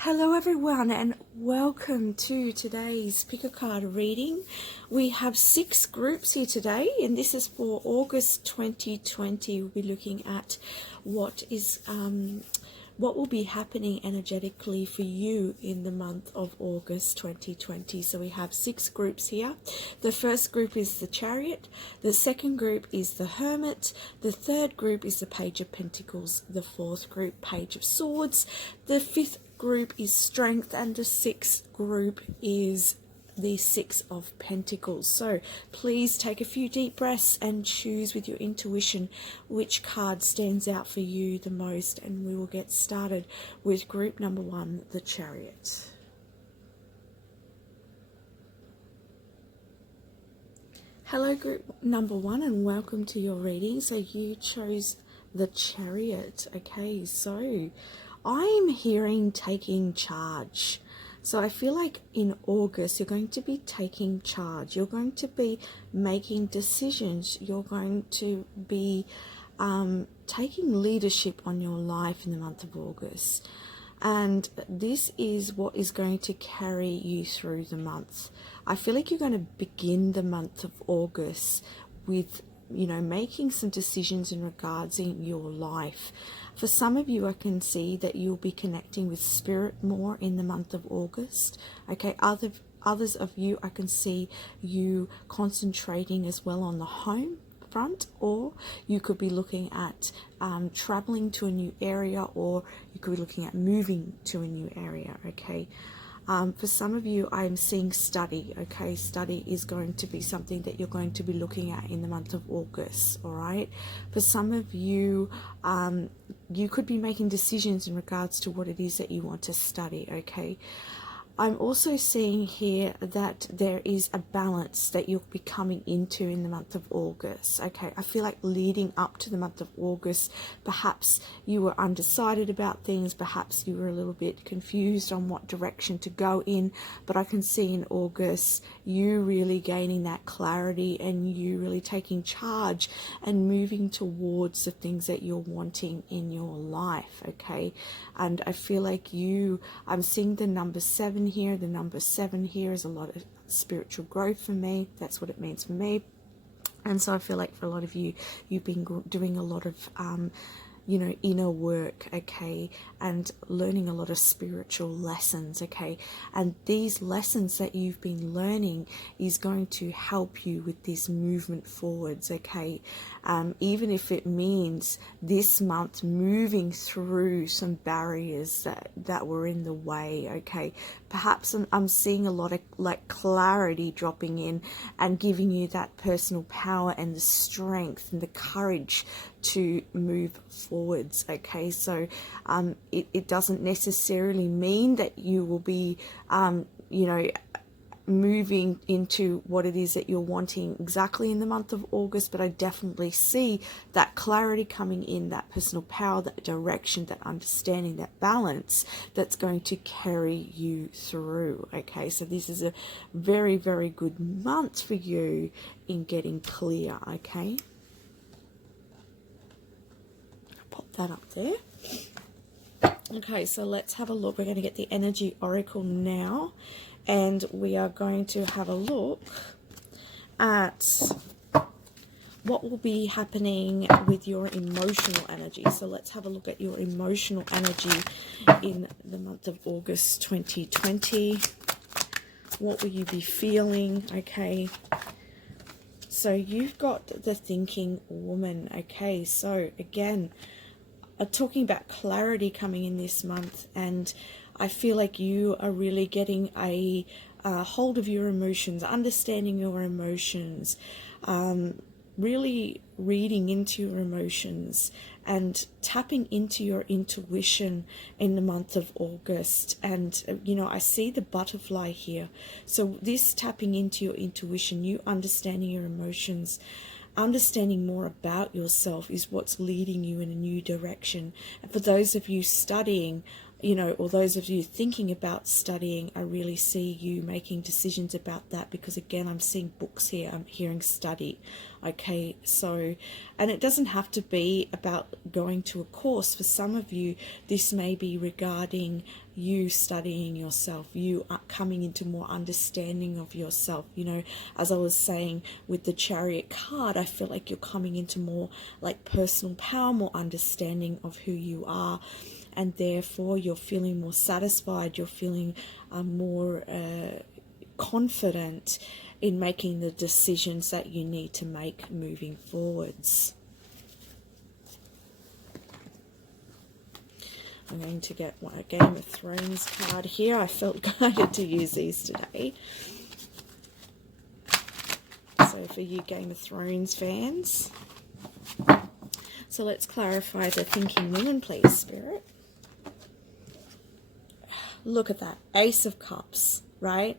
Hello everyone and welcome to today's pick a card reading. We have 6 groups here today and this is for August 2020. We'll be looking at what will be happening energetically for you in the month of August 2020. So we have 6 groups here. The first group is the Chariot, the second group is the Hermit, the third group is the Page of Pentacles, the fourth group Page of Swords, the fifth group is Strength, and the sixth group is the Six of Pentacles. So please take a few deep breaths and choose with your intuition which card stands out for you the most, and we will get started with group number 1, the Chariot. Hello group number 1 and welcome to your reading. So you chose the Chariot. Okay, so I'm hearing taking charge. So I feel like in August, you're going to be taking charge. You're going to be making decisions. You're going to be taking leadership on your life in the month of August. And this is what is going to carry you through the month. I feel like you're going to begin the month of August with making some decisions in regards in your life. For some of you, I can see that you'll be connecting with spirit more in the month of August. Okay, others of you, I can see you concentrating as well on the home front, or you could be looking at traveling to a new area, or you could be looking at moving to a new area. Okay. For some of you, I'm seeing study. Okay, study is going to be something that you're going to be looking at in the month of August. All right. For some of you, you could be making decisions in regards to what it is that you want to study. Okay. I'm also seeing here that there is a balance that you'll be coming into in the month of August. Okay, I feel like leading up to the month of August, perhaps you were undecided about things, perhaps you were a little bit confused on what direction to go in, but I can see in August you really gaining that clarity and you really taking charge and moving towards the things that you're wanting in your life. Okay, and I feel like I'm seeing the number 7 here. The number 7 here is a lot of spiritual growth for me. That's what it means for me. And so I feel like for a lot of you, you've been doing a lot of inner work, okay, and learning a lot of spiritual lessons, okay, and these lessons that you've been learning is going to help you with this movement forwards, okay, even if it means this month moving through some barriers that were in the way, okay. Perhaps I'm seeing a lot of like clarity dropping in and giving you that personal power and the strength and the courage to move forwards. Okay, so it doesn't necessarily mean that you will be moving into what it is that you're wanting exactly in the month of August, but I definitely see that clarity coming in, that personal power, that direction, that understanding, that balance that's going to carry you through. Okay, so this is a very, very good month for you in getting clear. Okay, pop that up there. Okay, so let's have a look. We're going to get the energy oracle now, and we are going to have a look at what will be happening with your emotional energy. So let's have a look at your emotional energy in the month of August 2020. What will you be feeling? Okay, so you've got the thinking woman. Okay, so again, talking about clarity coming in this month, and I feel like you are really getting a hold of your emotions, understanding your emotions, really reading into your emotions and tapping into your intuition in the month of August. And I see the butterfly here, so this tapping into your intuition, you understanding your emotions, understanding more about yourself is what's leading you in a new direction. And for those of you studying, you know, or those of you thinking about studying, I really see you making decisions about that, because again, I'm seeing books here, I'm hearing study. Okay, so, and it doesn't have to be about going to a course. For some of you, this may be regarding you studying yourself, you are coming into more understanding of yourself. You know, as I was saying with the Chariot card, I feel like you're coming into more like personal power, more understanding of who you are, and therefore you're feeling more satisfied, you're feeling more confident in making the decisions that you need to make moving forwards. I'm going to get a Game of Thrones card here. I felt guided to use these today. So for you Game of Thrones fans. So let's clarify the thinking woman, please, Spirit. Look at that. Ace of Cups, right?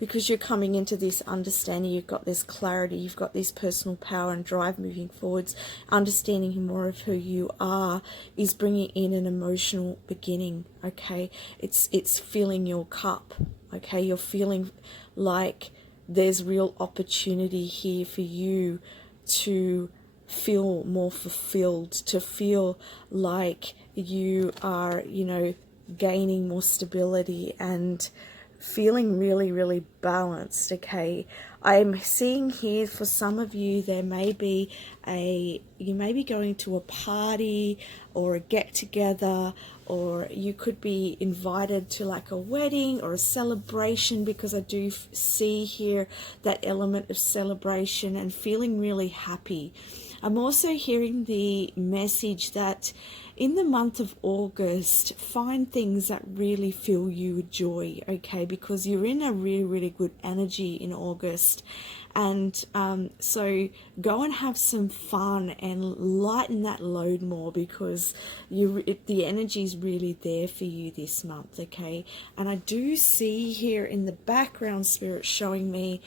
Because you're coming into this understanding, you've got this clarity, you've got this personal power and drive moving forwards. Understanding more of who you are is bringing in an emotional beginning, okay? It's filling your cup, okay? You're feeling like there's real opportunity here for you to feel more fulfilled, to feel like you are, you know, gaining more stability and feeling really, really balanced, okay? I'm seeing here for some of you, there may be you may be going to a party or a get-together, or you could be invited to like a wedding or a celebration, because I do see here that element of celebration and feeling really happy. I'm also hearing the message that in the month of August, find things that really fill you with joy, okay? Because you're in a really, really good energy in August. And so go and have some fun and lighten that load more, because the energy is really there for you this month, okay? And I do see here in the background, Spirit showing me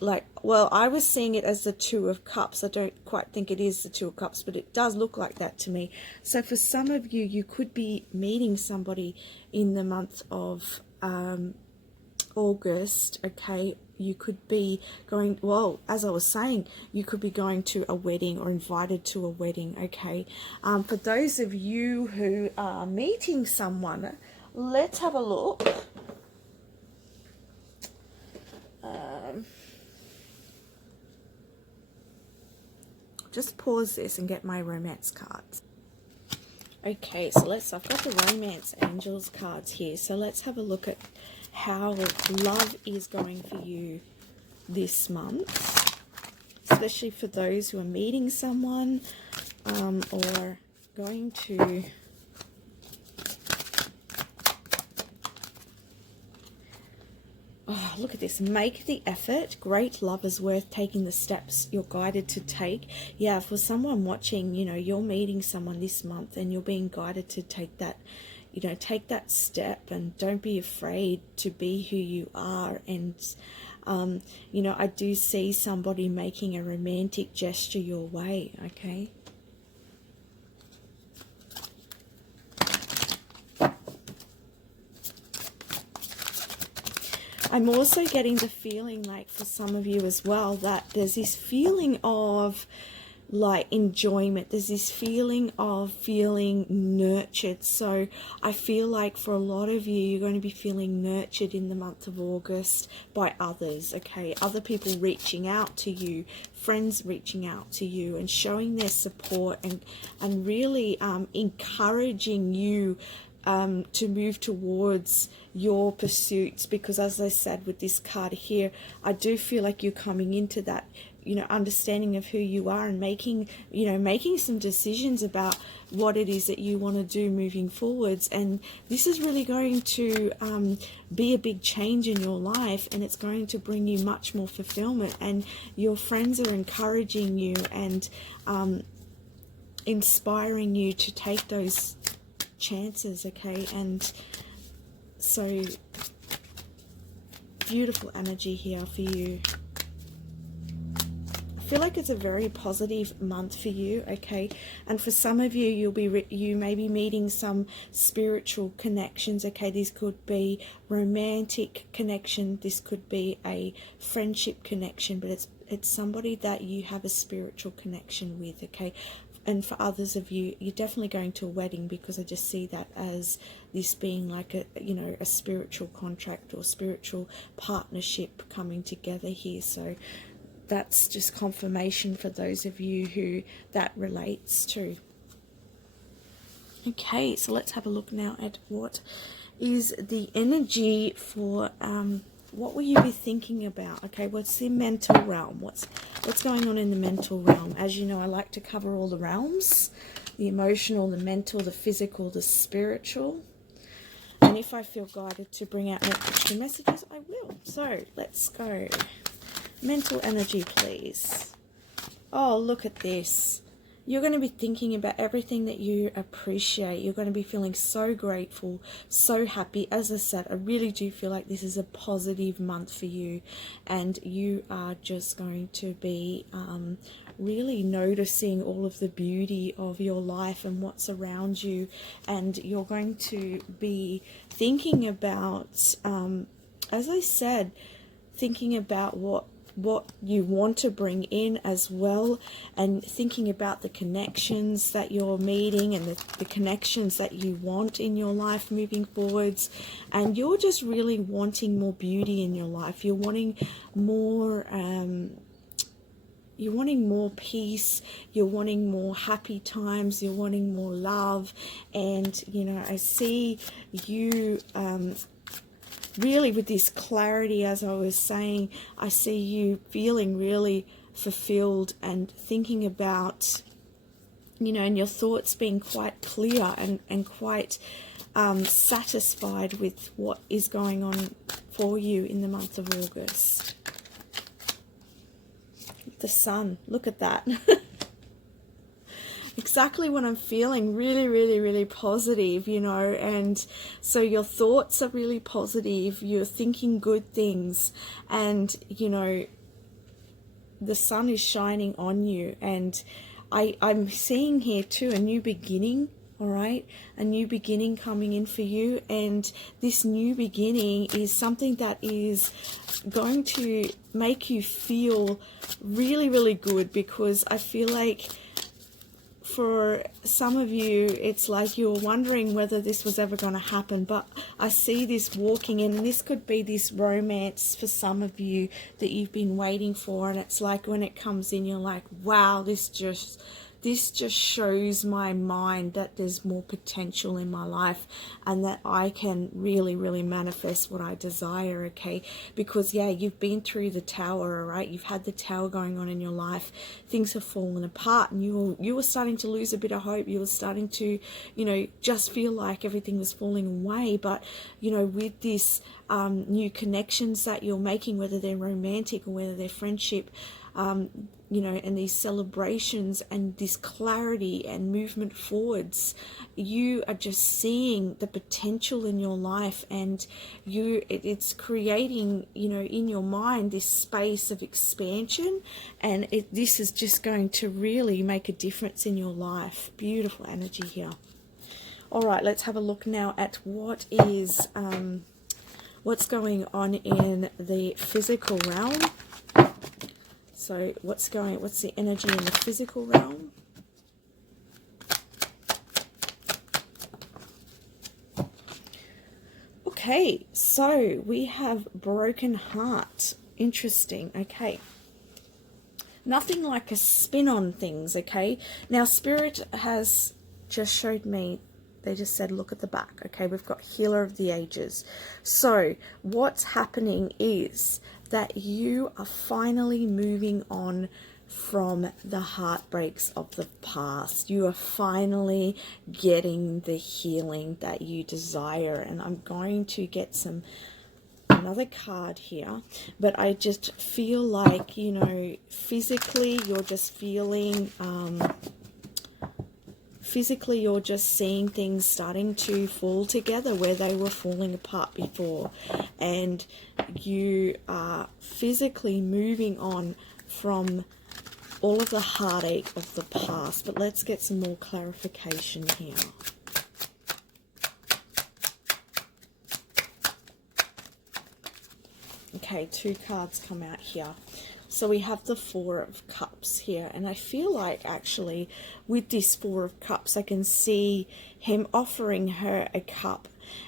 like, well, I was seeing it as the Two of Cups. I don't quite think it is the Two of Cups, but it does look like that to me. So for some of you, you could be meeting somebody in the month of August, okay? You could be going, well, as I was saying, you could be going to a wedding or invited to a wedding, okay? For those of you who are meeting someone, let's have a look. Just pause this and get my romance cards. Okay, so I've got the romance angels cards here. So let's have a look at how love is going for you this month, especially for those who are meeting someone or going to oh, look at this. Make the effort. Great love is worth taking the steps you're guided to take. Yeah, for someone watching, you know, you're meeting someone this month and you're being guided to take that, you know, take that step, and don't be afraid to be who you are. And, you know, I do see somebody making a romantic gesture your way, okay? I'm also getting the feeling, like for some of you as well, that there's this feeling of like enjoyment. There's this feeling of feeling nurtured. So I feel like for a lot of you, you're going to be feeling nurtured in the month of August by others, okay? Other people reaching out to you, friends reaching out to you and showing their support and really encouraging you to move towards your pursuits. Because as I said with this card here, I do feel like you're coming into that, you know, understanding of who you are and making, you know, making some decisions about what it is that you want to do moving forwards. And this is really going to be a big change in your life, and it's going to bring you much more fulfillment. And your friends are encouraging you and inspiring you to take those chances, okay? And so beautiful energy here for you. I feel like it's a very positive month for you, okay? And for some of you, you may be meeting some spiritual connections, okay? This could be romantic connection, this could be a friendship connection, but it's somebody that you have a spiritual connection with, okay? And for others of you, you're definitely going to a wedding, because I just see that as this being like a, you know, a spiritual contract or spiritual partnership coming together here. So that's just confirmation for those of you who that relates to. Okay, so let's have a look now at what is the energy for what will you be thinking about? Okay, what's the mental realm? What's going on in the mental realm? As you know, I like to cover all the realms: the emotional, the mental, the physical, the spiritual. And if I feel guided to bring out more extra messages, I will. So let's go. Mental energy, please. Oh, look at this. You're going to be thinking about everything that you appreciate. You're going to be feeling so grateful, so happy. As I said, I really do feel like this is a positive month for you, and you are just going to be really noticing all of the beauty of your life and what's around you, and you're going to be thinking about, as I said, thinking about what you want to bring in as well, and thinking about the connections that you're meeting and the connections that you want in your life moving forwards. And you're just really wanting more beauty in your life. You're wanting more peace, you're wanting more happy times, you're wanting more love. And you know, I see you really with this clarity, as I was saying, I see you feeling really fulfilled and thinking about, you know, and your thoughts being quite clear and quite satisfied with what is going on for you in the month of August. The sun, look at that. Exactly what I'm feeling, really, really, really positive, you know. And so your thoughts are really positive, you're thinking good things, and you know, the sun is shining on you. And I'm seeing here too a new beginning. All right, a new beginning coming in for you, and this new beginning is something that is going to make you feel really, really good, because I feel like for some of you, it's like you're wondering whether this was ever going to happen, but I see this walking in, and this could be this romance for some of you that you've been waiting for. And it's like when it comes in, you're like, wow, this just shows my mind that there's more potential in my life, and that I can really, really manifest what I desire, okay? Because, yeah, you've been through the tower, all right? You've had the tower going on in your life. Things have fallen apart, and you were starting to lose a bit of hope. You were starting to, you know, just feel like everything was falling away. But, you know, with this new connections that you're making, whether they're romantic or whether they're friendship, you know, and these celebrations and this clarity and movement forwards, you are just seeing the potential in your life, and it's creating, you know, in your mind this space of expansion, and this is just going to really make a difference in your life. Beautiful energy here. All right, let's have a look now at what is what's going on in the physical realm. So what's the energy in the physical realm? Okay, so we have broken heart. Interesting. Okay. Nothing like a spin on things, okay? Now, Spirit has just showed me, they just said, look at the back, okay? We've got Healer of the Ages. So what's happening is that you are finally moving on from the heartbreaks of the past. You are finally getting the healing that you desire. And I'm going to get another card here, but I just feel like, you know, physically you're just feeling physically you're just seeing things starting to fall together where they were falling apart before, and you are physically moving on from all of the heartache of the past. But let's get some more clarification here. Okay, 2 cards come out here. So we have the 4 of Cups here, and I feel like actually with this 4 of Cups I can see him offering her a cup,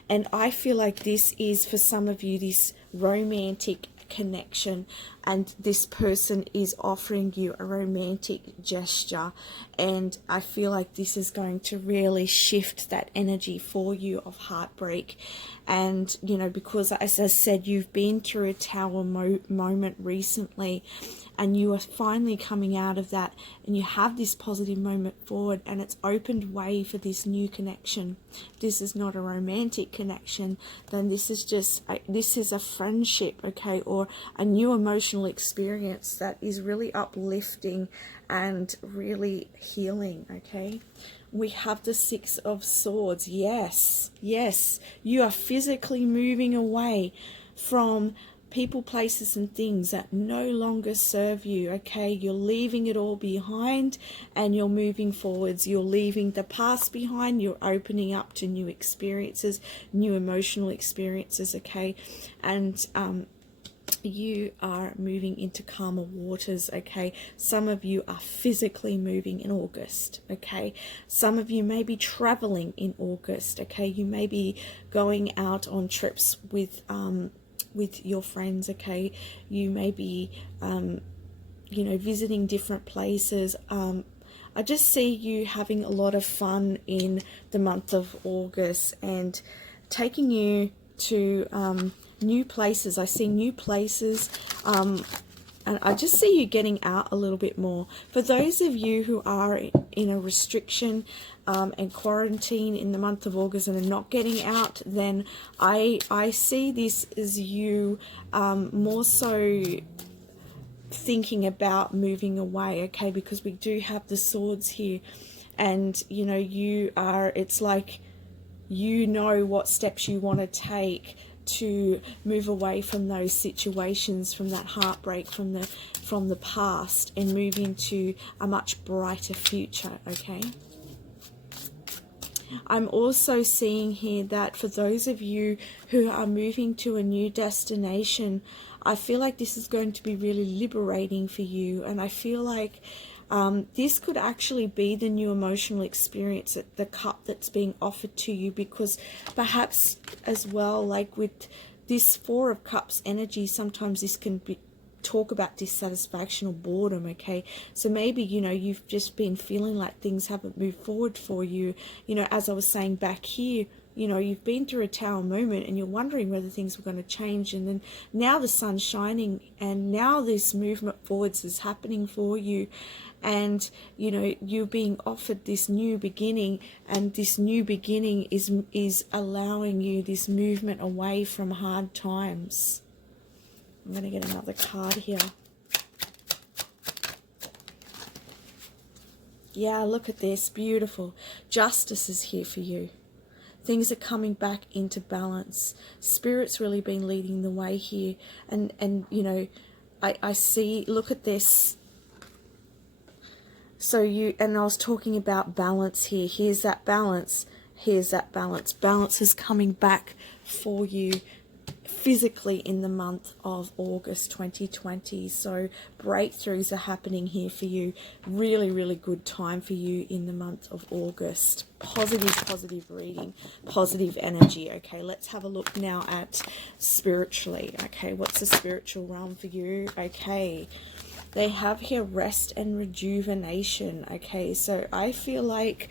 and I feel like this is for some of you this romantic connection, and this person is offering you a romantic gesture, and I feel like this is going to really shift that energy for you of heartbreak. And you know, because as I said, you've been through a tower moment recently, and you are finally coming out of that, and you have this positive moment forward, and it's opened way for this new connection. This is not a romantic connection, then this is just this is a friendship, okay, or a new emotional experience that is really uplifting and really healing, okay. We have the 6 of Swords. Yes, yes, you are physically moving away from people, places and things that no longer serve you, okay. You're leaving it all behind and you're moving forwards. You're leaving the past behind. You're opening up to new experiences, new emotional experiences, okay. And you are moving into calmer waters, okay. Some of you are physically moving in August, okay. Some of you may be traveling in August, okay. You may be going out on trips with your friends, okay. You may be you know, visiting different places. I just see you having a lot of fun in the month of August and taking you to new places. I see new places, and I just see you getting out a little bit more. For those of you who are in a restriction and quarantine in the month of August and are not getting out, then I see this as you more so thinking about moving away, okay, because we do have the Swords here, and you know, you are, it's like you know what steps you want to take to move away from those situations, from that heartbreak, from the past, and move into a much brighter future, okay. I'm also seeing here that for those of you who are moving to a new destination, I feel like this is going to be really liberating for you, and I feel like this could actually be the new emotional experience, the cup that's being offered to you, because perhaps as well, like with this 4 of Cups energy, sometimes this can be talk about dissatisfaction or boredom, okay. So maybe, you know, you've just been feeling like things haven't moved forward for you. You know, as I was saying back here, you know, you've been through a tower moment and you're wondering whether things were going to change, and then now the sun's shining and now this movement forwards is happening for you, and you know, you're being offered this new beginning, and this new beginning is allowing you this movement away from hard times. I'm going to get another card here. Yeah, look at this. Beautiful. Justice is here for you. Things are coming back into balance. Spirit's really been leading the way here. And you know, I see, look at this. So and I was talking about balance here. Here's that balance. Here's that balance. Balance is coming back for you physically in the month of August 2020. So breakthroughs are happening here for you. Really, really good time for you in the month of August. Positive reading, positive energy. Okay, let's have a look now at spiritually. Okay, what's the spiritual realm for you? Okay, they have here rest and rejuvenation. Okay, so I feel like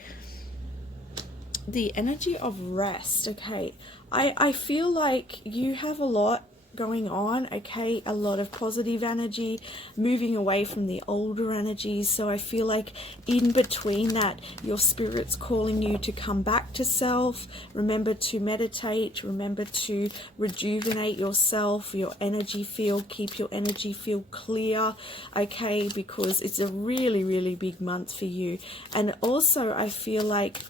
the energy of rest, okay, I feel like you have a lot going on, okay, a lot of positive energy, moving away from the older energies. So I feel like in between that, your spirit's calling you to come back to self. Remember to meditate, remember to rejuvenate yourself, your energy field, keep your energy field clear, okay, because it's a really, really big month for you. And also I feel like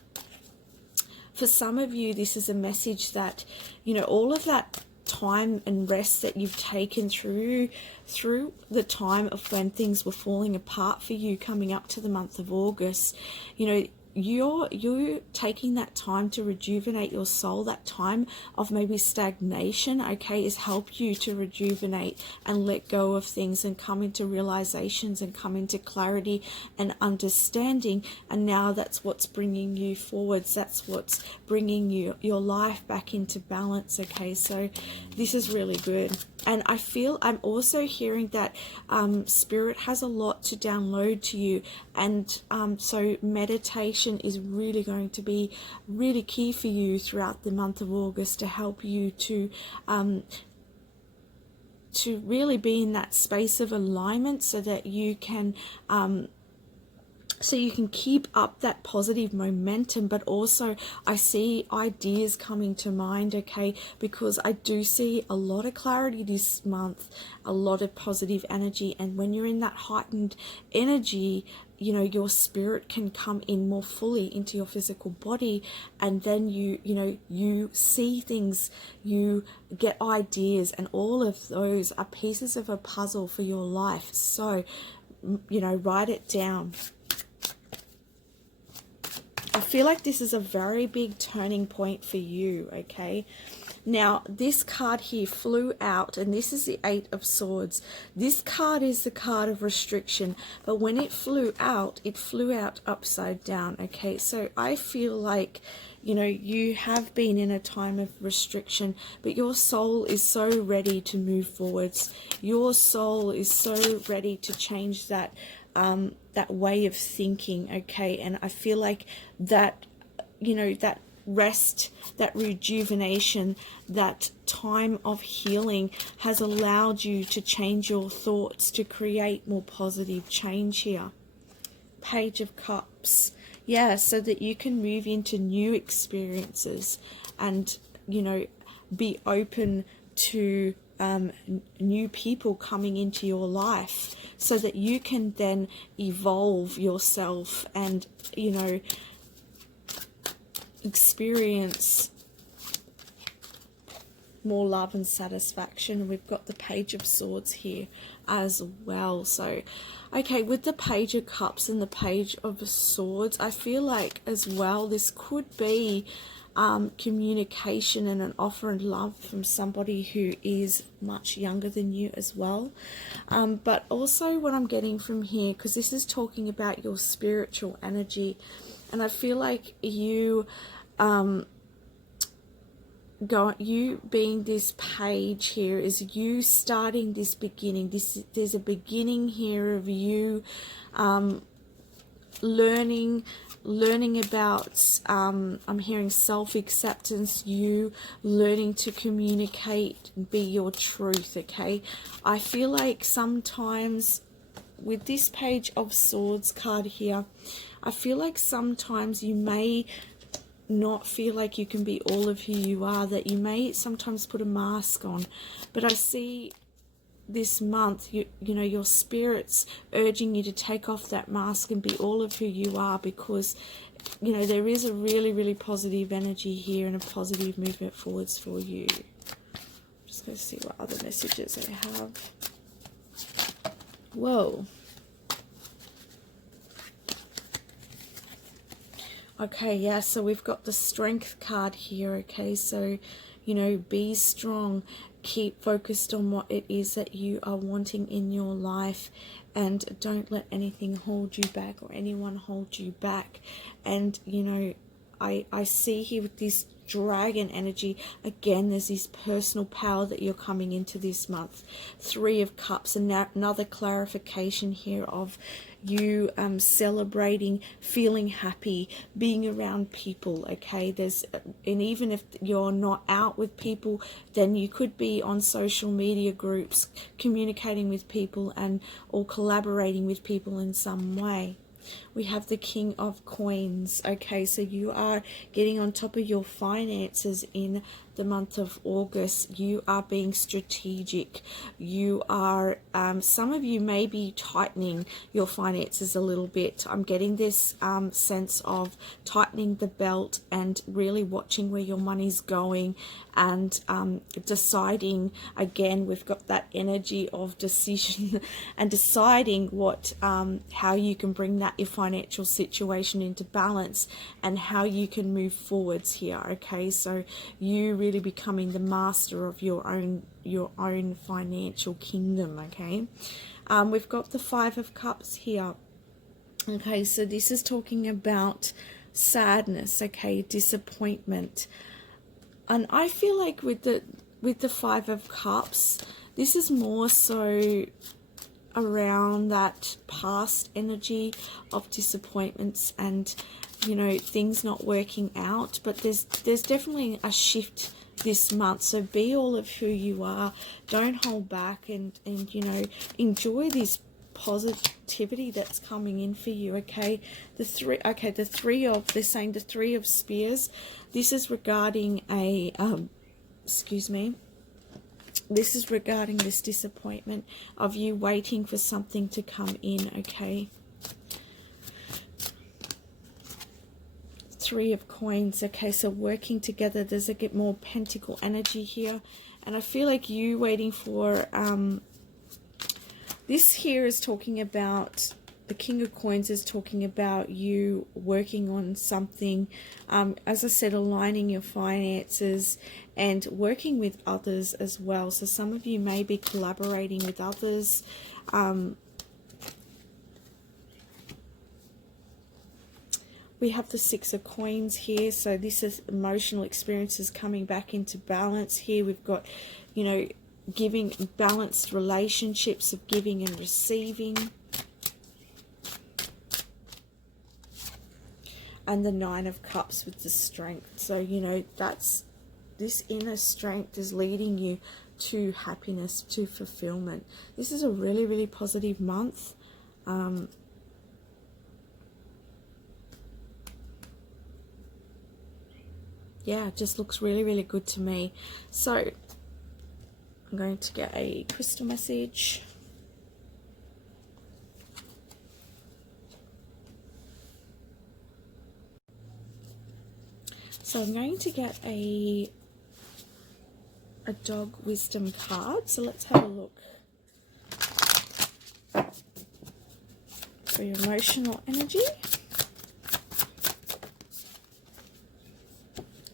for some of you, this is a message that, you know, all of that time and rest that you've taken through the time of when things were falling apart for you, coming up to the month of August. You know, you're taking that time to rejuvenate your soul. That time of maybe stagnation, okay, is help you to rejuvenate and let go of things and come into realizations and come into clarity and understanding. And now that's what's bringing you forwards. That's what's bringing your life back into balance, okay? So this is really good. And I feel I'm also hearing that Spirit has a lot to download to you. And so meditation is really going to be really key for you throughout the month of August to help you to really be in that space of alignment so that you can keep up that positive momentum. But also I see ideas coming to mind, okay, because I do see a lot of clarity this month, a lot of positive energy. And when you're in that heightened energy, you know, your spirit can come in more fully into your physical body, and then you see things, you get ideas, and all of those are pieces of a puzzle for your life. So, you know, write it down. I feel like this is a very big turning point for you, okay? Now, this card here flew out, and this is the Eight of Swords. This card is the card of restriction, but when it flew out upside down, okay? So I feel like, you know, you have been in a time of restriction, but your soul is so ready to move forwards. Your soul is so ready to change that that way of thinking, okay? And I feel like that, you know, that rest, that rejuvenation, that time of healing has allowed you to change your thoughts, to create more positive change here. Page of Cups. Yeah, so that you can move into new experiences and, you know, be open to new people coming into your life, so that you can then evolve yourself and, you know, experience more love and satisfaction. We've got the Page of Swords here as well. So, okay, with the Page of Cups and the Page of Swords, I feel like as well this could be communication and an offer and love from somebody who is much younger than you as well. But also what I'm getting from here, because this is talking about your spiritual energy, and I feel like you being this page here is you starting this beginning. There's a beginning here of you learning about I'm hearing self-acceptance, you learning to communicate and be your truth, okay? I feel like sometimes with this Page of Swords card here, I feel like sometimes you may not feel like you can be all of who you are, that you may sometimes put a mask on. But I see this month, you know, your spirit's urging you to take off that mask and be all of who you are, because, you know, there is a really, really positive energy here and a positive movement forwards for you. I'm just going to see what other messages I have. Whoa. Okay, yeah, so we've got the Strength card here, okay? So, you know, be strong. Keep focused on what it is that you are wanting in your life, and don't let anything hold you back or anyone hold you back. And, you know, I see here with this dragon energy, again, there's this personal power that you're coming into this month. Three of Cups, and now another clarification here of you celebrating, feeling happy, being around people, okay? And even if you're not out with people, then you could be on social media groups communicating with people and or collaborating with people in some way. We have the King of Coins. Okay, so you are getting on top of your finances in the month of August. You are being strategic. You are, some of you may be tightening your finances a little bit. I'm getting this sense of tightening the belt and really watching where your money's going, and deciding, again, we've got that energy of decision and deciding what, how you can bring that, your financial situation, into balance, and how you can move forwards here. Okay, so you really becoming the master of your own financial kingdom. Okay, we've got the Five of Cups here. Okay, so this is talking about sadness, okay, disappointment. And I feel like with the Five of Cups, this is more so around that past energy of disappointments and, you know, things not working out. But there's definitely a shift this month, so be all of who you are. Don't hold back, and you know, enjoy this positivity that's coming in for you. Okay, they're saying the Three of Spears. This is regarding a excuse me, this is regarding this disappointment of you waiting for something to come in. Okay, Three of Coins. Okay, so working together. There's a bit more pentacle energy here, and I feel like you waiting for this here is talking about, the King of Coins is talking about you working on something, as I said, aligning your finances and working with others as well. So some of you may be collaborating with others. We have the Six of Coins here, so this is emotional experiences coming back into balance here. We've got, you know, giving, balanced relationships of giving and receiving. And the Nine of Cups with the Strength. So, you know, that's, this inner strength is leading you to happiness, to fulfillment. This is a really, really positive month. Yeah, it just looks really, really good to me. So I'm going to get a crystal message. So I'm going to get a dog wisdom card. So let's have a look for your emotional energy.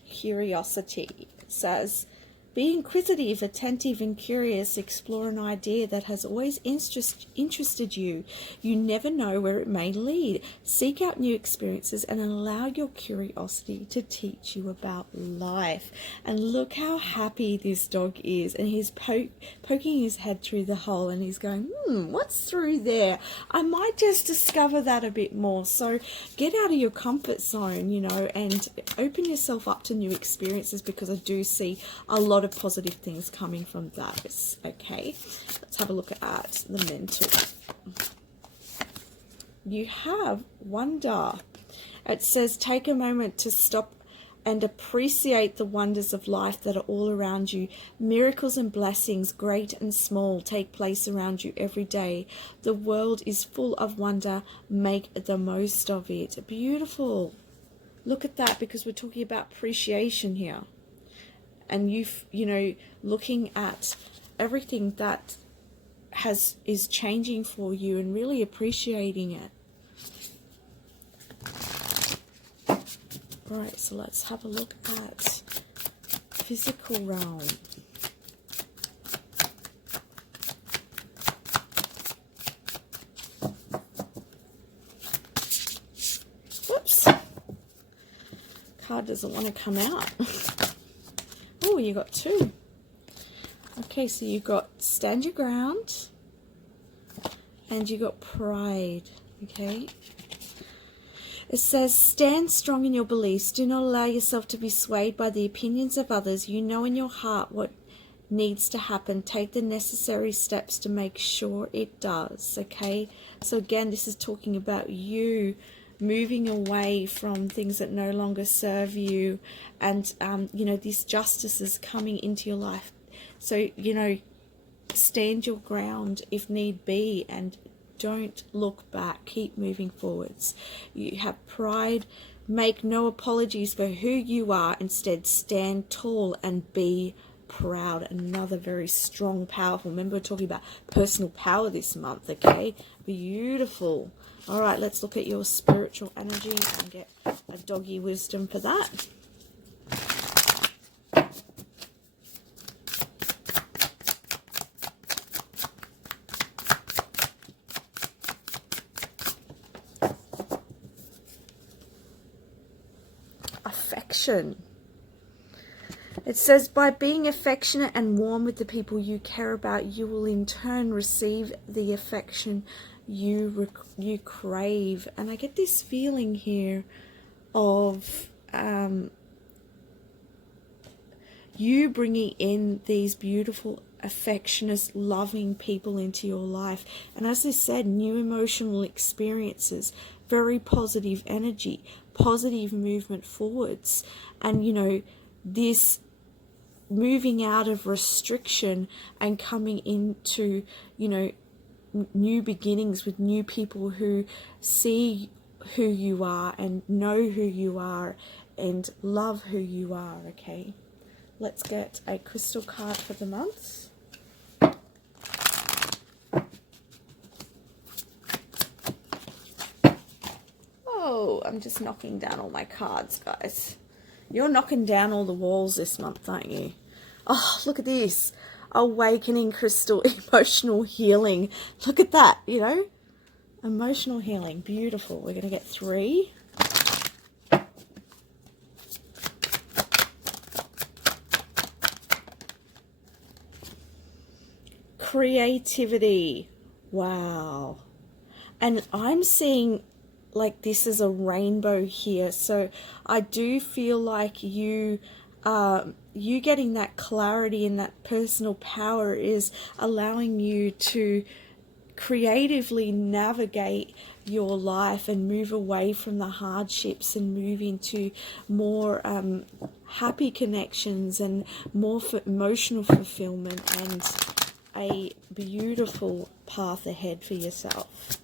Curiosity. It says, be inquisitive, attentive and curious. Explore an idea that has always interested you. You never know where it may lead. Seek out new experiences and allow your curiosity to teach you about life. And look how happy this dog is. And he's poking his head through the hole and he's going, what's through there? I might just discover that a bit more. So get out of your comfort zone, you know, and open yourself up to new experiences, because I do see a lot of positive things coming from that. Okay, let's have a look at the mental. You have wonder. It says, take a moment to stop and appreciate the wonders of life that are all around you. Miracles and blessings, great and small, take place around you every day. The world is full of wonder. Make the most of it. Beautiful. Look at that, because we're talking about appreciation here. And you know, looking at everything that is changing for you and really appreciating it. Right, so let's have a look at physical realm. Whoops. Card doesn't want to come out. Oh, you got two. Okay, so you got stand your ground and you got pride. Okay. It says, stand strong in your beliefs. Do not allow yourself to be swayed by the opinions of others. You know in your heart what needs to happen. Take the necessary steps to make sure it does, okay? So again, this is talking about you moving away from things that no longer serve you, and you know, this justice is coming into your life. So, you know, stand your ground if need be, and don't look back. Keep moving forwards. You have pride. Make no apologies for who you are. Instead, stand tall and be proud. Another very strong, powerful. Remember, we're talking about personal power this month, okay? Beautiful. All right, let's look at your spiritual energy and get a doggy wisdom for that. Affection. It says, by being affectionate and warm with the people you care about, you will in turn receive the affection you crave. And I get this feeling here of you bringing in these beautiful, affectionate, loving people into your life. And as I said, new emotional experiences, very positive energy, positive movement forwards. And, you know, this moving out of restriction and coming into, you know, new beginnings with new people who see who you are and know who you are and love who you are, okay? Let's get a crystal card for the month. Oh, I'm just knocking down all my cards, guys. You're knocking down all the walls this month, aren't you? Oh, look at this. Awakening crystal, emotional healing. Look at that, you know? Emotional healing. Beautiful. We're going to get 3. Creativity. Wow. And I'm seeing like this is a rainbow here. So I do feel like you getting that clarity and that personal power is allowing you to creatively navigate your life and move away from the hardships and move into more happy connections and more emotional fulfillment and a beautiful path ahead for yourself.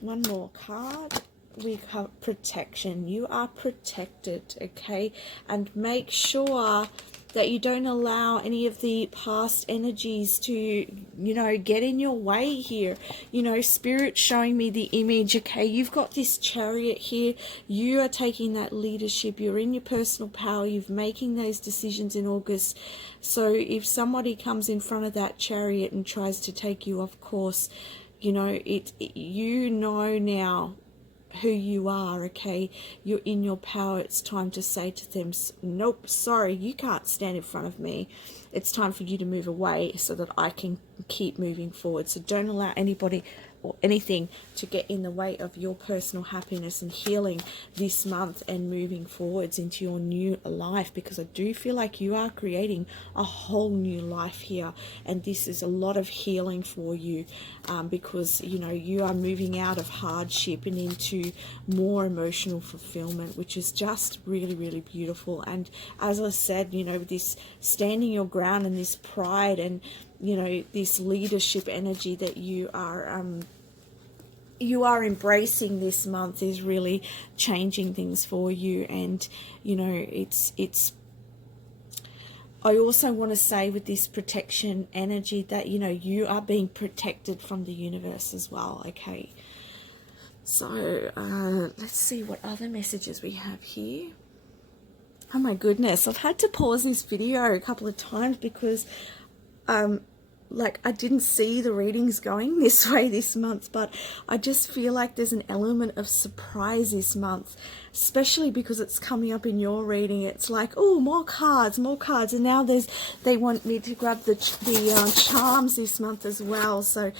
One more card. We have protection. You are protected, okay? And make sure that you don't allow any of the past energies to, you know, get in your way here. You know, Spirit showing me the image, okay? You've got this Chariot here. You are taking that leadership. You're in your personal power. You're making those decisions in August. So if somebody comes in front of that Chariot and tries to take you off course, you know, you know now who you are, okay? You're in your power. It's time to say to them, nope, sorry, you can't stand in front of me. It's time for you to move away so that I can keep moving forward. So don't allow anybody or anything to get in the way of your personal happiness and healing this month and moving forwards into your new life, because I do feel like you are creating a whole new life here, and this is a lot of healing for you, because you know you are moving out of hardship and into more emotional fulfillment, which is just really, really beautiful. And as I said, you know, this standing your ground and this pride and, you know, this leadership energy that you are embracing this month is really changing things for you. And you know, it's I also want to say with this protection energy that, you know, you are being protected from the universe as well, okay? So let's see what other messages we have here. Oh my goodness, I've had to pause this video a couple of times because like I didn't see the readings going this way this month, but I just feel like there's an element of surprise this month, especially because it's coming up in your reading. It's like, oh, more cards, and now they want me to grab the charms this month as well. So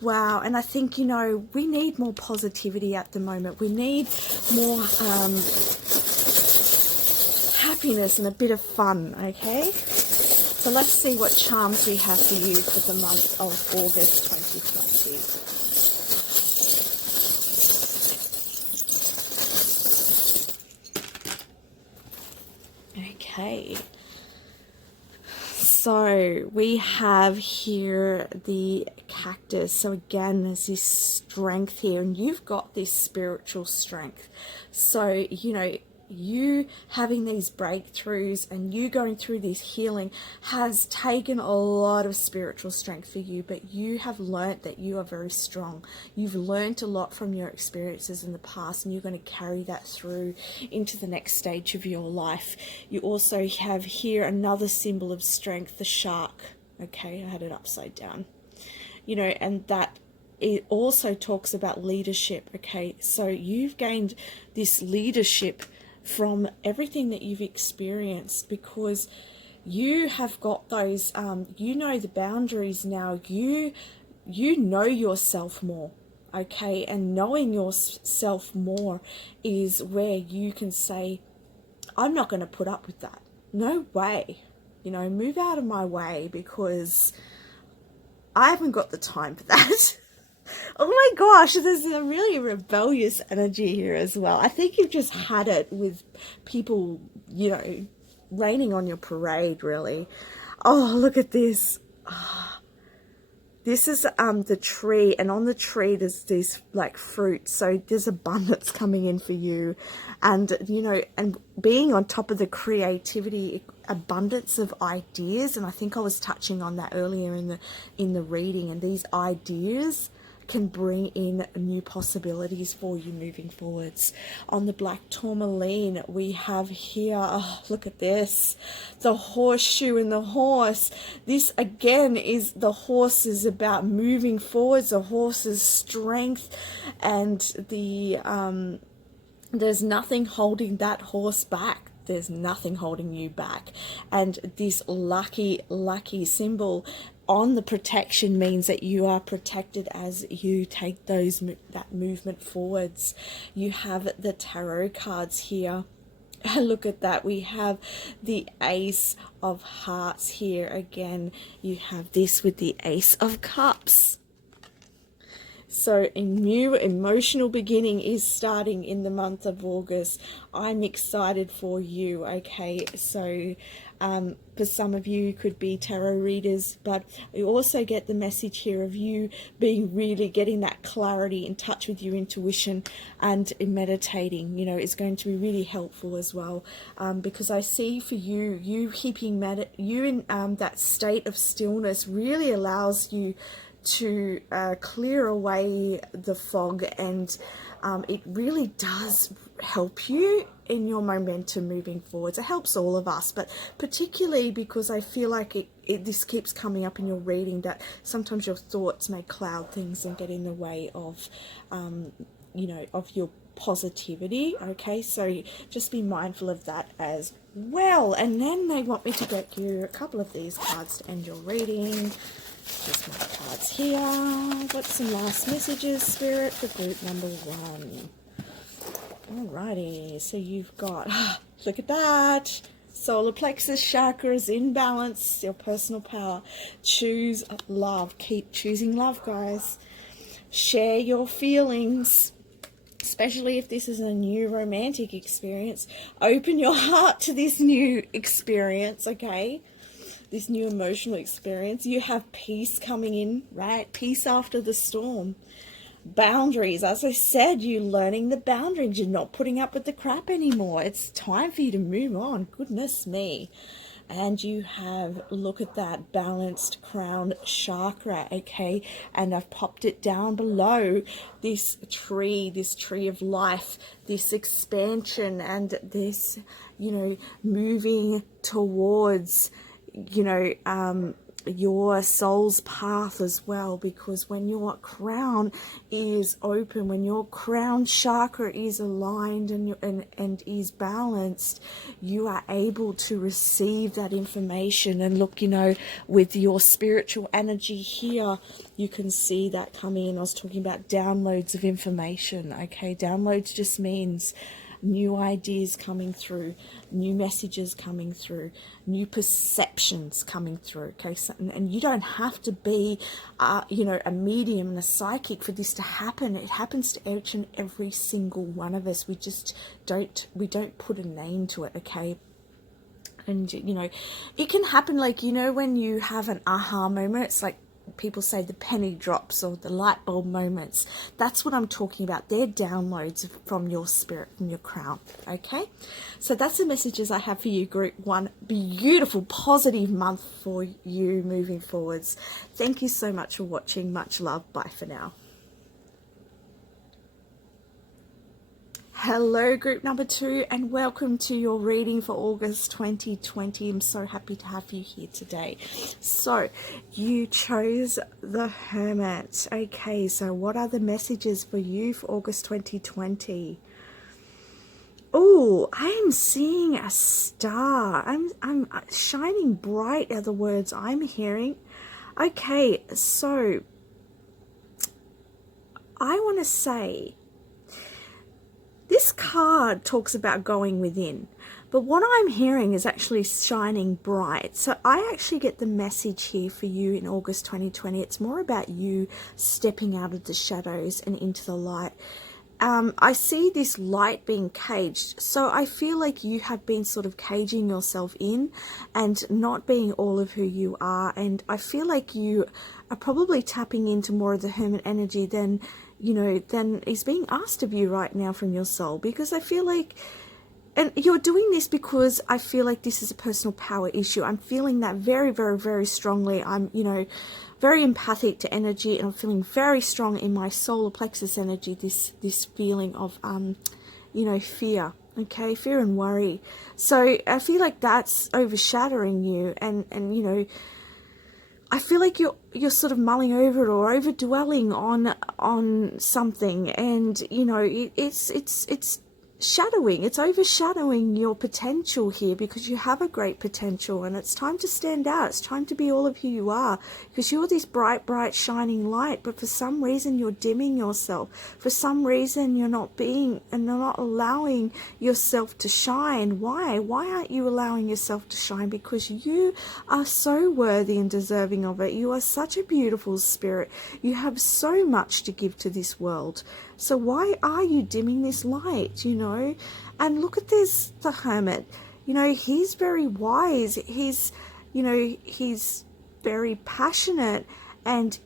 wow. And I think, you know, we need more positivity at the moment. We need more happiness and a bit of fun, okay? So let's see what charms we have for you for the month of August 2020. Okay. So we have here the cactus. So again, there's this strength here, and you've got this spiritual strength. So, you know, you having these breakthroughs and you going through this healing has taken a lot of spiritual strength for you, but you have learnt that you are very strong. You've learnt a lot from your experiences in the past, and you're going to carry that through into the next stage of your life. You also have here another symbol of strength, the shark. Okay, I had it upside down. You know, and that it also talks about leadership. Okay, so you've gained this leadership from everything that you've experienced, because you have got those you know the boundaries now. You know yourself more, okay, and knowing yourself more is where you can say, I'm not going to put up with that. No way. You know, move out of my way, because I haven't got the time for that. Oh my gosh, there's a really rebellious energy here as well. I think you've just had it with people, you know, raining on your parade, really. Oh, look at this. Oh, this is the tree, and on the tree there's this like fruit. So there's abundance coming in for you. And, you know, and being on top of the creativity, abundance of ideas. And I think I was touching on that earlier in the reading, and these ideas can bring in new possibilities for you moving forwards. On the black tourmaline, we have here, oh, look at this, the horseshoe and the horse. This again is, the horse is about moving forwards, the horse's strength, and the there's nothing holding that horse back. There's nothing holding you back. And this lucky symbol on the protection means that you are protected as you take that movement forwards. You have the tarot cards here. Look at that. We have the Ace of Hearts here. Again, you have this with the Ace of Cups. So a new emotional beginning is starting in the month of August. I'm excited for you, okay? So for some of you, could be tarot readers, but you also get the message here of you being really getting that clarity, in touch with your intuition, and in meditating, you know, is going to be really helpful as well, because I see for you keeping you in that state of stillness really allows you to clear away the fog, and it really does help you in your momentum moving forwards. It helps all of us, but particularly because I feel like this keeps coming up in your reading, that sometimes your thoughts may cloud things and get in the way of you know, of your positivity. Okay, so just be mindful of that as well. And then they want me to get you a couple of these cards to end your reading. Just my cards here. What's some last messages, Spirit, for group number 1? Alrighty, so you've got, look at that, solar plexus chakras in balance, your personal power. Choose love. Keep choosing love, guys. Share your feelings, especially if this is a new romantic experience. Open your heart to this new experience, okay? This new emotional experience. You have peace coming in, right? Peace after the storm. Boundaries. As I said, you're learning the boundaries. You're not putting up with the crap anymore. It's time for you to move on. Goodness me. And you have, look at that, balanced crown chakra, okay? And I've popped it down below, this tree of life, this expansion, and this, you know, moving towards, you know, your soul's path as well, because when your crown is open, when your crown chakra is aligned and is balanced, you are able to receive that information. And look, you know, with your spiritual energy here, you can see that coming in. I was talking about downloads of information, okay? Downloads just means new ideas coming through, new messages coming through, new perceptions coming through. Okay, so, and you don't have to be, a medium and a psychic for this to happen. It happens to each and every single one of us. We just don't put a name to it. Okay. And, it can happen like, when you have an aha moment, it's like people say the penny drops or the light bulb moments. That's what I'm talking about. They're downloads from your spirit, from your crown. Okay. So that's the messages I have for you, group one. Beautiful, positive month for you moving forwards. Thank you so much for watching. Much love. Bye for now. Hello, group number two, and welcome to your reading for August 2020. I'm so happy to have you here today. So, you chose the Hermit. Okay, so what are the messages for you for August 2020? Oh, I am seeing a star. I'm shining bright are the words I'm hearing. Okay, so I want to say, this card talks about going within, but what I'm hearing is actually shining bright. So I actually get the message here for you in August 2020. It's more about you stepping out of the shadows and into the light. I see this light being caged. So I feel like you have been sort of caging yourself in and not being all of who you are. And I feel like you are probably tapping into more of the Hermit energy than is being asked of you right now from your soul, because I feel like, and you're doing this because I feel like this is a personal power issue. I'm feeling that very, very, very strongly. I'm, very empathic to energy, and I'm feeling very strong in my solar plexus energy, this feeling of, fear, okay, fear and worry. So I feel like that's overshadowing you, and I feel like you're sort of mulling over it or over dwelling on something, and it's shadowing, it's overshadowing your potential here, because you have a great potential, and it's time to stand out. It's time to be all of who you are, because you're this bright, bright, shining light, but for some reason you're dimming yourself. For some reason you're not being, and you're not allowing yourself to shine. Why aren't you allowing yourself to shine? Because you are so worthy and deserving of it. You are such a beautiful spirit. You have so much to give to this world. So why are you dimming this light, And look at this, the Hermit. He's very wise. He's very passionate, and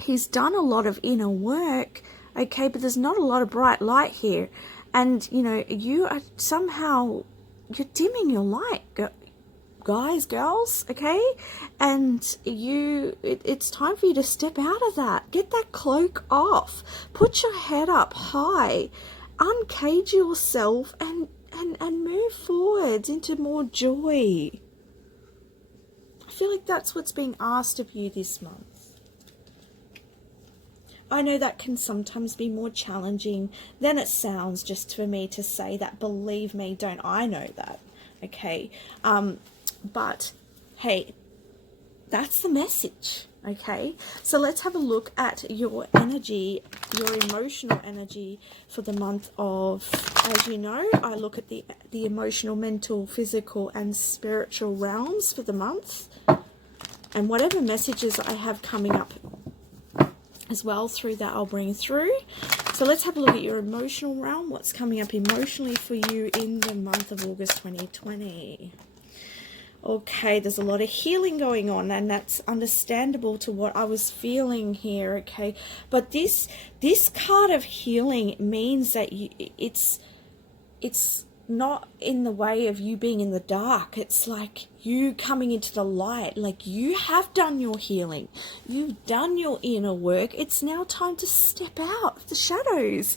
he's done a lot of inner work, okay, but there's not a lot of bright light here. And, you are somehow, you're dimming your light, guys, girls, okay? And it's time for you to step out of that. Get that cloak off. Put your head up high. Uncage yourself and move forwards into more joy. I feel like that's what's being asked of you this month. I know that can sometimes be more challenging than it sounds just for me to say that. Believe me, don't I know that, okay? But hey, that's the message, okay? So let's have a look at your energy, your emotional energy for the month of, as you know, I look at the emotional, mental, physical and spiritual realms for the month, and whatever messages I have coming up as well through that I'll bring through. So let's have a look at your emotional realm, what's coming up emotionally for you in the month of August 2020. Okay, there's a lot of healing going on, and that's understandable to what I was feeling here, okay? But this card of healing means that it's not in the way of you being in the dark. It's like you coming into the light. Like, you have done your healing. You've done your inner work. It's now time to step out of the shadows.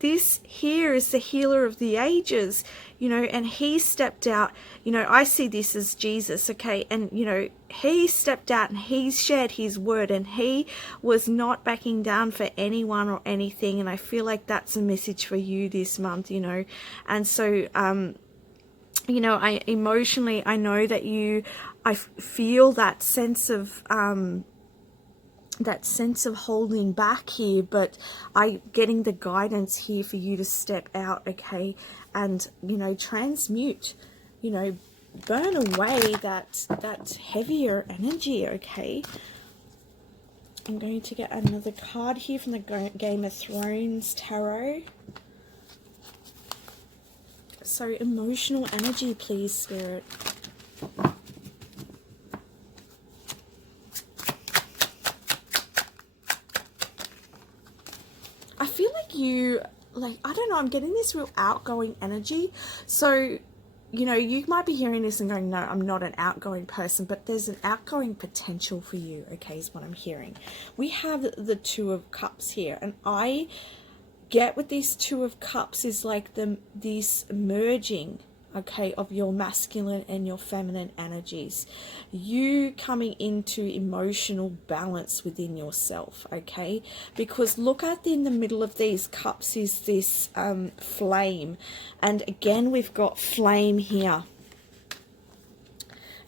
This here is the healer of the ages, and he stepped out. I see this as Jesus, okay? And, he stepped out and he shared his word, and he was not backing down for anyone or anything. And I feel like that's a message for you this month, And so, I emotionally, I know that I feel that sense of, that sense of holding back here, but I getting the guidance here for you to step out, okay, and transmute, burn away that heavier energy, okay. I'm going to get another card here from the Game of Thrones Tarot. So emotional energy, please, Spirit. I feel like I don't know, I'm getting this real outgoing energy. So, you might be hearing this and going, no, I'm not an outgoing person, but there's an outgoing potential for you, okay, is what I'm hearing. We have the Two of Cups here, and I get with these Two of Cups is like this merging, okay, of your masculine and your feminine energies. You coming into emotional balance within yourself, okay? Because look at in the middle of these cups is this flame. And again, we've got flame here.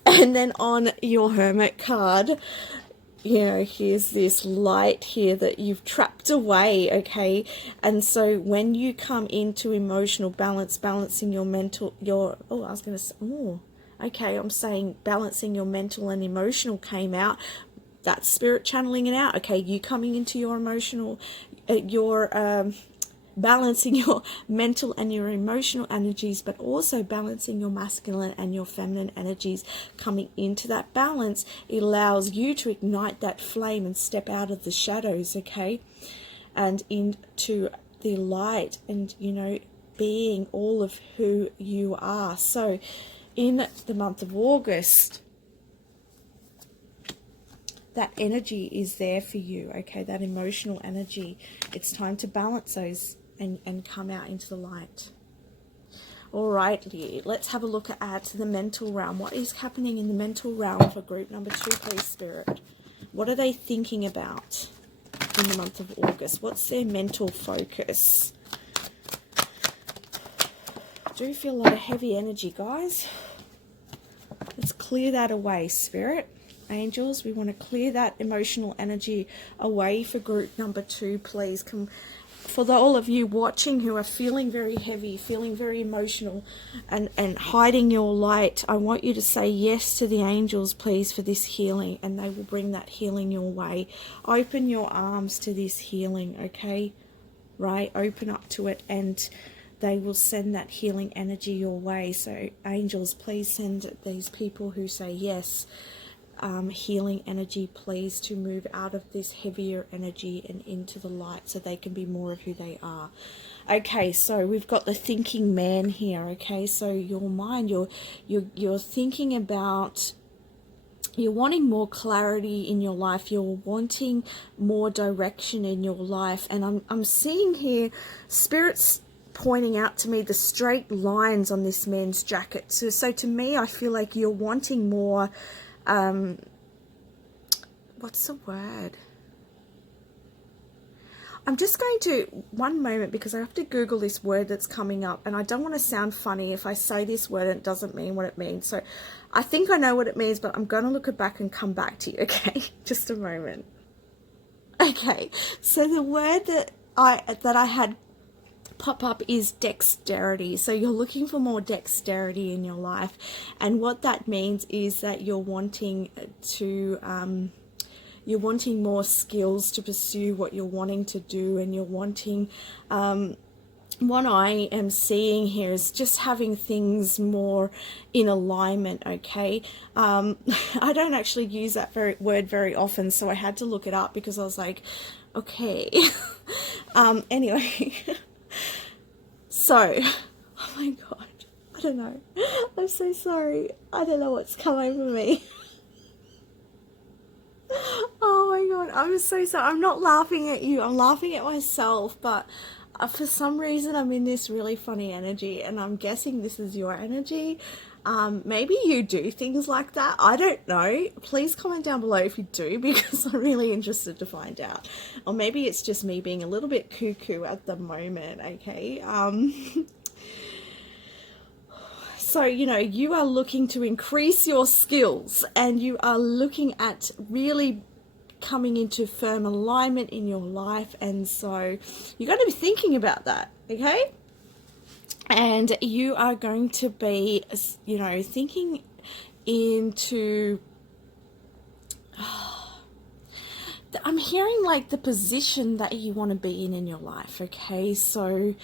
And then on your Hermit card, here's this light here that you've trapped away, okay? And so when you come into emotional balance, balancing your mental, I'm saying balancing your mental and emotional came out. That's spirit channeling it out, okay? You coming into your emotional, balancing your mental and your emotional energies, but also balancing your masculine and your feminine energies. Coming into that balance, it allows you to ignite that flame and step out of the shadows, okay, and into the light, and being all of who you are. So in the month of August, that energy is there for you, okay? That emotional energy. It's time to balance those and come out into the light. Alrighty, let's have a look at the mental realm. What is happening in the mental realm for group number 2, please, Spirit? What are they thinking about in the month of August? What's their mental focus? I do feel a lot of heavy energy, guys. Let's clear that away, Spirit. Angels, we want to clear that emotional energy away for group number 2, please. For all of you watching who are feeling very heavy, feeling very emotional, and hiding your light, I want you to say yes to the angels, please, for this healing, and they will bring that healing your way. Open your arms to this healing, okay? Right? Open up to it, and they will send that healing energy your way. So, angels, please send these people who say yes, healing energy, please, to move out of this heavier energy and into the light so they can be more of who they are. Okay, so we've got the thinking man here, okay? So your mind, you're thinking about, you're wanting more clarity in your life, you're wanting more direction in your life, and I'm seeing here spirits pointing out to me the straight lines on this man's jacket. So to me, I feel like you're wanting more, what's the word? I'm just going to, one moment, because I have to Google this word that's coming up, and I don't want to sound funny if I say this word and it doesn't mean what it means. So I think I know what it means, but I'm going to look it back and come back to you, okay? Just a moment. Okay, so the word that I had pop up is dexterity. So you're looking for more dexterity in your life, and what that means is that you're wanting to you're wanting more skills to pursue what you're wanting to do, and you're wanting what I am seeing here is just having things more in alignment, okay? I don't actually use that word very often, so I had to look it up because I was like, okay. Anyway, so, oh my God, I don't know. I'm so sorry. I don't know what's come over me. Oh my God, I'm so sorry. I'm not laughing at you. I'm laughing at myself, but for some reason I'm in this really funny energy, and I'm guessing this is your energy. Maybe you do things like that. I don't know. Please comment down below if you do, because I'm really interested to find out. Or maybe it's just me being a little bit cuckoo at the moment, okay? So, you are looking to increase your skills, and you are looking at really coming into firm alignment in your life. And so you're going to be thinking about that, okay? And you are going to be, you know, thinking into, I'm hearing like the position that you want to be in your life, okay? So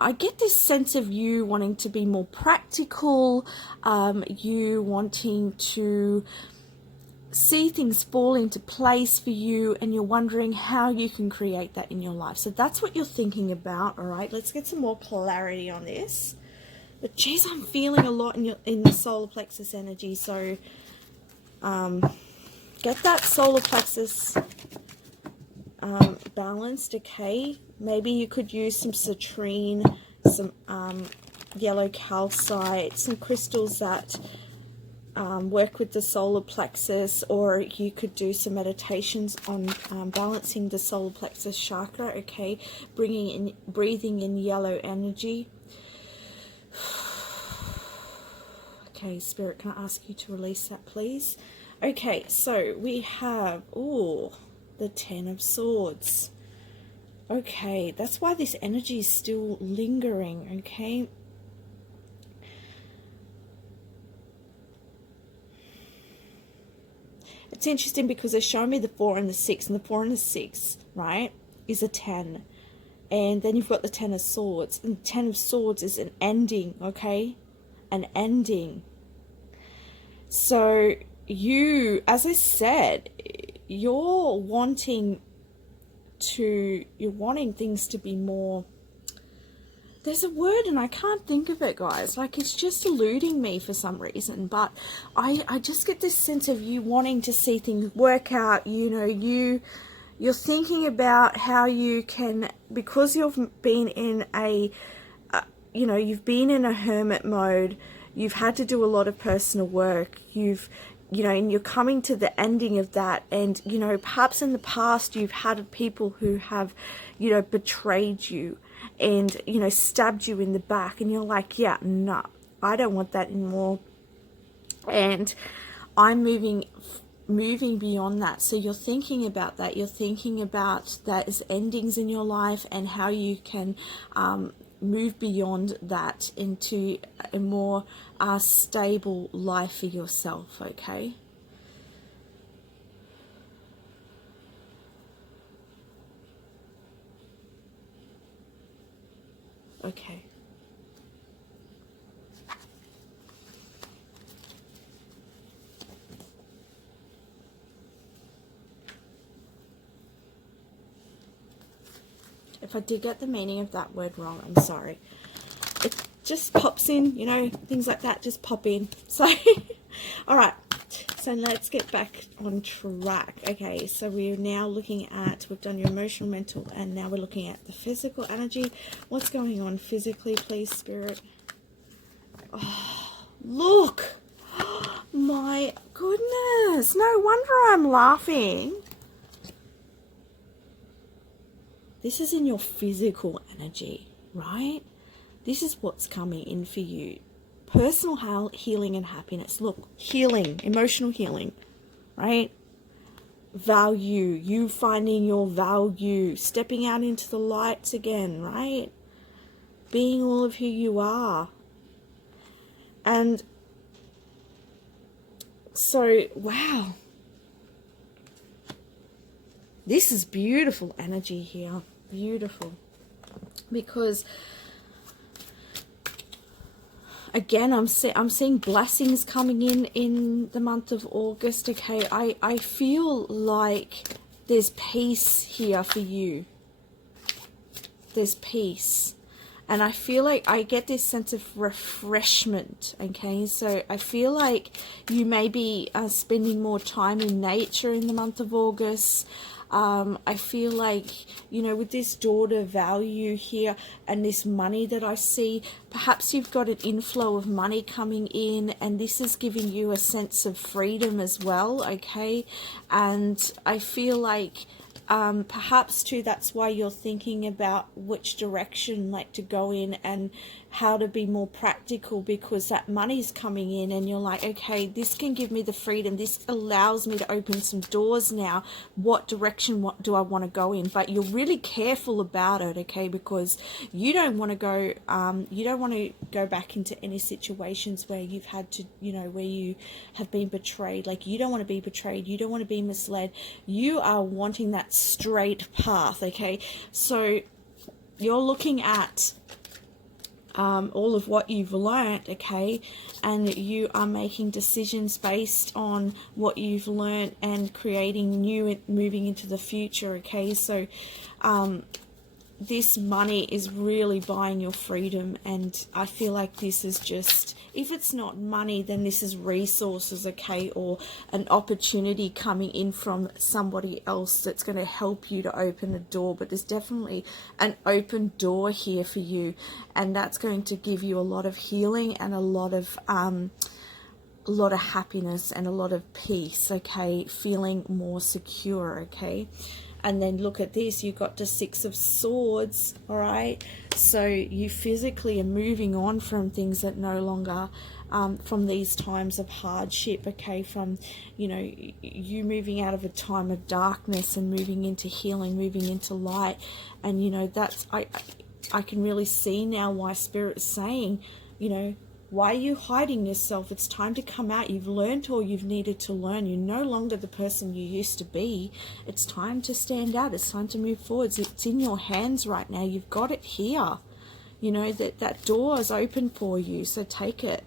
I get this sense of you wanting to be more practical, you wanting to see things fall into place for you, and you're wondering how you can create that in your life. So that's what you're thinking about. All right, let's get some more clarity on this. But geez, I'm feeling a lot in the solar plexus energy. So get that solar plexus balanced, okay? Maybe you could use some citrine, some yellow calcite, some crystals that work with the solar plexus, or you could do some meditations on balancing the solar plexus chakra, okay? Breathing in yellow energy. Okay, Spirit, can I ask you to release that, please? Okay, so we have, the Ten of Swords. Okay, that's why this energy is still lingering, okay? It's interesting because they're showing me the 4 and the 6, and the 4 and the 6, right, is a 10. And then you've got the 10 of Swords, and the 10 of Swords is an ending, okay? An ending. So you, as I said, you're wanting things to be more, there's a word and I can't think of it, guys, like it's just eluding me for some reason, but I just get this sense of you wanting to see things work out. You know, you're thinking about how you can, because you've been in a you've been in a hermit mode, you've had to do a lot of personal work, and you're coming to the ending of that. And, perhaps in the past you've had people who have, betrayed you and, stabbed you in the back. And you're like, yeah, no, I don't want that anymore. And I'm moving beyond that. So you're thinking about that. You're thinking about that as endings in your life and how you can move beyond that into a more stable life for yourself, okay? Okay. If I did get the meaning of that word wrong, I'm sorry. It just pops in, things like that just pop in. So, all right. So let's get back on track. Okay, so we're now looking at, we've done your emotional, mental, and now we're looking at the physical energy. What's going on physically, please, Spirit? Oh, look. My goodness. No wonder I'm laughing. This is in your physical energy, right? This is what's coming in for you. Personal healing and happiness. Look, healing, emotional healing, right? Value, you finding your value, stepping out into the lights again, right? Being all of who you are. And so, wow. This is beautiful energy here. Beautiful. Because again, I'm seeing blessings coming in the month of August. Okay, I feel like there's peace here for you. There's peace. And I feel like I get this sense of refreshment, okay? So I feel like you may be spending more time in nature in the month of August. I feel like, with this daughter value here and this money that I see, perhaps you've got an inflow of money coming in, and this is giving you a sense of freedom as well, okay? And I feel like perhaps too, that's why you're thinking about which direction to go in, and how to be more practical, because that money's coming in and you're like, okay, this can give me the freedom, this allows me to open some doors now. What direction, what do I want to go in? But you're really careful about it, okay, because you don't want to go back into any situations where you've had to, where you have been betrayed. Like, you don't want to be betrayed, you don't want to be misled. You are wanting that straight path, okay? So you're looking at all of what you've learnt, okay, and you are making decisions based on what you've learnt and creating new, moving into the future, okay? So this money is really buying your freedom, and I feel like this is just, if it's not money, then this is resources, okay, or an opportunity coming in from somebody else that's going to help you to open a door. But there's definitely an open door here for you, and that's going to give you a lot of healing and a lot of happiness and a lot of peace, okay, feeling more secure, okay. And then look at this, you've got the Six of Swords, all right? So you physically are moving on from things that no longer, from these times of hardship, okay? From, you moving out of a time of darkness and moving into healing, moving into light. And, that's, I can really see now why Spirit is saying, why are you hiding yourself? It's time to come out. You've learned all you've needed to learn. You're no longer the person you used to be. It's time to stand out. It's time to move forwards. It's in your hands right now. You've got it here. That door is open for you, so take it.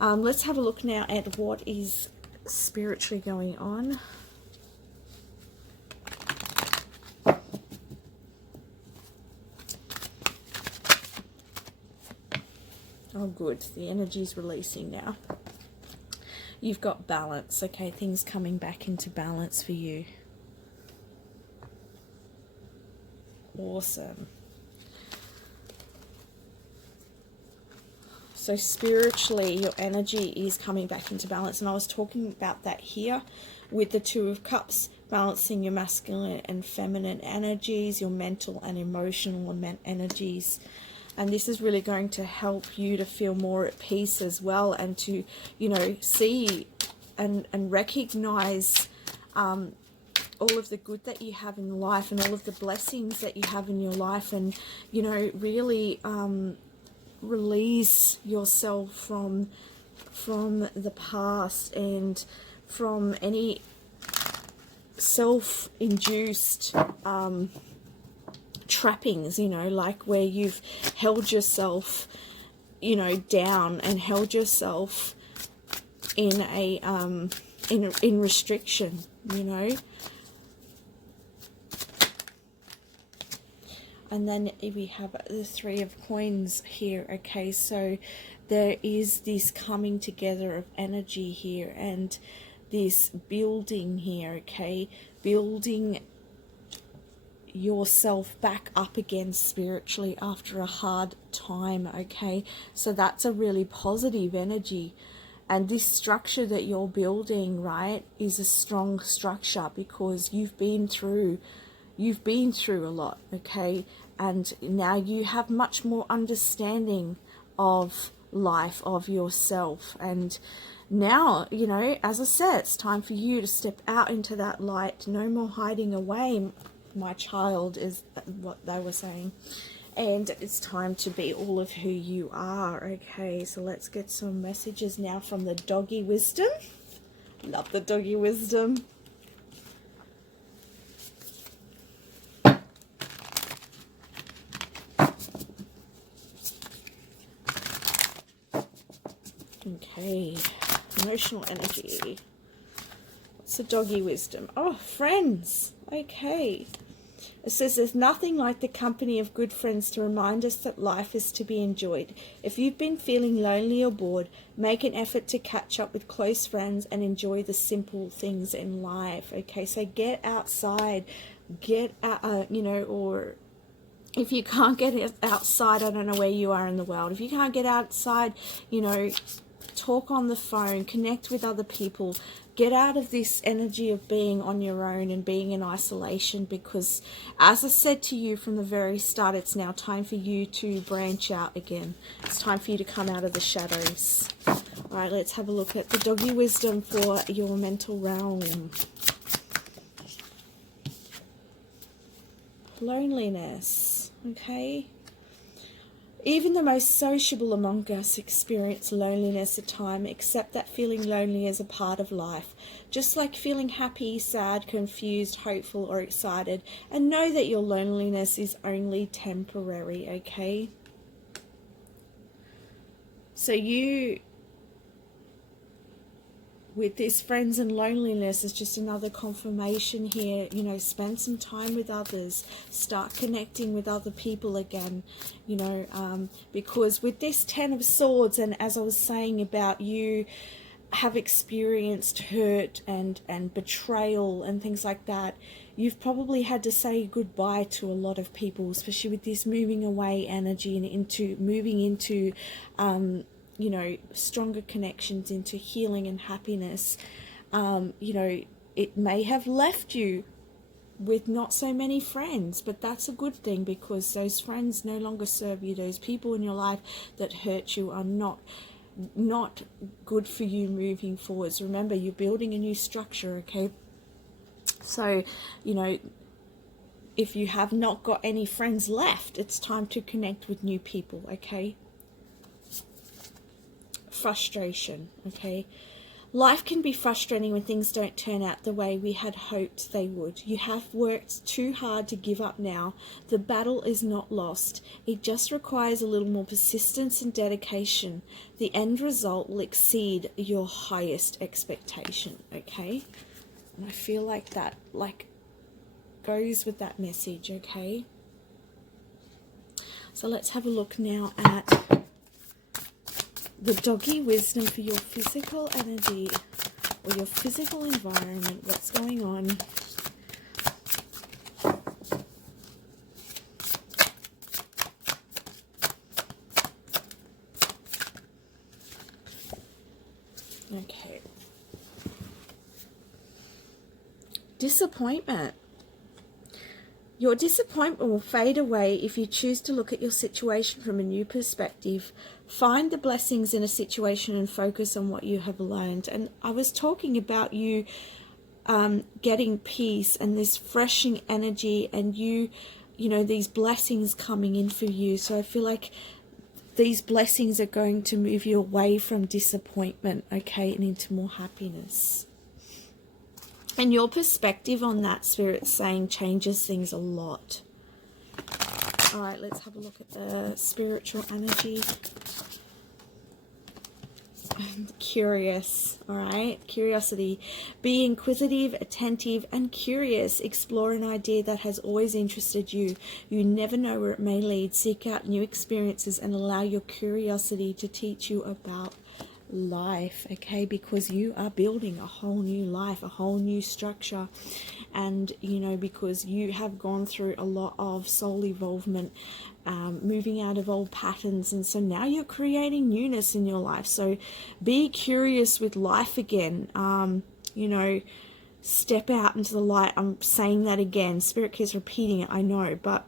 Let's have a look now at what is spiritually going on. Oh, good. The energy's releasing now. You've got balance, okay? Things coming back into balance for you. Awesome. So spiritually, your energy is coming back into balance. And I was talking about that here with the Two of Cups, balancing your masculine and feminine energies, your mental and emotional energies. And this is really going to help you to feel more at peace as well, and to, see and recognize all of the good that you have in life and all of the blessings that you have in your life, and, really release yourself from the past and from any self-induced trappings, like where you've held yourself, down and held yourself in a in restriction, And then we have the Three of Coins here, okay? So there is this coming together of energy here and this building here, okay? Building yourself back up again spiritually after a hard time, okay? So that's a really positive energy. And this structure that you're building, right, is a strong structure because you've been through a lot, okay? And now you have much more understanding of life, of yourself. And now, as I said, it's time for you to step out into that light. No more hiding away, my child, is what they were saying. And it's time to be all of who you are, okay? So let's get some messages now from the doggy wisdom. Love the doggy wisdom. Okay, emotional energy. What's the doggy wisdom? Oh, friends. Okay. It says there's nothing like the company of good friends to remind us that life is to be enjoyed. If you've been feeling lonely or bored, make an effort to catch up with close friends and enjoy the simple things in life. Okay, so get outside, get out, or if you can't get outside, I don't know where you are in the world. If you can't get outside, talk on the phone, connect with other people, get out of this energy of being on your own and being in isolation, because as I said to you from the very start, it's now time for you to branch out again. It's time for you to come out of the shadows. All right, let's have a look at the doggy wisdom for your mental realm. Loneliness, okay? Even the most sociable among us experience loneliness at times. Accept that feeling lonely is a part of life. Just like feeling happy, sad, confused, hopeful, or excited. And know that your loneliness is only temporary, okay? So you, with this friends and loneliness, is just another confirmation here. You know, spend some time with others, start connecting with other people again, you know, because with this 10 of Swords, and as I was saying about you have experienced hurt and betrayal and things like that, you've probably had to say goodbye to a lot of people, especially with this moving away energy and into moving into you know, stronger connections, into healing and happiness. You know, it may have left you with not so many friends, but that's a good thing, because those friends no longer serve you. Those people in your life that hurt you are not good for you moving forwards. Remember, you're building a new structure, okay? So, you know, if you have not got any friends left, it's time to connect with new people, okay? Frustration, okay? Life can be frustrating when things don't turn out the way we had hoped they would. You have worked too hard to give up now. The battle is not lost. It just requires a little more persistence and dedication. The end result will exceed your highest expectation, okay? And I feel like that, like, goes with that message, okay? So let's have a look now at the doggy wisdom for your physical energy or your physical environment. What's going on? Okay. Disappointment. Your disappointment will fade away if you choose to look at your situation from a new perspective. Find the blessings in a situation and focus on what you have learned. And I was talking about you getting peace and this freshing energy, and you know, these blessings coming in for you. So I feel like these blessings are going to move you away from disappointment, okay, and into more happiness. And your perspective on that, Spirit's saying, changes things a lot. All right, let's have a look at the spiritual energy. Curious, all right? Curiosity. Be inquisitive, attentive, and curious. Explore an idea that has always interested you. You never know where it may lead. Seek out new experiences and allow your curiosity to teach you about life, okay? Because you are building a whole new life, a whole new structure. And, you know, because you have gone through a lot of soul involvement, moving out of old patterns, and so now you're creating newness in your life. So be curious with life again. You know, step out into the light. I'm saying that again. Spirit keeps repeating it, I know, but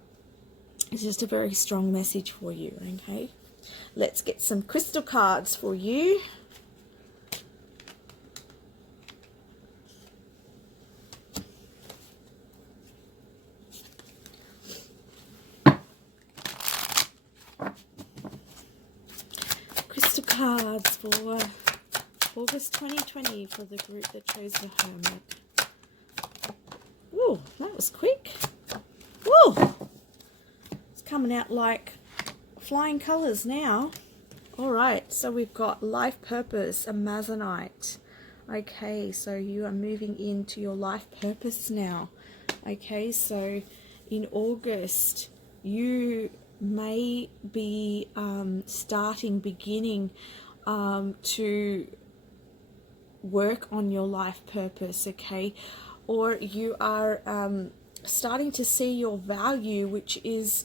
it's just a very strong message for you, okay? Let's get some crystal cards for you. Crystal cards for August 2020 for the group that chose the Hermit. Ooh, that was quick. Ooh, it's coming out like flying colors now. All right, so we've got life purpose, Amazonite. Okay, so you are moving into your life purpose now. Okay, so in August, you may be beginning to work on your life purpose, okay? Or you are starting to see your value, which is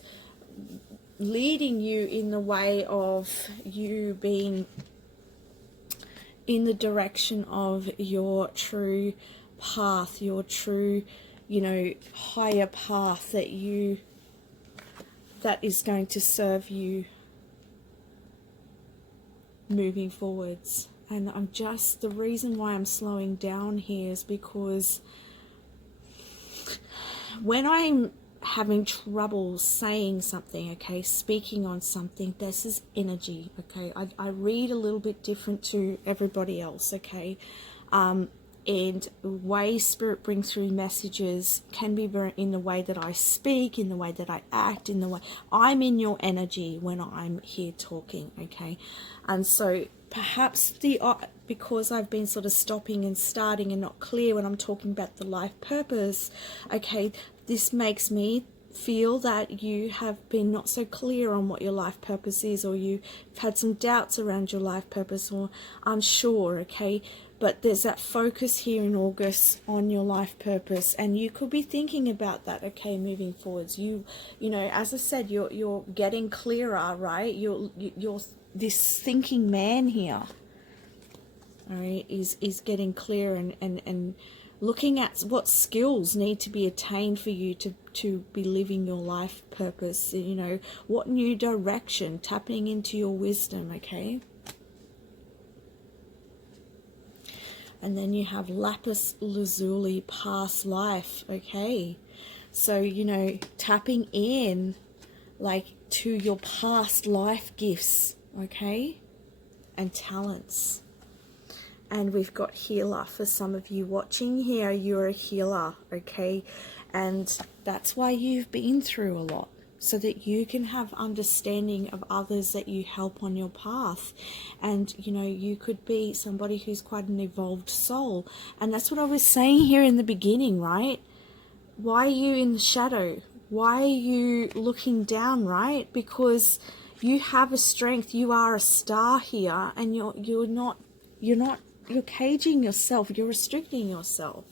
leading you in the way of you being in the direction of your true path, your true, higher path that is going to serve you moving forwards. And the reason why I'm slowing down here is because when I'm having trouble saying something, okay, speaking on something, this is energy, okay. I read a little bit different to everybody else, okay. And the way Spirit brings through messages can be very in the way that I speak, in the way that I act, in the way I'm in your energy when I'm here talking, okay. And so perhaps because I've been sort of stopping and starting and not clear when I'm talking about the life purpose, okay, this makes me feel that you have been not so clear on what your life purpose is, or you've had some doubts around your life purpose, or unsure, okay. But there's that focus here in August on your life purpose, and you could be thinking about that, okay, moving forwards. You know, as I said, you're getting clearer, right? You're this thinking man here, all right, is getting clear and looking at what skills need to be attained for you to be living your life purpose. What new direction, tapping into your wisdom, okay. And then you have lapis lazuli, past life, okay. So, tapping in like to your past life gifts, okay, and talents. And we've got healer for some of you watching here. You're a healer, okay, and that's why you've been through a lot, so that you can have understanding of others that you help on your path. And you could be somebody who's quite an evolved soul, and that's what I was saying here in the beginning, right? Why are you in the shadow? Why are you looking down, right? Because you have a strength. You are a star here, and you're caging yourself, you're restricting yourself,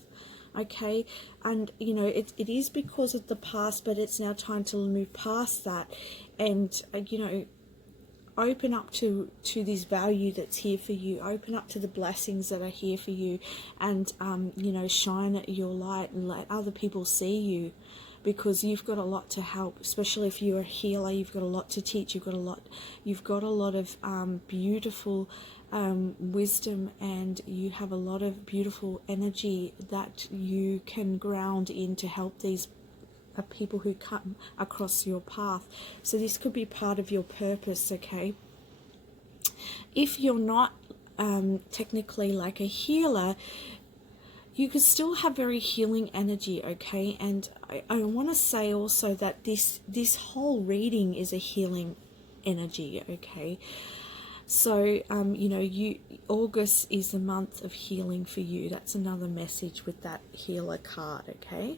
okay. And it is because of the past, but it's now time to move past that and open up to this value that's here for you. Open up to the blessings that are here for you, and shine your light and let other people see you, because you've got a lot to help. Especially if you're a healer, you've got a lot to teach. You've got a lot of beautiful wisdom, and you have a lot of beautiful energy that you can ground in to help these people who come across your path. So this could be part of your purpose, okay. If you're not technically like a healer, you could still have very healing energy, okay. And I want to say also that this whole reading is a healing energy, okay. So August is the month of healing for you. That's another message with that healer card, okay.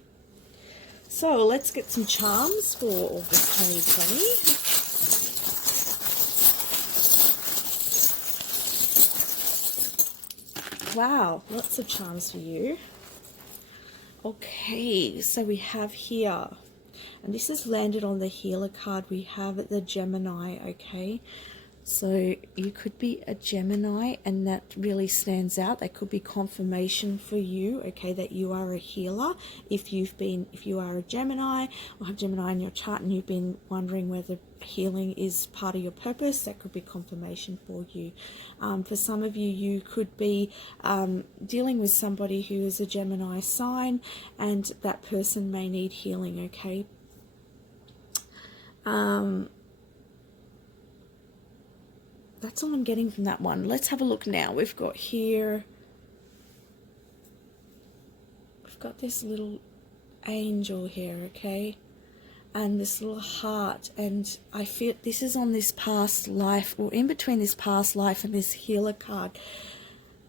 So let's get some charms for August 2020. Wow, lots of charms for you. Okay, so we have here, and this has landed on the healer card, we have the Gemini, okay. So you could be a Gemini, and that really stands out. That could be confirmation for you, okay, that you are a healer. If you are a Gemini or have Gemini in your chart and you've been wondering whether healing is part of your purpose, that could be confirmation for you. For some of you, you could be dealing with somebody who is a Gemini sign, and that person may need healing, okay. That's all I'm getting from that one. Let's have a look now. We've got here, we've got this little angel here, okay, and this little heart, and I feel this is on this past life, or in between this past life and this healer card.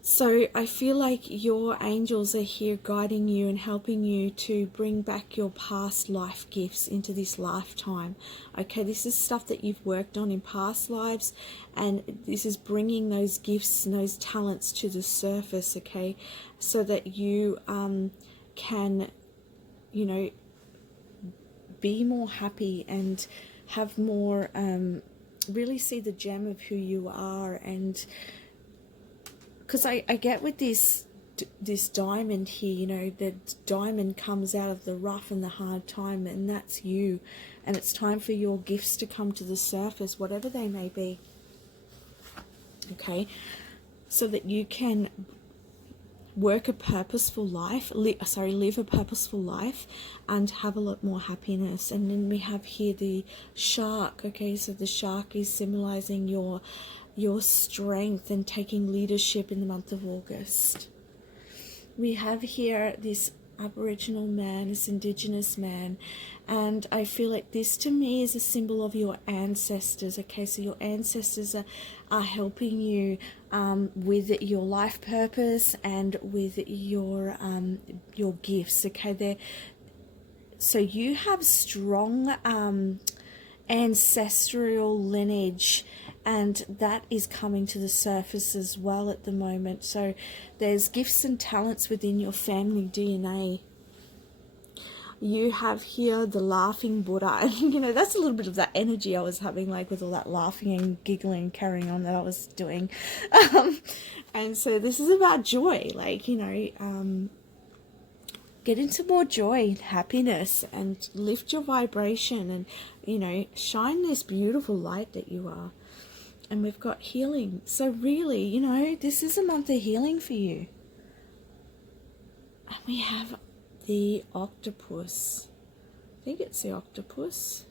So I feel like your angels are here guiding you and helping you to bring back your past life gifts into this lifetime. Okay, this is stuff that you've worked on in past lives, and this is bringing those gifts and those talents to the surface, okay, so that you can, be more happy and have more, really see the gem of who you are, and because I get with this diamond here, you know, the diamond comes out of the rough and the hard time, and that's you. And it's time for your gifts to come to the surface, whatever they may be. Okay, so that you can work a purposeful life, live a purposeful life, and have a lot more happiness. And then we have here the shark. Okay, so the shark is symbolizing your strength and taking leadership in the month of August. We have here this Aboriginal man, this Indigenous man, and I feel like this to me is a symbol of your ancestors. Okay, so your ancestors are helping you with your life purpose and with your gifts. Okay, so you have strong ancestral lineage, and that is coming to the surface as well at the moment. So there's gifts and talents within your family DNA. You have here the laughing Buddha, and you know, that's a little bit of that energy I was having, like with all that laughing and giggling carrying on that I was doing. And so this is about joy, like, you know, get into more joy and happiness and lift your vibration and, you know, shine this beautiful light that you are. And we've got healing. So really, you know, this is a month of healing for you. And we have the octopus. I think it's the octopus.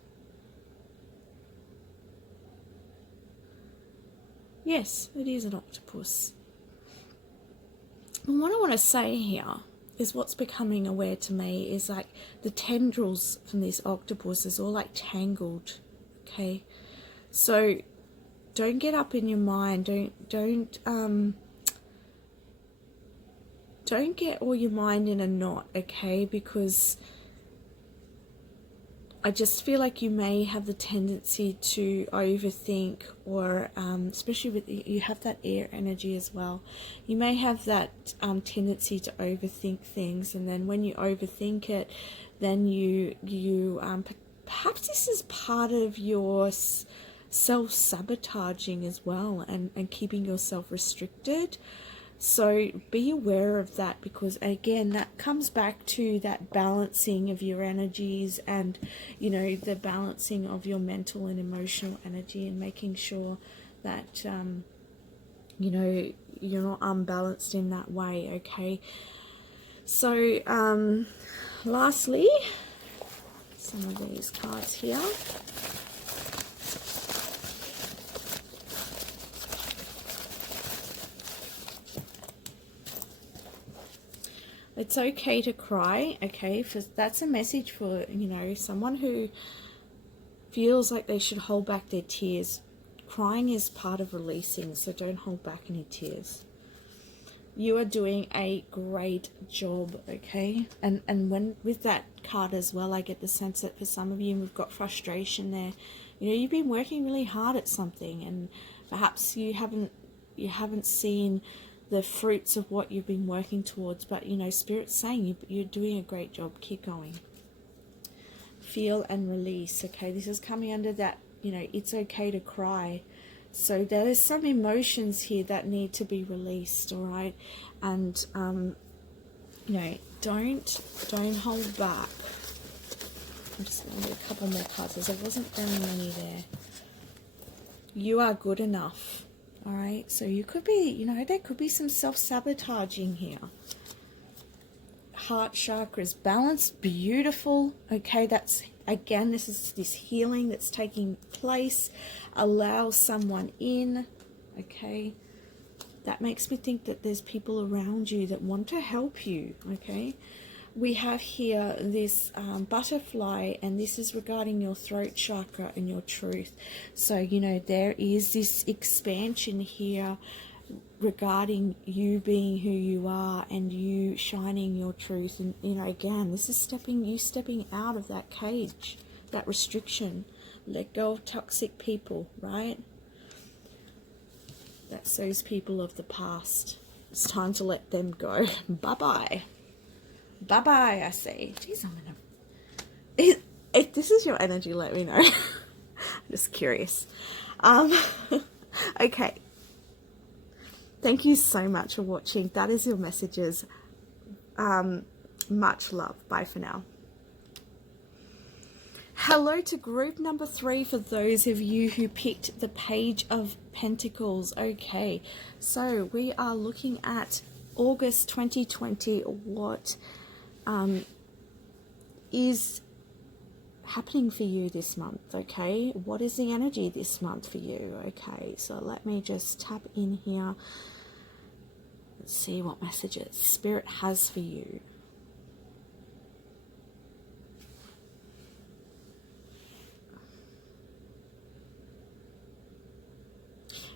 Yes, it is an octopus. And what I want to say here is what's becoming aware to me is like the tendrils from this octopus is all like tangled. Okay, so don't get up in your mind. Don't get all your mind in a knot. Okay, because I just feel like you may have the tendency to overthink, or especially with you have that air energy as well. You may have that tendency to overthink things, and then when you overthink it, then you perhaps this is part of your self-sabotaging as well, and keeping yourself restricted. So be aware of that, because again, that comes back to that balancing of your energies and, you know, the balancing of your mental and emotional energy, and making sure that, you know, you're not unbalanced in that way. Okay. So, lastly, some of these cards here. It's okay to cry, okay? For that's a message for, you know, someone who feels like they should hold back their tears. Crying is part of releasing, so don't hold back any tears. You are doing a great job, okay? And when with that card as well, I get the sense that for some of you, we've got frustration there. You know, you've been working really hard at something, and perhaps you haven't seen the fruits of what you've been working towards, but you know, Spirit's saying you're doing a great job. Keep going. Feel and release. Okay, this is coming under that, you know, it's okay to cry. So there's some emotions here that need to be released. All right, and you know, don't hold back. I'm just going to do a couple more cards, as there wasn't very many there. You are good enough. All right, so you could be, you know, there could be some self-sabotaging here. Heart chakras balanced, beautiful. Okay, that's, again, this is this healing that's taking place. Allow someone in. Okay, that makes me think that there's people around you that want to help you. Okay, we have here this butterfly, and this is regarding your throat chakra and your truth. So, you know, there is this expansion here regarding you being who you are and you shining your truth. And, you know, again, this is stepping out of that cage, that restriction. Let go of toxic people, right? That's those people of the past. It's time to let them go. Bye-bye. Bye-bye, I say. Jeez, I'm gonna... If this is your energy, let me know. I'm just curious. Okay. Thank you so much for watching. That is your messages. Much love. Bye for now. Hello to group number 3 for those of you who picked the Page of Pentacles. Okay, so we are looking at August 2020. What is happening for you this month? Okay, what is the energy this month for you? Okay, so let me just tap in here. Let's see what messages Spirit has for you.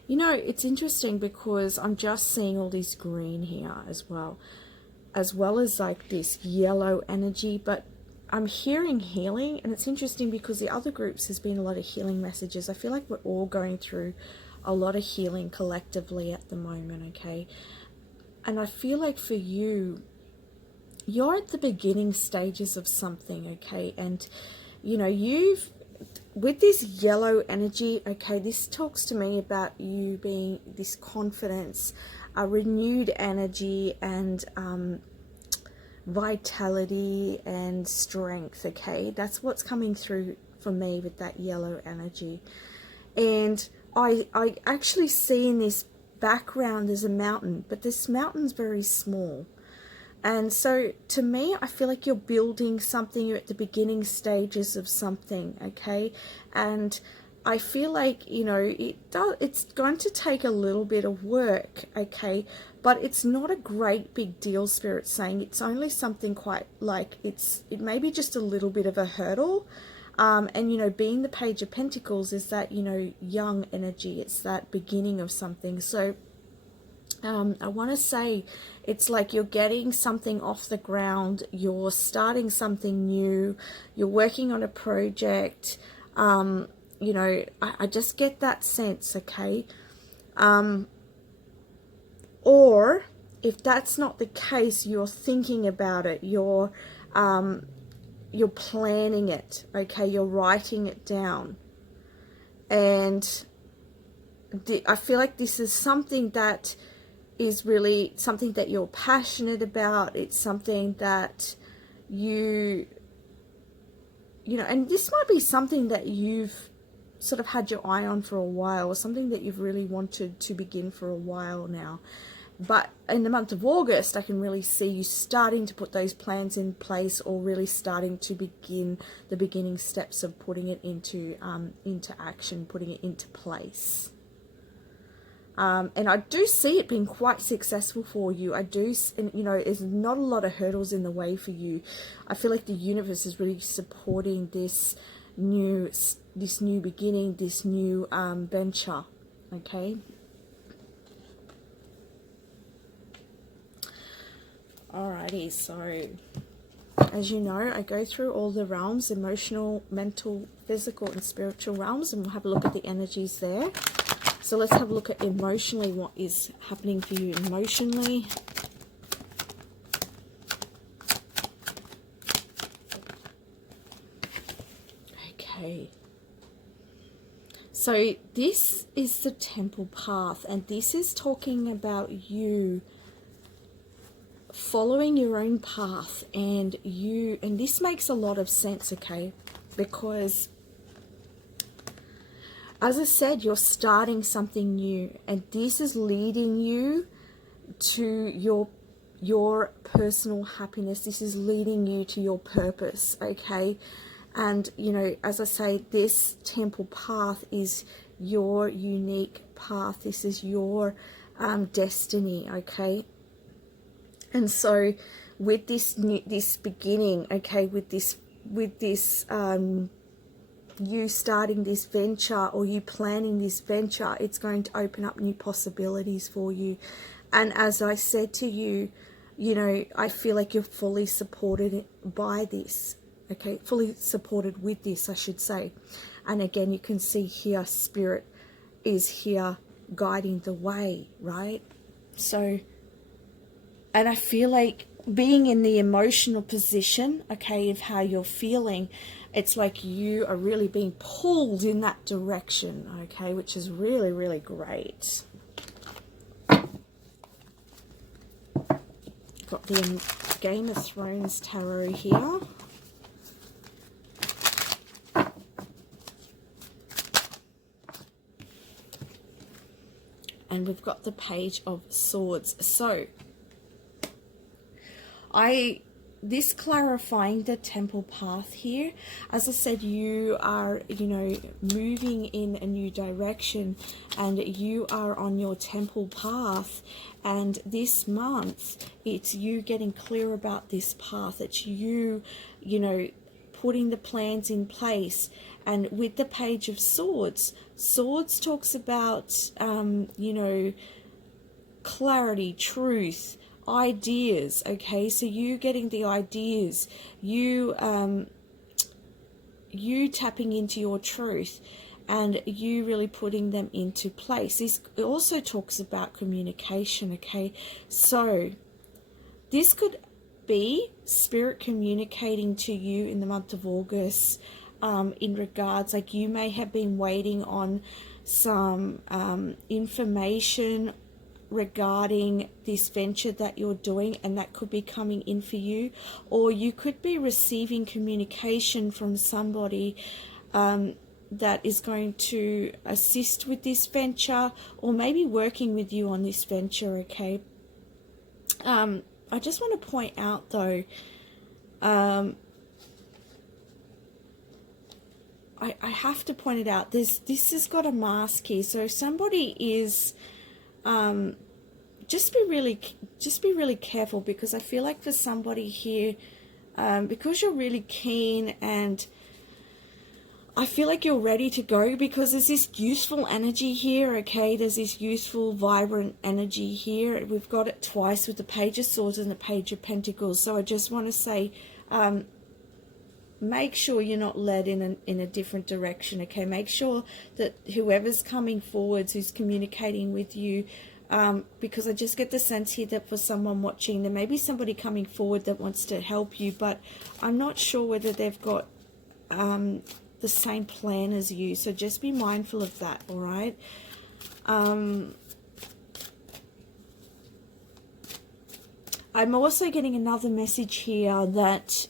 You know, it's interesting because I'm just seeing all this green here as well as like this yellow energy, but I'm hearing healing, and it's interesting because the other groups has been a lot of healing messages. I feel like we're all going through a lot of healing collectively at the moment, okay? And I feel like for you, you're at the beginning stages of something, okay? And, you know, with this yellow energy, okay, this talks to me about you being this confidence, a renewed energy, and vitality and strength, okay? That's what's coming through for me with that yellow energy. And I actually see in this background there's a mountain, but this mountain's very small. And so to me, I feel like you're building something, you're at the beginning stages of something, okay? And I feel like, you know, it's going to take a little bit of work, okay? But it's not a great big deal, Spirit's saying. It's only something quite like, it may be just a little bit of a hurdle. And, you know, being the Page of Pentacles is that, you know, young energy. It's that beginning of something. So I want to say it's like you're getting something off the ground. You're starting something new. You're working on a project. You know, I just get that sense, okay? Or if that's not the case, you're thinking about it. You're planning it, okay? You're writing it down. And I feel like this is something that is really something that you're passionate about. It's something that you know, and this might be something that you've sort of had your eye on for a while, or something that you've really wanted to begin for a while now. But in the month of August, I can really see you starting to put those plans in place, or really starting to begin the beginning steps of putting it into action, putting it into place. And I do see it being quite successful for you. I do, and you know, there's not a lot of hurdles in the way for you. I feel like the universe is really supporting this new beginning, this new venture. Okay. Alrighty, so as you know, I go through all the realms: emotional, mental, physical, and spiritual realms, and we'll have a look at the energies there. So let's have a look at emotionally, what is happening for you emotionally. Okay. So this is the Temple Path, and this is talking about you following your own path, and this makes a lot of sense, okay? Because as I said, you're starting something new, and this is leading you to your personal happiness. This is leading you to your purpose, okay? And, you know, as I say, this Temple Path is your unique path. This is your destiny, okay? And so with this beginning, okay, with this you starting this venture, or you planning this venture, it's going to open up new possibilities for you. And as I said to you, you know, I feel like you're fully supported by this, okay, fully supported with this, I should say. And again, you can see here, Spirit is here guiding the way, right? So, and I feel like being in the emotional position, okay, of how you're feeling, it's like you are really being pulled in that direction, okay, which is really, really great. got the Game of Thrones tarot here. And we've got the Page of Swords. So this clarifying the temple path here, as I said, you are, you know, moving in a new direction, and you are on your temple path. And this month, it's you getting clear about this path. It's you, you know, putting the plans in place. And with the Page of Swords, Swords talks about, you know, clarity, truth, ideas. Okay, so you getting the ideas, you tapping into your truth, and you really putting them into place. This also talks about communication. Okay, so this could be Spirit communicating to you in the month of August, in regards, like you may have been waiting on some information regarding this venture that you're doing, and that could be coming in for you, or you could be receiving communication from somebody that is going to assist with this venture, or maybe working with you on this venture. Okay, I just want to point out though, I have to point it out, this has got a mask here. So if somebody is just be really careful, because I feel like for somebody here, because you're really keen, and I feel like you're ready to go, because there's this youthful energy here. Okay, there's this youthful, vibrant energy here. We've got it twice with the Page of Swords and the Page of Pentacles. So I just want to say, make sure you're not led in a different direction. Okay, make sure that whoever's coming forwards, who's communicating with you, because I just get the sense here that for someone watching, there may be somebody coming forward that wants to help you, but I'm not sure whether they've got the same plan as you. So just be mindful of that. All right. I'm also getting another message here that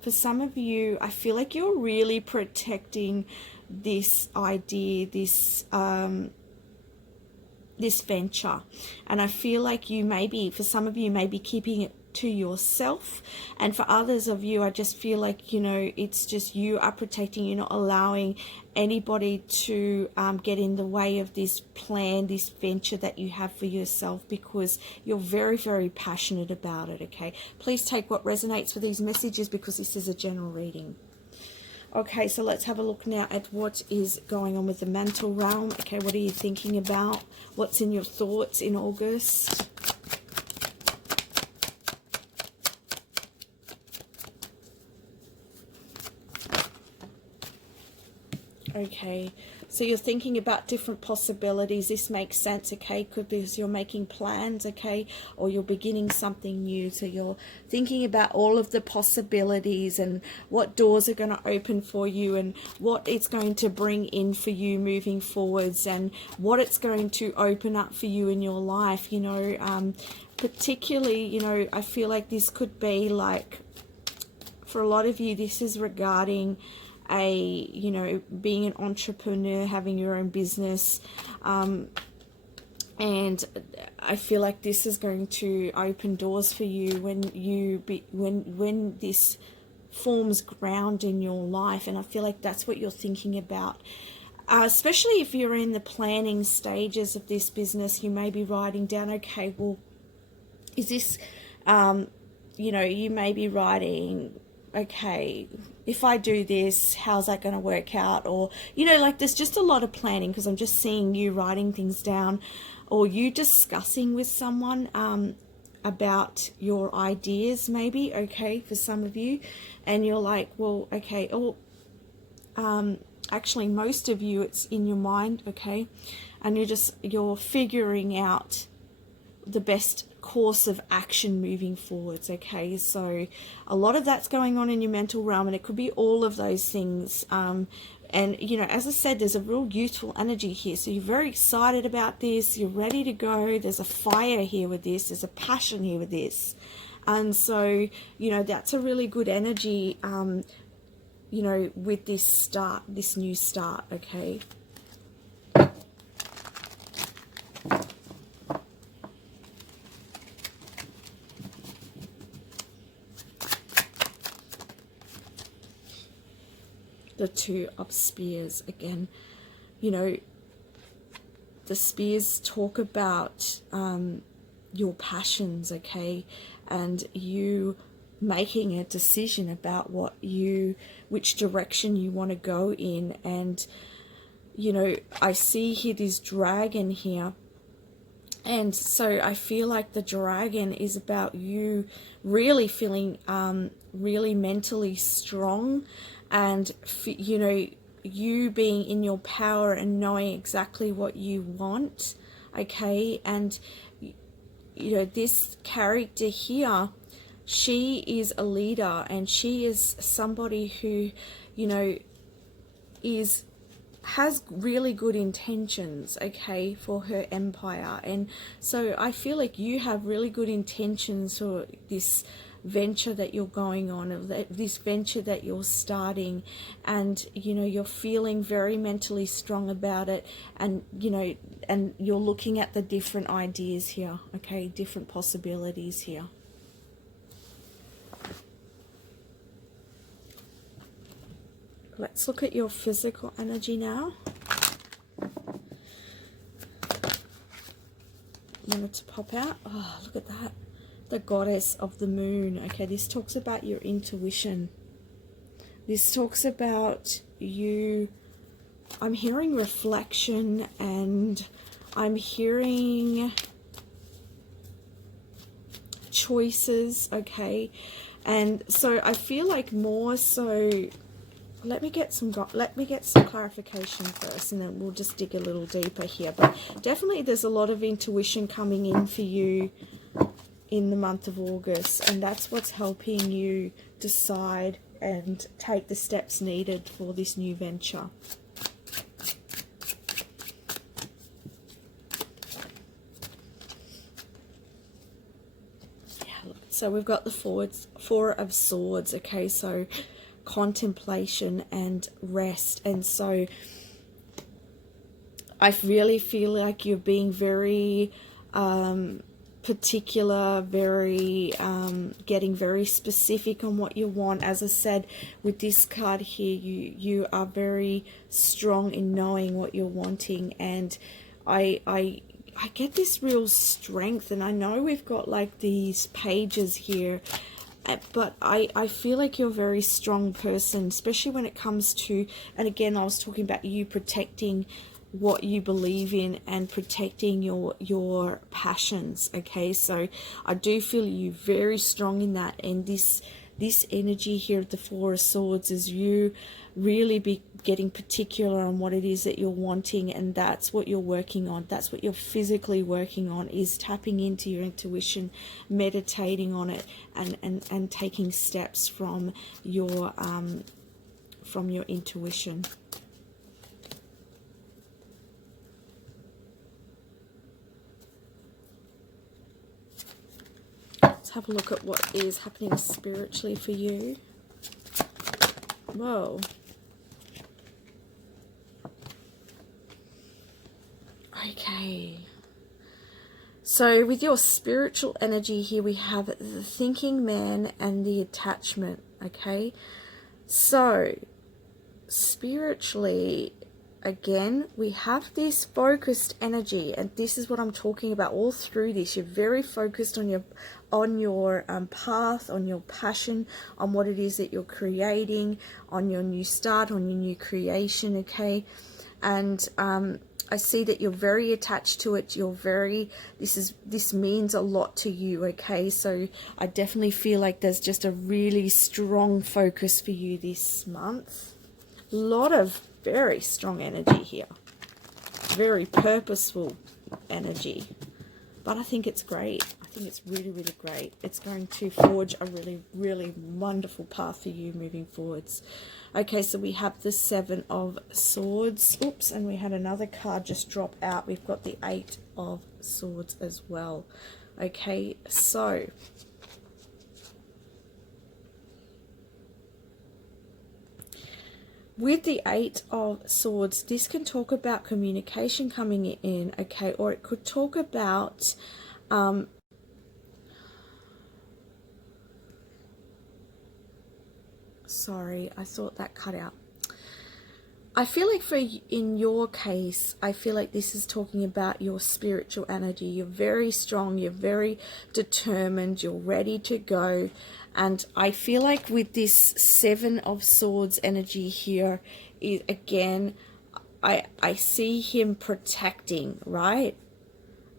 for some of you, I feel like you're really protecting this idea, this this venture, and I feel like you may be, for some of you, may be keeping it to yourself, and for others of you, I just feel like, you know, it's just you are protecting, you're not allowing anybody to get in the way of this plan, this venture that you have for yourself, because you're very, very passionate about it. Okay, please take what resonates with these messages, because this is a general reading. Okay, so let's have a look now at what is going on with the mental realm. Okay, what are you thinking about? What's in your thoughts in August? Okay, so you're thinking about different possibilities. This makes sense. Okay, could be because you're making plans. Okay, or you're beginning something new, so you're thinking about all of the possibilities and what doors are going to open for you, and what it's going to bring in for you moving forwards, and what it's going to open up for you in your life. You know, particularly, you know, I feel like this could be like, for a lot of you, this is regarding you know, being an entrepreneur, having your own business, and I feel like this is going to open doors for you when this forms ground in your life. And I feel like that's what you're thinking about, especially if you're in the planning stages of this business. You may be writing down, okay, well, is this you know, you may be writing, okay, if I do this, how's that going to work out? Or, you know, like there's just a lot of planning, because I'm just seeing you writing things down, or you discussing with someone about your ideas maybe, okay, for some of you. And you're like, well, okay, or actually most of you, it's in your mind, okay, and you're figuring out the best course of action moving forwards. Okay, so a lot of that's going on in your mental realm, and it could be all of those things. And you know, as I said, there's a real youthful energy here, so you're very excited about this, you're ready to go. There's a fire here with this, there's a passion here with this, And so, you know, that's a really good energy, you know, with this start, this new start, okay? The Two of Spears again, you know, the spears talk about your passions, okay, and you making a decision about which direction you want to go in. And you know, I see here this dragon here, and so I feel like the dragon is about you really feeling really mentally strong, and you know, you being in your power and knowing exactly what you want, okay? And you know, this character here, she is a leader, and she is somebody who, you know, has really good intentions, okay, for her empire. And so I feel like you have really good intentions for this venture that you're going on, of this venture that you're starting, and you know, you're feeling very mentally strong about it, and you know, and you're looking at the different ideas here, okay, different possibilities here. Let's look at your physical energy now. Wanted to pop out. Oh, look at that. The Goddess of the Moon. Okay, this talks about your intuition. This talks about you. I'm hearing reflection, and I'm hearing choices, okay? And so I feel like more so, let me get some clarification first, and then we'll just dig a little deeper here. But definitely there's a lot of intuition coming in for you in the month of August, and that's what's helping you decide and take the steps needed for this new venture. Yeah, so we've got the Four of Swords, okay, so contemplation and rest. And so I really feel like you're being very particular, very getting very specific on what you want. As I said, with this card here, you are very strong in knowing what you're wanting, and I get this real strength. And I know we've got like these pages here, but I feel like you're a very strong person, especially when it comes to, and again, I was talking about you protecting what you believe in and protecting your passions, okay? So I do feel you very strong in that. And this energy here of the Four of Swords is you really be getting particular on what it is that you're wanting, and that's what you're working on. That's what you're physically working on, is tapping into your intuition, meditating on it, and taking steps from your intuition. Let's have a look at what is happening spiritually for you. Whoa. Okay. So with your spiritual energy here, we have the thinking man and the attachment, okay? So spiritually, again, we have this focused energy, and this is what I'm talking about all through this. You're very focused on your path, on your passion, on what it is that you're creating, on your new start, on your new creation, okay? And I see that you're very attached to it. You're very, this means a lot to you, okay? So I definitely feel like there's just a really strong focus for you this month. A lot of very strong energy here. Very purposeful energy. But I think it's great. I think it's really, really great. It's going to forge a really, really wonderful path for you moving forwards. Okay, so we have the Seven of Swords. Oops, and we had another card just drop out. We've got the Eight of Swords as well. Okay, so with the Eight of Swords, this can talk about communication coming in, okay, or it could talk about sorry, I thought that cut out. I feel like in your case, I feel like this is talking about your spiritual energy. You're very strong, you're very determined, you're ready to go. And I feel like with this Seven of Swords energy here, again, I see him protecting, right?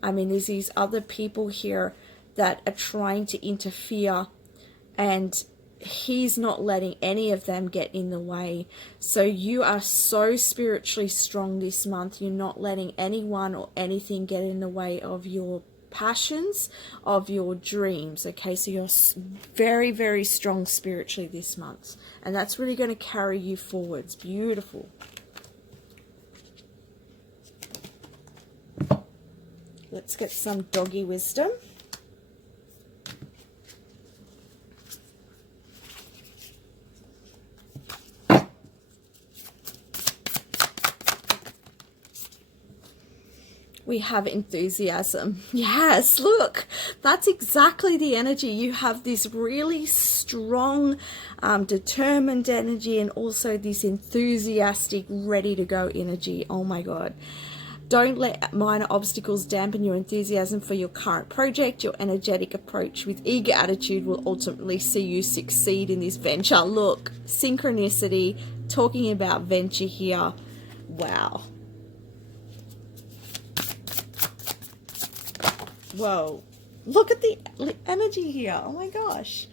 I mean, there's these other people here that are trying to interfere, and he's not letting any of them get in the way. So you are so spiritually strong this month. You're not letting anyone or anything get in the way of your passions, of your dreams. Okay, so you're very, very strong spiritually this month, and that's really going to carry you forwards. Beautiful. Let's get some doggy wisdom. We have enthusiasm. Yes, look, that's exactly the energy. You have this really strong, determined energy, and also this enthusiastic, ready to go energy. Oh my God. Don't let minor obstacles dampen your enthusiasm for your current project. Your energetic approach with eager attitude will ultimately see you succeed in this venture. Look, synchronicity, talking about venture here. Wow. Whoa, look at the energy here. Oh my gosh.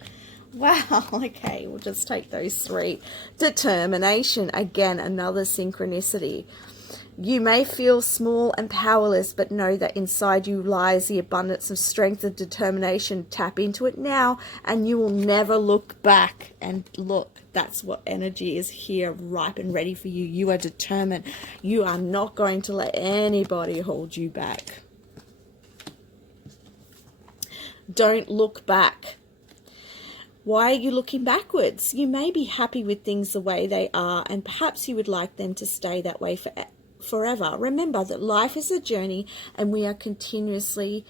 Wow. Okay, we'll just take those three. Determination, again, another synchronicity. You may feel small and powerless, but know that inside you lies the abundance of strength and determination. Tap into it now, and you will never look back. And look, that's what energy is here, ripe and ready for you. You are determined. You are not going to let anybody hold you back. Don't look back. Why are you looking backwards? You may be happy with things the way they are, and perhaps you would like them to stay that way forever. Remember that life is a journey, and we are continuously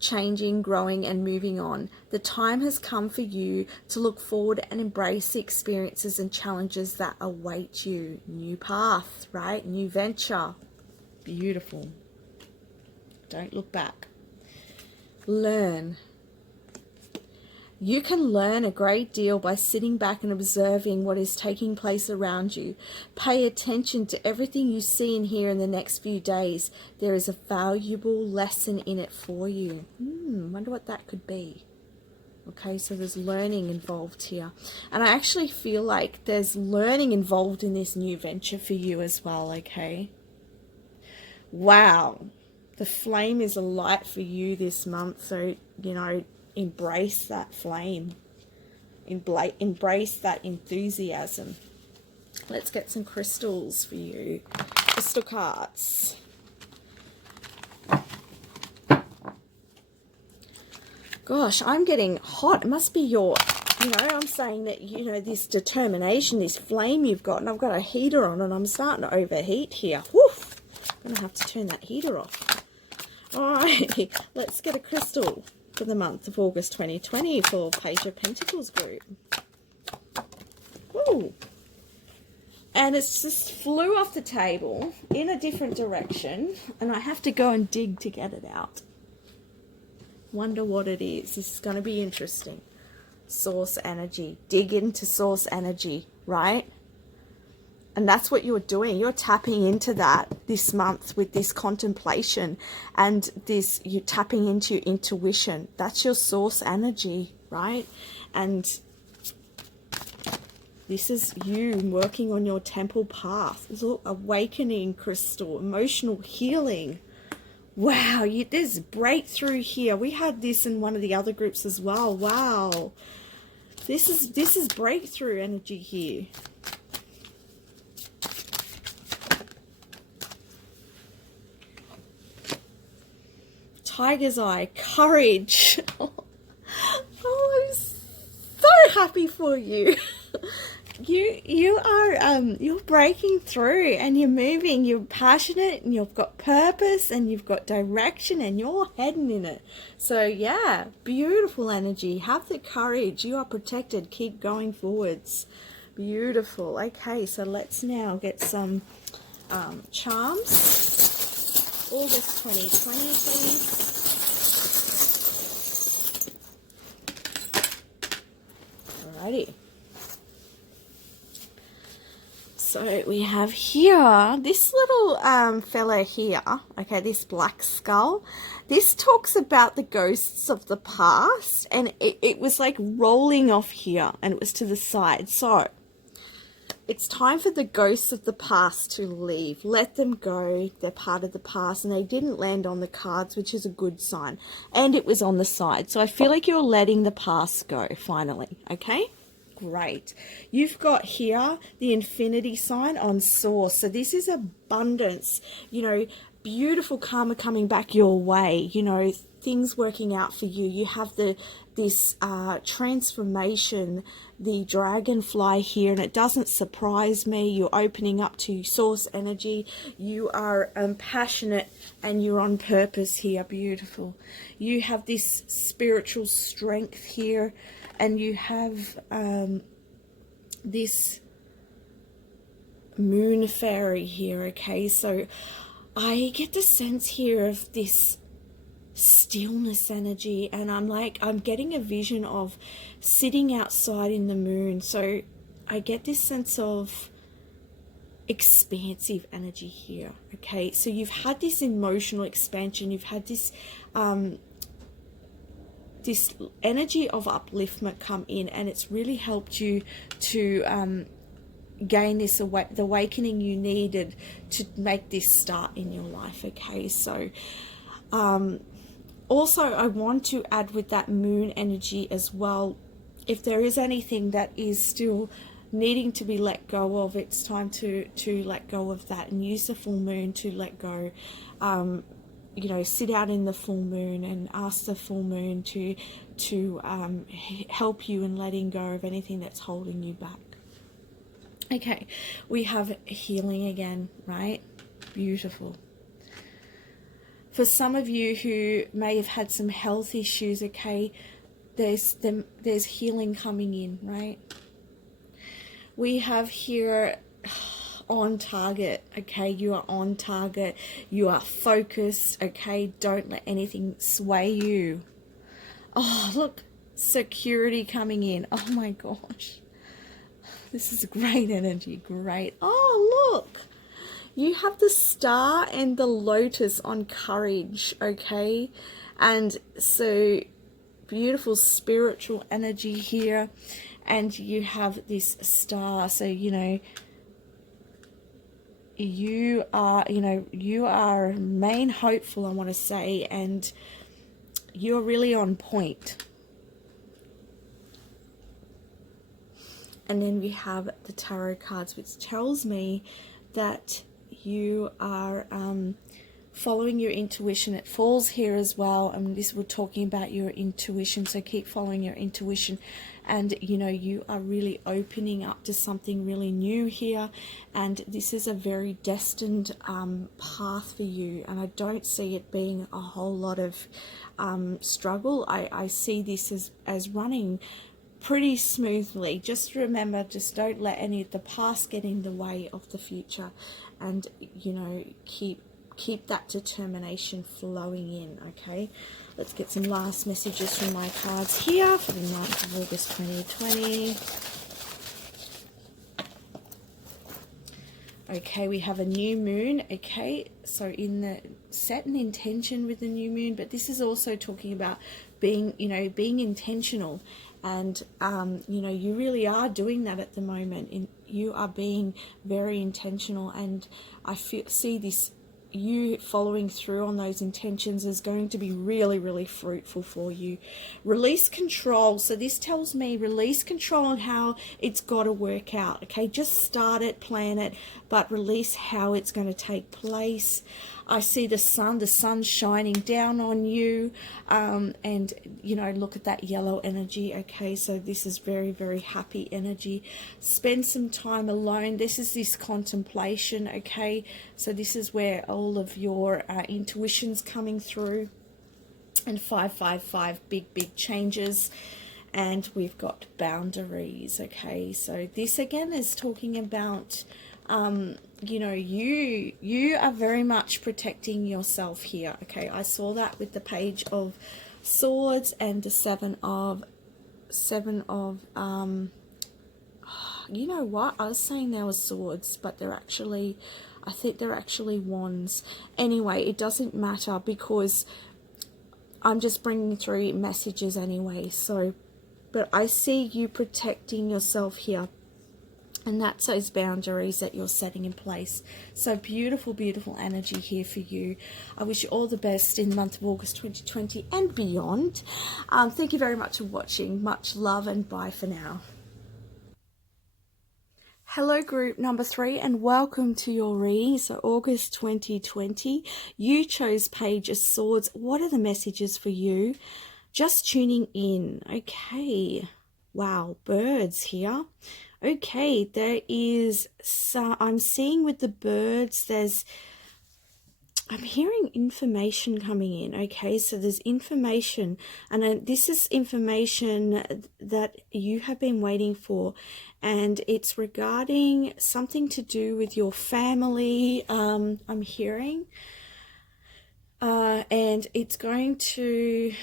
changing, growing, and moving on. The time has come for you to look forward and embrace the experiences and challenges that await you. New path, right? New venture. Beautiful. Don't look back. Learn. You can learn a great deal by sitting back and observing what is taking place around you. Pay attention to everything you see and hear in the next few days. There is a valuable lesson in it for you. Wonder what that could be. Okay, so there's learning involved here. And I actually feel like there's learning involved in this new venture for you as well, okay? Wow. The flame is alight for you this month, so, you know, embrace that flame. Embrace that enthusiasm. Let's get some crystals for you. Crystal cards. Gosh, I'm getting hot. It must be your, you know, I'm saying that, you know, this determination, this flame you've got, and I've got a heater on and I'm starting to overheat here. Woof! I'm going to have to turn that heater off. Alright, let's get a crystal for the month of August 2020 for Page of Pentacles group. Ooh. And it's just flew off the table in a different direction, and I have to go and dig to get it out. Wonder what it is. This is going to be interesting. Source energy. Dig into source energy, right? And that's what you're doing. You're tapping into that this month with this contemplation, and this, you're tapping into your intuition. That's your source energy, right? And this is you working on your temple path. Look, awakening crystal, emotional healing. Wow, there's breakthrough here. We had this in one of the other groups as well. Wow. This is breakthrough energy here. Tiger's eye, courage. Oh, I'm so happy for you. you are you're breaking through and you're moving, you're passionate and you've got purpose and you've got direction and you're heading in it. So yeah, beautiful energy. Have the courage. You are protected. Keep going forwards. Beautiful. Okay, so let's now get some charms. August 2020, please. Alrighty. So we have here this little fella here, okay, this black skull. This talks about the ghosts of the past, and it was like rolling off here, and it was to the side. So it's time for the ghosts of the past to leave. Let them go. They're part of the past, and they didn't land on the cards, which is a good sign. And it was on the side. So I feel like you're letting the past go, finally, okay? Great. You've got here the infinity sign on source. So this is abundance, you know, beautiful karma coming back your way, you know, things working out for you. You have this transformation, the dragonfly here, and it doesn't surprise me. You're opening up to source energy. You are passionate and you're on purpose here. Beautiful. You have this spiritual strength here, and you have this moon fairy here, okay? So I get the sense here of this stillness energy, and I'm getting a vision of sitting outside in the moon. So I get this sense of expansive energy here, okay? So you've had this emotional expansion, you've had this this energy of upliftment come in, and it's really helped you to gain this the awakening you needed to make this start in your life, okay? So also I want to add with that moon energy as well, if there is anything that is still needing to be let go of, it's time to let go of that and use the full moon to let go. You know, sit out in the full moon and ask the full moon to help you in letting go of anything that's holding you back. Okay, we have healing again, right? Beautiful. For some of you who may have had some health issues, okay, there's healing coming in, right? We have here on target, okay? You are on target. You are focused, okay? Don't let anything sway you. Oh, look, security coming in. Oh my gosh. This is great energy, great. Oh, look. You have the star and the lotus on courage, okay? And so beautiful spiritual energy here. And you have this star. So, you know, you are main hopeful, I want to say, and you're really on point. And then we have the tarot cards, which tells me that you are following your intuition. It falls here as well, and this we're talking about your intuition, so keep following your intuition. And you know, you are really opening up to something really new here, and this is a very destined path for you, and I don't see it being a whole lot of struggle. I see this as running pretty smoothly. Just remember, just don't let any of the past get in the way of the future, and you know, keep that determination flowing in, okay? Let's get some last messages from my cards here for the 9th of August 2020. Okay, we have a new moon, okay? So set an intention with the new moon, but this is also talking about being intentional. And, you know, you really are doing that at the moment. You are being very intentional, and I see this you following through on those intentions is going to be really, really fruitful for you. Release control. So this tells me release control on how it's got to work out. Okay, just start it, plan it, but release how it's going to take place. I see the sun's shining down on you, and you know, look at that yellow energy. Okay, so this is very, very happy energy. Spend some time alone. This is this contemplation. Okay, so this is where all of your intuition's coming through. And 555, big changes. And we've got boundaries. Okay, so this again is talking about you know, you are very much protecting yourself here. Okay, I saw that with the Page of Swords and the seven of you know what, I was saying there were swords, but they're actually, I think they're actually wands. Anyway, it doesn't matter because I'm just bringing through messages anyway. So, but I see you protecting yourself here. And that's those boundaries that you're setting in place. So beautiful, beautiful energy here for you. I wish you all the best in the month of August 2020 and beyond. Thank you very much for watching. Much love and bye for now. Hello group number 3 and welcome to your reading. So August 2020, you chose Page of Swords. What are the messages for you? Just tuning in. Okay. Wow, birds here. Okay, there is some, I'm seeing with the birds, I'm hearing information coming in. Okay, so there's information, and this is information that you have been waiting for, and it's regarding something to do with your family. I'm hearing, and it's going to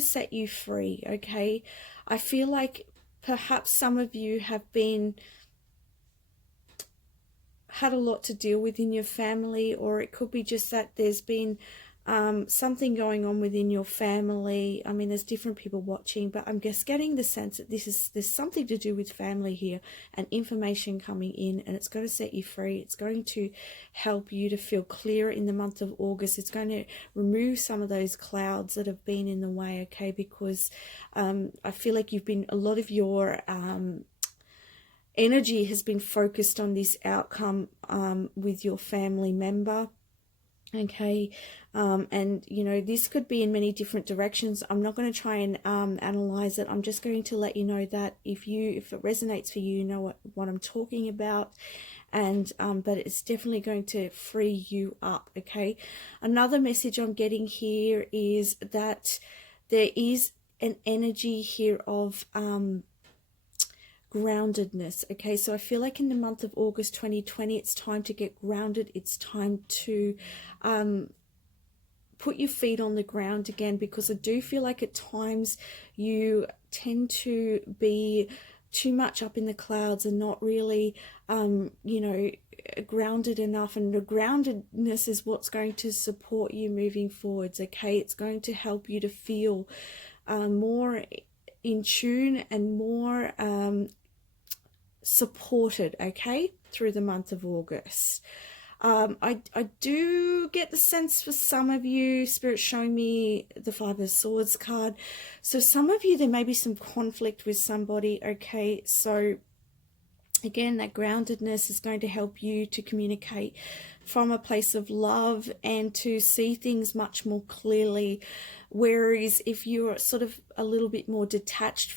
set you free. Okay, I feel like perhaps some of you have had a lot to deal with in your family, or it could be just that there's been something going on within your family. I mean, there's different people watching, but I'm just getting the sense that there's something to do with family here, and information coming in, and it's going to set you free. It's going to help you to feel clearer in the month of August. It's going to remove some of those clouds that have been in the way, okay? Because I feel like a lot of your energy has been focused on this outcome with your family member. Okay, and you know, this could be in many different directions. I'm not going to try and analyze it. I'm just going to let you know that if it resonates for you, you know what I'm talking about, and but it's definitely going to free you up. Okay, another message I'm getting here is that there is an energy here of groundedness. Okay, so I feel like in the month of August 2020, it's time to get grounded. It's time to put your feet on the ground again, because I do feel like at times you tend to be too much up in the clouds and not really you know, grounded enough, and the groundedness is what's going to support you moving forwards. Okay, it's going to help you to feel more in tune and more supported, okay, through the month of August. I do get the sense for some of you, Spirit showing me the Five of Swords card. So some of you, there may be some conflict with somebody, okay? So again, that groundedness is going to help you to communicate from a place of love and to see things much more clearly. Whereas if you're sort of a little bit more detached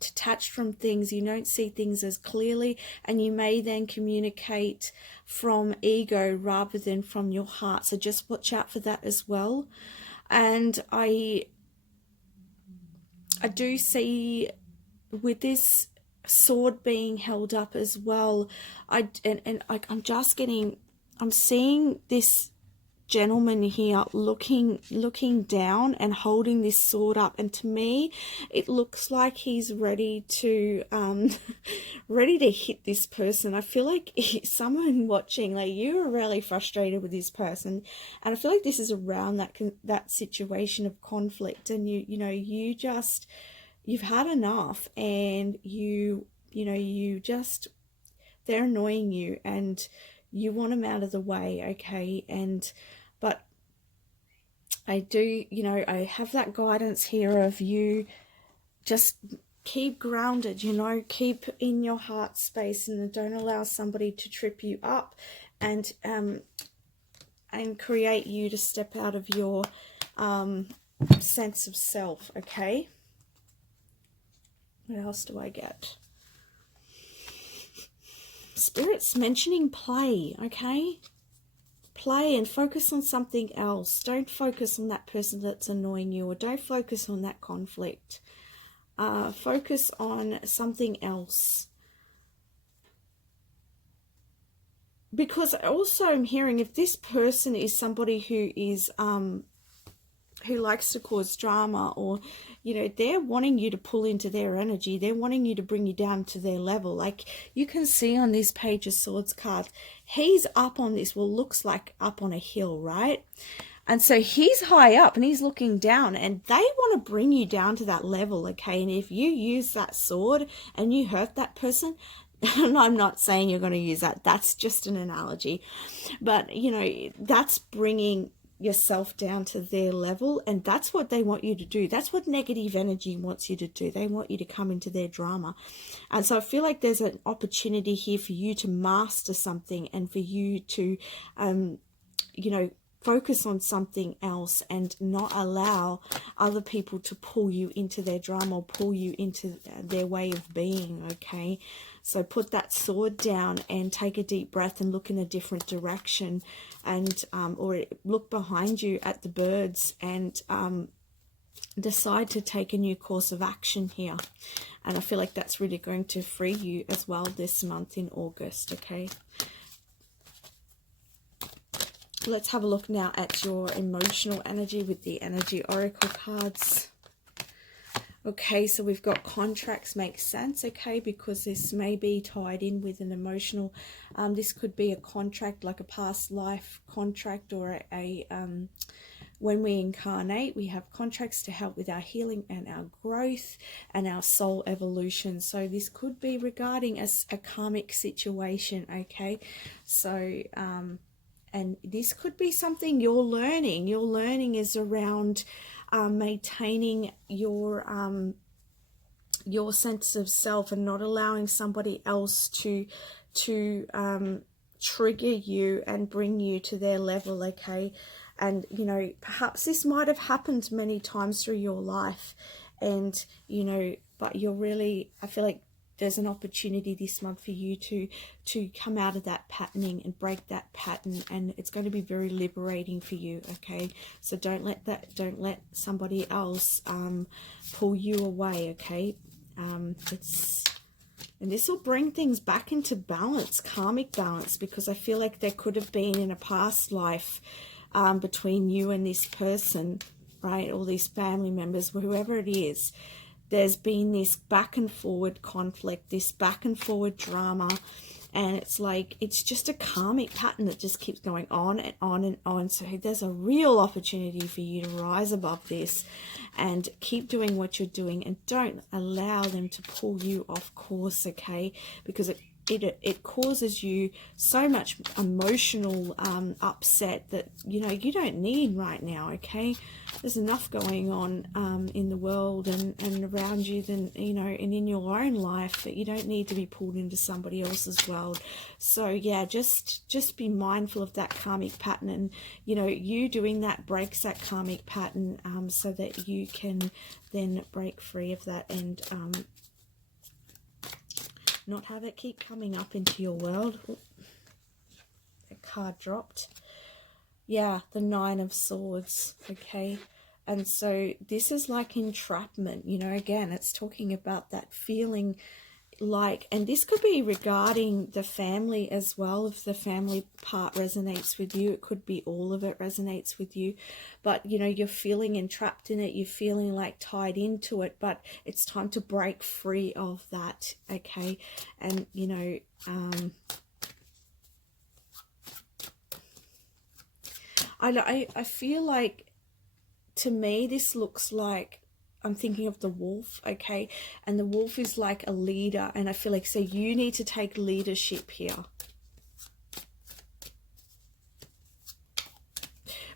detached from things, you don't see things as clearly, and you may then communicate from ego rather than from your heart. So just watch out for that as well. And I do see with this sword being held up as well, I'm seeing this gentleman here looking down and holding this sword up, and to me it looks like he's ready to hit this person. I feel like someone watching, like, you are really frustrated with this person, and I feel like this is around that situation of conflict, and you've had enough, and you just they're annoying you and you want them out of the way, okay? But I do, you know, I have that guidance here of you just keep grounded, you know, keep in your heart space and don't allow somebody to trip you up and create you to step out of your sense of self, okay? What else do I get? Spirit's mentioning play, okay? Play and focus on something else. Don't focus on that person that's annoying you, or don't focus on that conflict. Focus on something else. Because also I'm hearing, if this person is somebody who likes to cause drama, or, you know, they're wanting you to pull into their energy, they're wanting you to bring you down to their level. Like you can see on this Page of Swords card, he's up on this, well, looks like up on a hill, right? And so he's high up and he's looking down, and they want to bring you down to that level, okay? And if you use that sword and you hurt that person, and I'm not saying you're going to use that, that's just an analogy, but, you know, that's bringing yourself down to their level, and that's what they want you to do. That's what negative energy wants you to do. They want you to come into their drama. And so I feel like there's an opportunity here for you to master something, and for you to you know, focus on something else and not allow other people to pull you into their drama or pull you into their way of being, okay? So put that sword down and take a deep breath and look in a different direction, and or look behind you at the birds and decide to take a new course of action here. And I feel like that's really going to free you as well this month in August, okay? Let's have a look now at your emotional energy with the Energy Oracle cards. Okay, so we've got contracts make sense, okay, because this may be tied in with an emotional, this could be a contract, like a past life contract, or when we incarnate, we have contracts to help with our healing and our growth and our soul evolution. So this could be regarding a karmic situation, okay? So, and this could be something you're learning. Your learning is around maintaining your sense of self and not allowing somebody else to trigger you and bring you to their level, okay? And, you know, perhaps this might have happened many times through your life, and, you know, but you're really, I feel like there's an opportunity this month for you to come out of that patterning and break that pattern, and it's going to be very liberating for you, okay? So don't let somebody else pull you away, okay? And this will bring things back into balance, karmic balance, because I feel like there could have been in a past life between you and this person, right, or these family members, whoever it is. There's been this back and forward conflict, this back and forward drama, and it's like, it's just a karmic pattern that just keeps going on and on and on. So there's a real opportunity for you to rise above this and keep doing what you're doing, and don't allow them to pull you off course, okay? Because it causes you so much emotional upset that, you know, you don't need right now, okay? There's enough going on in the world and around you, than, you know, and in your own life, that you don't need to be pulled into somebody else's world. So yeah, just be mindful of that karmic pattern, and, you know, you doing that breaks that karmic pattern, so that you can then break free of that and not have it keep coming up into your world. Ooh, that card dropped. Yeah, the Nine of Swords, okay? And so this is like entrapment, you know, again, it's talking about that feeling like, and this could be regarding the family as well. If the family part resonates with you, it could be all of it resonates with you, but, you know, you're feeling entrapped in it, you're feeling like tied into it, but it's time to break free of that, okay? And, you know, I feel like, to me, this looks like I'm thinking of the wolf, okay? And the wolf is like a leader, and I feel like, so you need to take leadership here.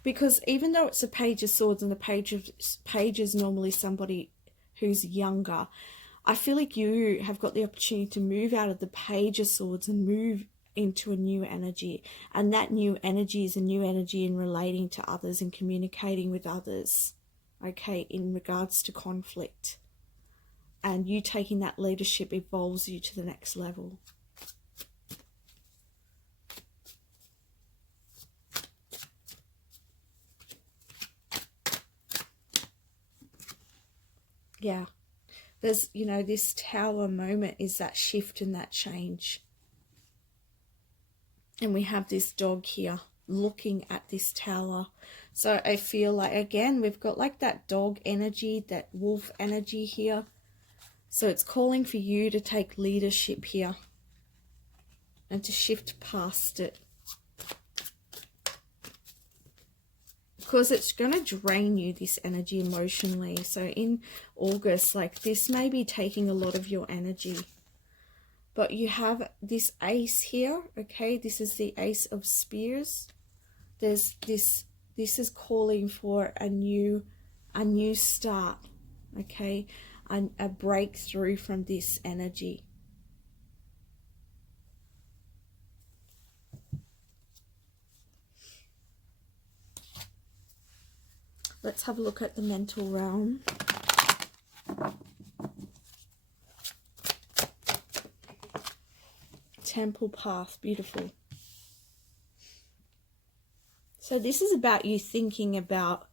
Because even though it's a Page of Swords, and the page is normally somebody who's younger, I feel like you have got the opportunity to move out of the Page of Swords and move into a new energy. And that new energy is a new energy in relating to others and communicating with others, okay, in regards to conflict. And you taking that leadership evolves you to the next level. Yeah. There's, you know, this Tower moment is that shift and that change. And we have this dog here looking at this tower. So I feel like, again, we've got like that dog energy, that wolf energy here. So it's calling for you to take leadership here and to shift past it. Because it's going to drain you, this energy, emotionally. So in August, like, this may be taking a lot of your energy. But you have this ace here, okay? This is the Ace of Spears. There's this is calling for a new start, okay? And a breakthrough from this energy. Let's have a look at the mental realm. Temple path, beautiful. So this is about you thinking about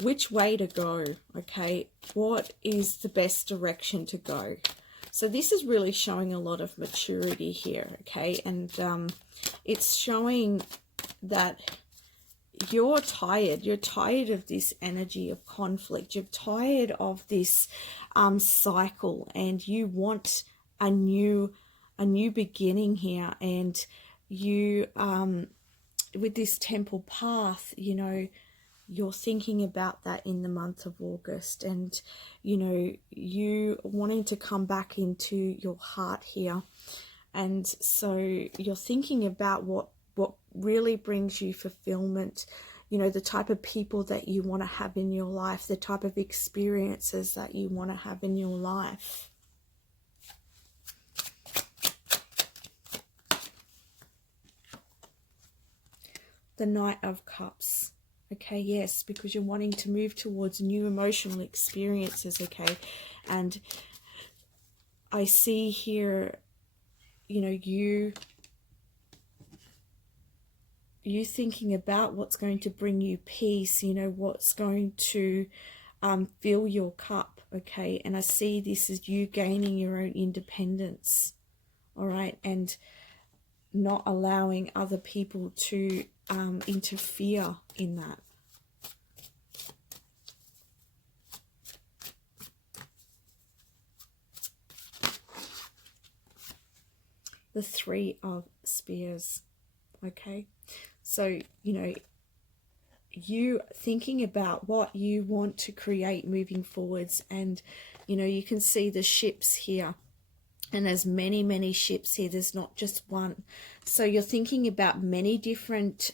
which way to go, okay? What is the best direction to go? So this is really showing a lot of maturity here, okay? And it's showing that you're tired of this energy of conflict. You're tired of this cycle, and you want a new beginning here. And you with this temple path, you know, you're thinking about that in the month of August, and you know, you wanting to come back into your heart here. And so you're thinking about what really brings you fulfillment, you know, the type of people that you want to have in your life, the type of experiences that you want to have in your life. The Knight of Cups. Okay, yes, because you're wanting to move towards new emotional experiences, okay? And I see here, you know, you thinking about what's going to bring you peace, you know, what's going to fill your cup, okay? And I see this as you gaining your own independence, all right? And not allowing other people to interfere in that. The Three of Spears, okay? So, you know, you thinking about what you want to create moving forwards, and, you know, you can see the ships here. And there's many ships here. There's not just one. So you're thinking about many different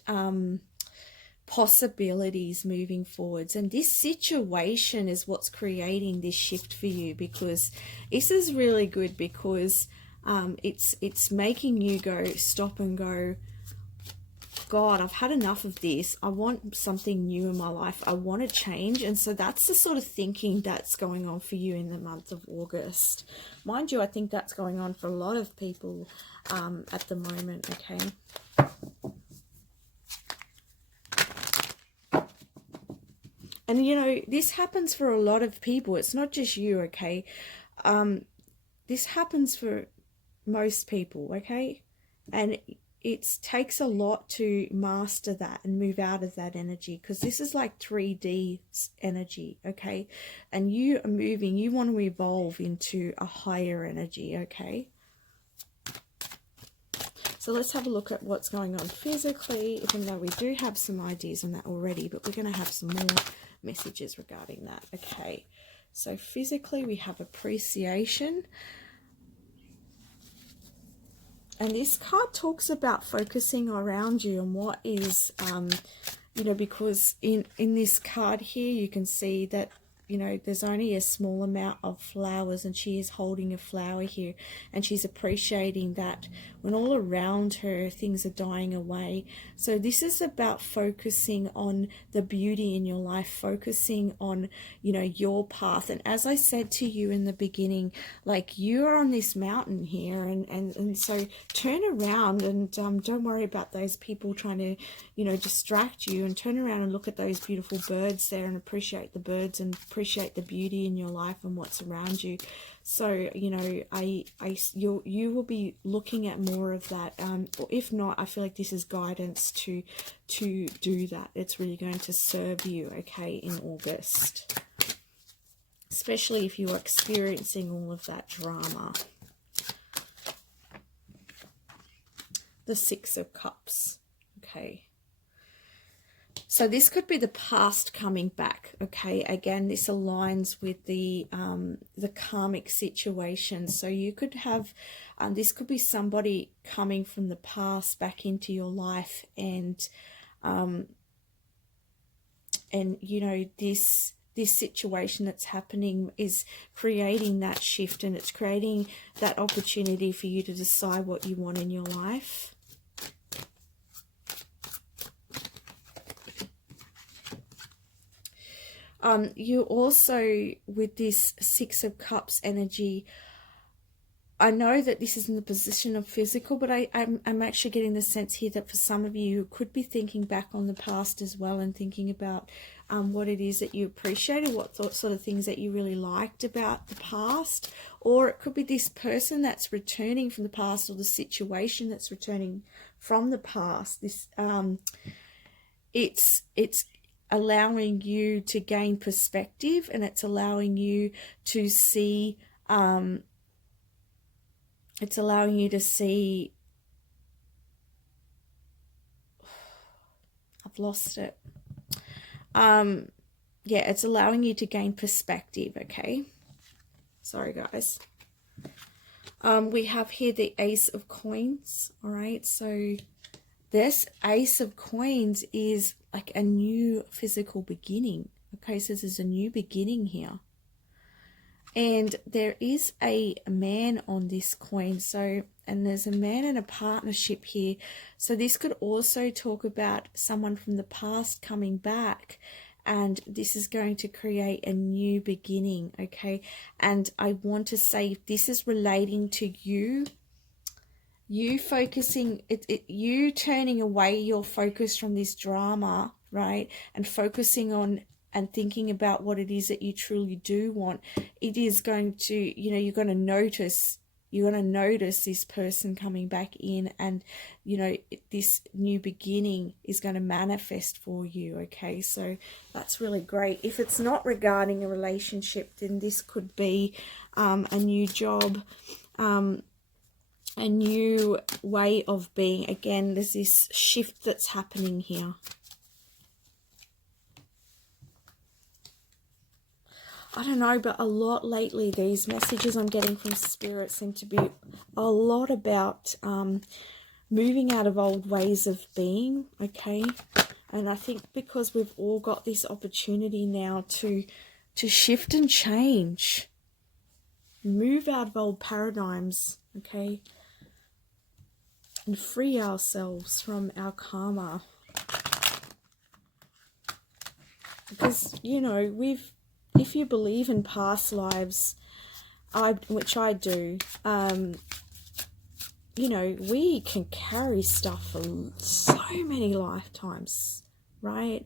possibilities moving forwards. And this situation is what's creating this shift for you, because this is really good, because it's making you go, stop and go, God, I've had enough of this. I want something new in my life. I want to change. And so that's the sort of thinking that's going on for you in the month of August. Mind you, I think that's going on for a lot of people at the moment, okay? And, you know, this happens for a lot of people. It's not just you, okay? This happens for most people, okay? And it takes a lot to master that and move out of that energy, because this is like 3D energy, okay? And you are moving, you want to evolve into a higher energy, okay? So let's have a look at what's going on physically, even though we do have some ideas on that already, but we're going to have some more messages regarding that. Okay, so physically we have appreciation. And this card talks about focusing around you and what is, you know, because in this card here, you can see that, you know, there's only a small amount of flowers, and she is holding a flower here, and she's appreciating that when all around her things are dying away. So this is about focusing on the beauty in your life, focusing on, you know, your path. And as I said to you in the beginning, like, you are on this mountain here, and so turn around and don't worry about those people trying to, you know, distract you, and turn around and look at those beautiful birds there and appreciate the birds and appreciate the beauty in your life and what's around you. So, you know, you will be looking at more of that. Or if not, I feel like this is guidance to do that. It's really going to serve you, okay, in August. Especially if you are experiencing all of that drama. The Six of Cups, okay. So this could be the past coming back, okay? Again, this aligns with the karmic situation. So you could have, this could be somebody coming from the past back into your life, and you know, this situation that's happening is creating that shift, and it's creating that opportunity for you to decide what you want in your life. You also, with this Six of Cups energy, I know that this is in the position of physical, but I'm actually getting the sense here that for some of you could be thinking back on the past as well, and thinking about what it is that you appreciated, what sort of things that you really liked about the past. Or it could be this person that's returning from the past, or the situation that's returning from the past. This it's allowing you to gain perspective, and it's allowing you to see, it's allowing you to see, I've lost it. Yeah, it's allowing you to gain perspective, okay? Sorry, guys. We have here the Ace of Coins, all right? So this Ace of Coins is like a new physical beginning. Okay, so there's a new beginning here. And there is a man on this coin. So, and there's a man in a partnership here. So this could also talk about someone from the past coming back. And this is going to create a new beginning, okay? And I want to say, if this is relating to you, you focusing, you turning away your focus from this drama, right? And focusing on and thinking about what it is that you truly do want. It is going to, you know, you're going to notice this person coming back in, and, you know, this new beginning is going to manifest for you, okay? So that's really great. If it's not regarding a relationship, then this could be a new job, a new way of being. Again, there's this shift that's happening here. I don't know, but a lot lately, these messages I'm getting from Spirit seem to be a lot about moving out of old ways of being, okay? And I think because we've all got this opportunity now to shift and change, move out of old paradigms, okay? And free ourselves from our karma. Because, you know, if you believe in past lives, which I do, you know, we can carry stuff for so many lifetimes, right?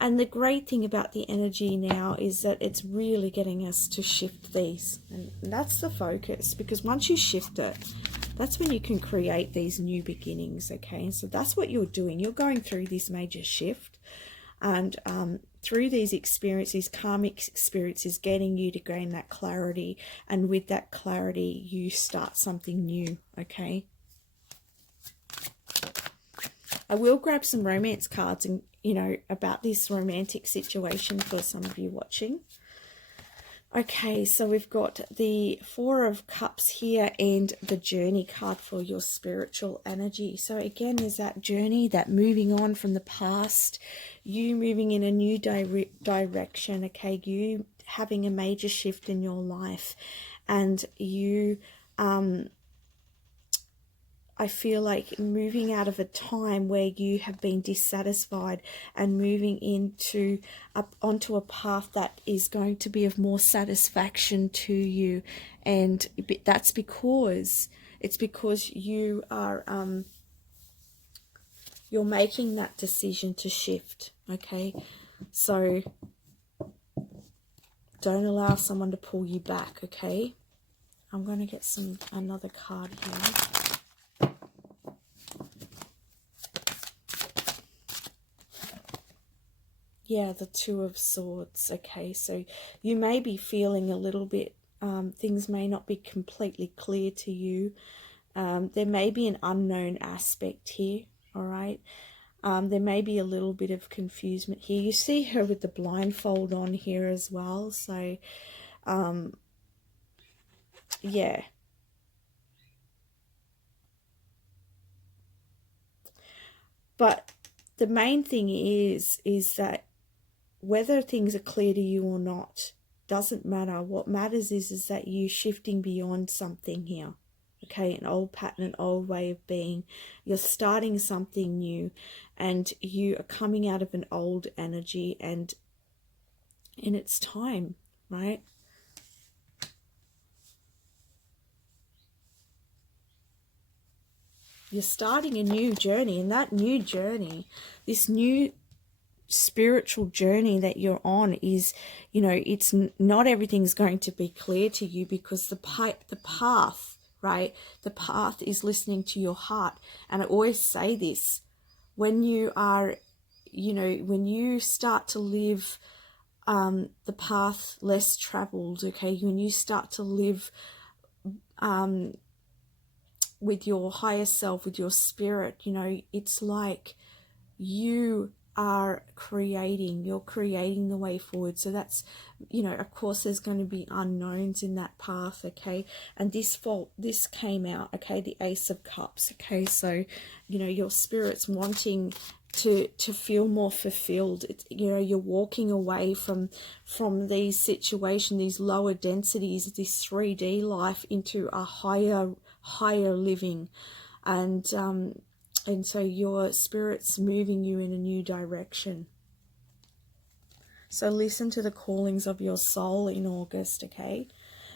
And the great thing about the energy now is that it's really getting us to shift these. And that's the focus, because once you shift it, that's when you can create these new beginnings, okay? And so that's what you're doing. You're going through this major shift, and through these experiences, karmic experiences, getting you to gain that clarity. And with that clarity, you start something new, okay? I will grab some romance cards and, you know, about this romantic situation for some of you watching. Okay, so we've got the Four of Cups here and the Journey card for your spiritual energy. So again, there's that journey, that moving on from the past, you moving in a new direction, okay, you having a major shift in your life, and you, I feel like moving out of a time where you have been dissatisfied and moving onto a path that is going to be of more satisfaction to you. And that's because you are you're making that decision to shift. Okay, so don't allow someone to pull you back. Okay, I'm going to get another card here. Yeah, the Two of Swords. Okay, so you may be feeling a little bit, things may not be completely clear to you. There may be an unknown aspect here, all right? There may be a little bit of confusion here. You see her with the blindfold on here as well. So, yeah. But the main thing is that whether things are clear to you or not doesn't matter. What matters is that you're shifting beyond something here. Okay, an old pattern, an old way of being. You're starting something new, and you are coming out of an old energy, and it's time, right? You're starting a new journey, and that new journey, this new spiritual journey that you're on is, you know, it's not everything's going to be clear to you, because the path, right, the path is listening to your heart. And I always say this, when you are, you know, when you start to live the path less traveled, okay, when you start to live with your higher self, with your spirit, you know, it's like you're creating the way forward. So that's, you know, of course there's going to be unknowns in that path, okay? And this came out, okay, the Ace of Cups, okay? So, you know, your spirit's wanting to feel more fulfilled. It's, you know, you're walking away from these situations, these lower densities, this 3D life, into a higher living. And so your spirit's moving you in a new direction. So listen to the callings of your soul in August, okay?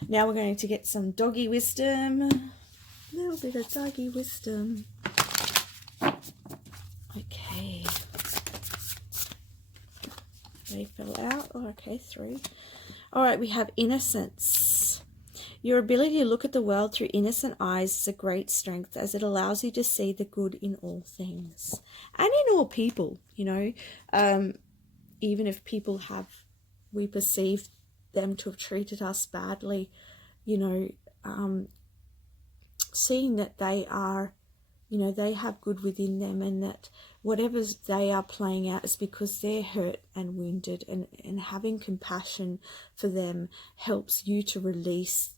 Now we're going to get some doggy wisdom. A little bit of doggy wisdom. Okay. They fell out. Oh, okay, 3. All right, we have innocence. Your ability to look at the world through innocent eyes is a great strength, as it allows you to see the good in all things and in all people, you know. Even if we perceive them to have treated us badly, you know, seeing that they are, you know, they have good within them, and that whatever they are playing out is because they're hurt and wounded, and having compassion for them helps you to release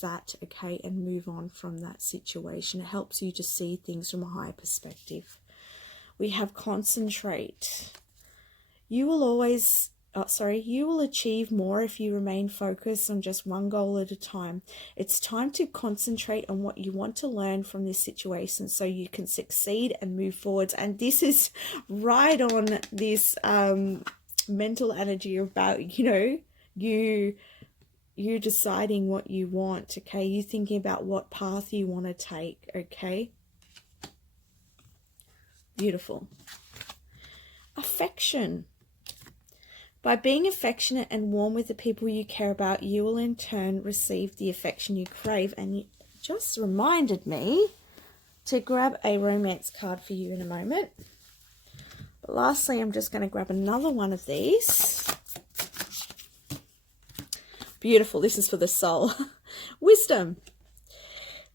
that, okay, and move on from that situation. It helps you to see things from a higher perspective. We have concentrate. You will achieve more if you remain focused on just one goal at a time. It's time to concentrate on what you want to learn from this situation so you can succeed and move forward. And this is right on this mental energy about, you know, you deciding what you want, okay? You thinking about what path you want to take, okay? Beautiful. Affection. By being affectionate and warm with the people you care about, you will in turn receive the affection you crave. And you just reminded me to grab a romance card for you in a moment. But lastly, I'm just going to grab another one of these. Beautiful. This is for the soul. Wisdom.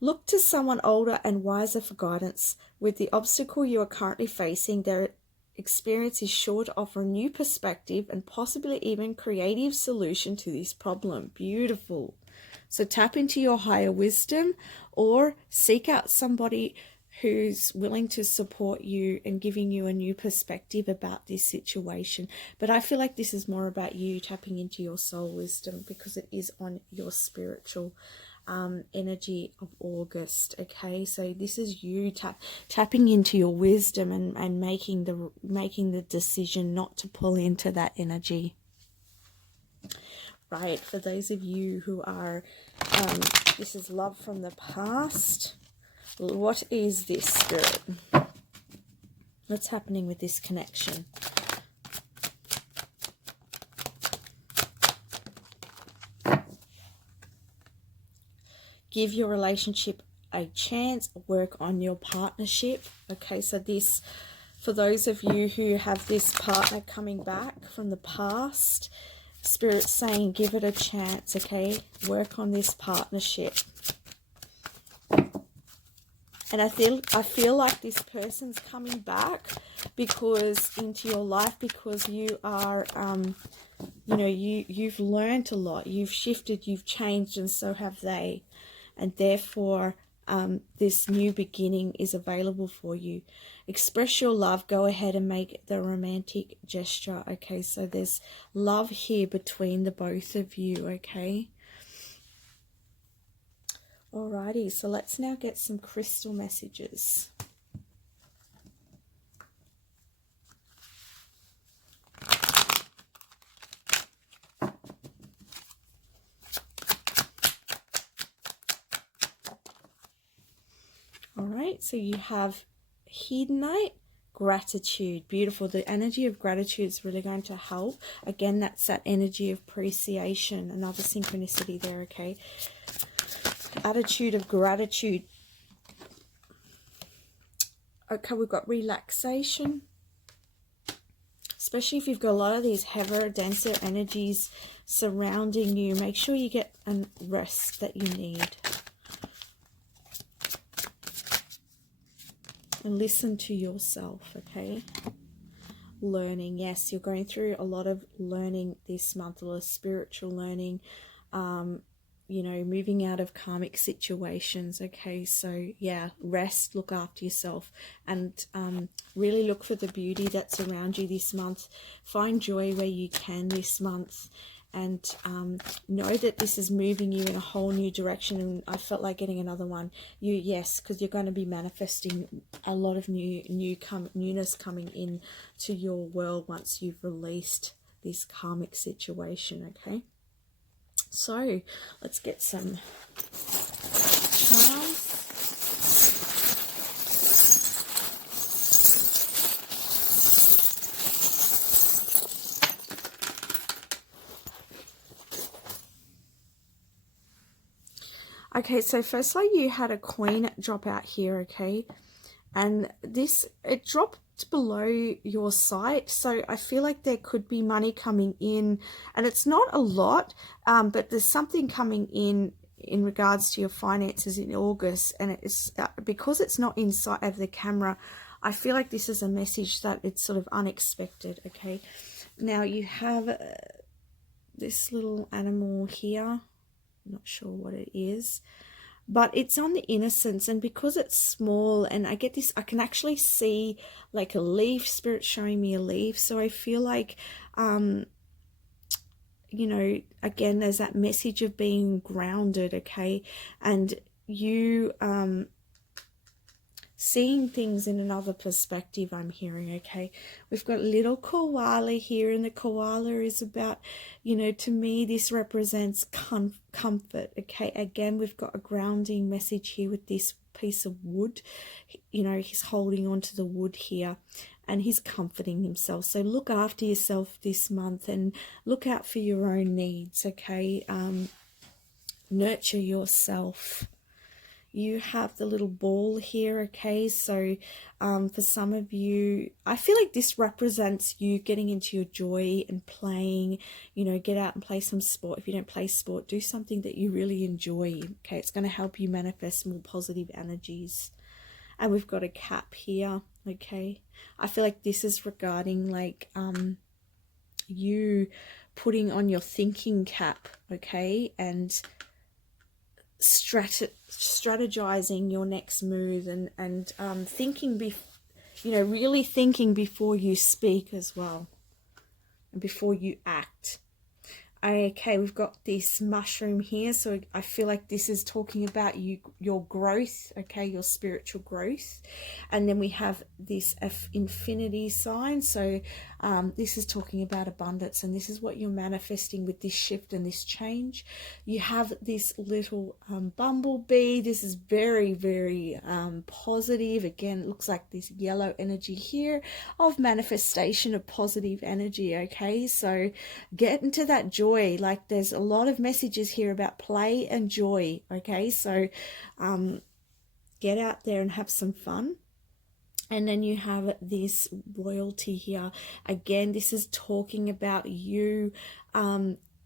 Look to someone older and wiser for guidance. With the obstacle you are currently facing, their experience is sure to offer a new perspective and possibly even creative solution to this problem. Beautiful. So tap into your higher wisdom or seek out somebody who's willing to support you and giving you a new perspective about this situation. But I feel like this is more about you tapping into your soul wisdom, because it is on your spiritual energy of August. Okay, so this is you tapping into your wisdom and making the decision not to pull into that energy. Right, for those of you who are this is love from the past. What is this, Spirit? What's happening with this connection? Give your relationship a chance. Work on your partnership. Okay, so this, for those of you who have this partner coming back from the past, Spirit's saying give it a chance, okay? Work on this partnership. And I feel like this person's coming back into your life because you are, you've learned a lot. You've shifted, you've changed, and so have they. And therefore, this new beginning is available for you. Express your love. Go ahead and make the romantic gesture. Okay, so there's love here between the both of you, okay? Alrighty, so let's now get some crystal messages. Alright, so you have hedonite, gratitude. Beautiful. The energy of gratitude is really going to help. Again, that's that energy of appreciation. Another synchronicity there, okay? Attitude of gratitude. Okay, we've got relaxation. Especially if you've got a lot of these heavier, denser energies surrounding you. Make sure you get a rest that you need. And listen to yourself, okay? Learning. Yes, you're going through a lot of learning this month, a lot of spiritual learning. Moving out of karmic situations. Okay, so yeah, rest, look after yourself, and really look for the beauty that's around you this month. Find joy where you can this month, and know that this is moving you in a whole new direction. And I felt like getting another one. Because you're going to be manifesting a lot of newness coming in to your world once you've released this karmic situation. Okay. So let's get some charms. Okay, so firstly you had a queen drop out here, okay? And it dropped below your sight, so I feel like there could be money coming in, and it's not a lot, but there's something coming in regards to your finances in August, and it's because it's not inside of the camera, I feel like this is a message that it's sort of unexpected. Okay, now you have this little animal here. I'm not sure what it is, but it's on the innocence, and because it's small, and I get this, I can actually see like a leaf. Spirit showing me a leaf, so I feel like again, there's that message of being grounded, okay? And you seeing things in another perspective, I'm hearing, okay? We've got little koala here, and the koala is about, to me, this represents comfort, okay? Again, we've got a grounding message here with this piece of wood. He's holding on to the wood here, and he's comforting himself. So look after yourself this month and look out for your own needs, okay? Nurture yourself. You have the little ball here, okay? So for some of you, I feel like this represents you getting into your joy and playing, you know, get out and play some sport. If you don't play sport, do something that you really enjoy, okay? It's going to help you manifest more positive energies. And we've got a cap here, okay? I feel like this is regarding like you putting on your thinking cap, okay? And strategizing your next move and thinking, really thinking before you speak as well, and before you act. Okay, we've got this mushroom here, so I feel like this is talking about your growth, okay, your spiritual growth. And then we have this infinity sign, so this is talking about abundance, and this is what you're manifesting with this shift and this change. You have this little bumblebee. This is very, very positive. Again, it looks like this yellow energy here of manifestation of positive energy, okay? So get into that joy. Like there's a lot of messages here about play and joy, okay? So get out there and have some fun. And then you have this royalty here. Again, this is talking about you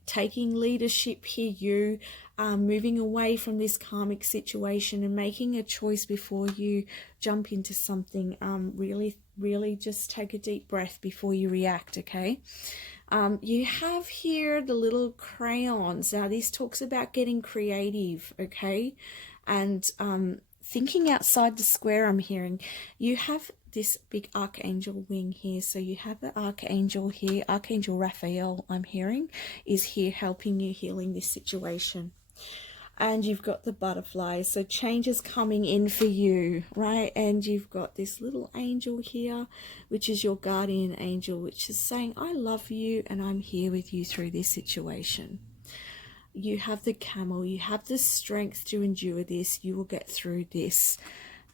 taking leadership here, you moving away from this karmic situation and making a choice before you jump into something. Really just take a deep breath before you react, okay? You have here the little crayons. Now, this talks about getting creative, okay? And thinking outside the square, I'm hearing. You have this big archangel wing here. So you have the archangel here. Archangel Raphael, I'm hearing, is here helping you, healing this situation. And you've got the butterflies, so change is coming in for you, right? And you've got this little angel here, which is your guardian angel, which is saying, I love you and I'm here with you through this situation. You have the camel, you have the strength to endure this, you will get through this,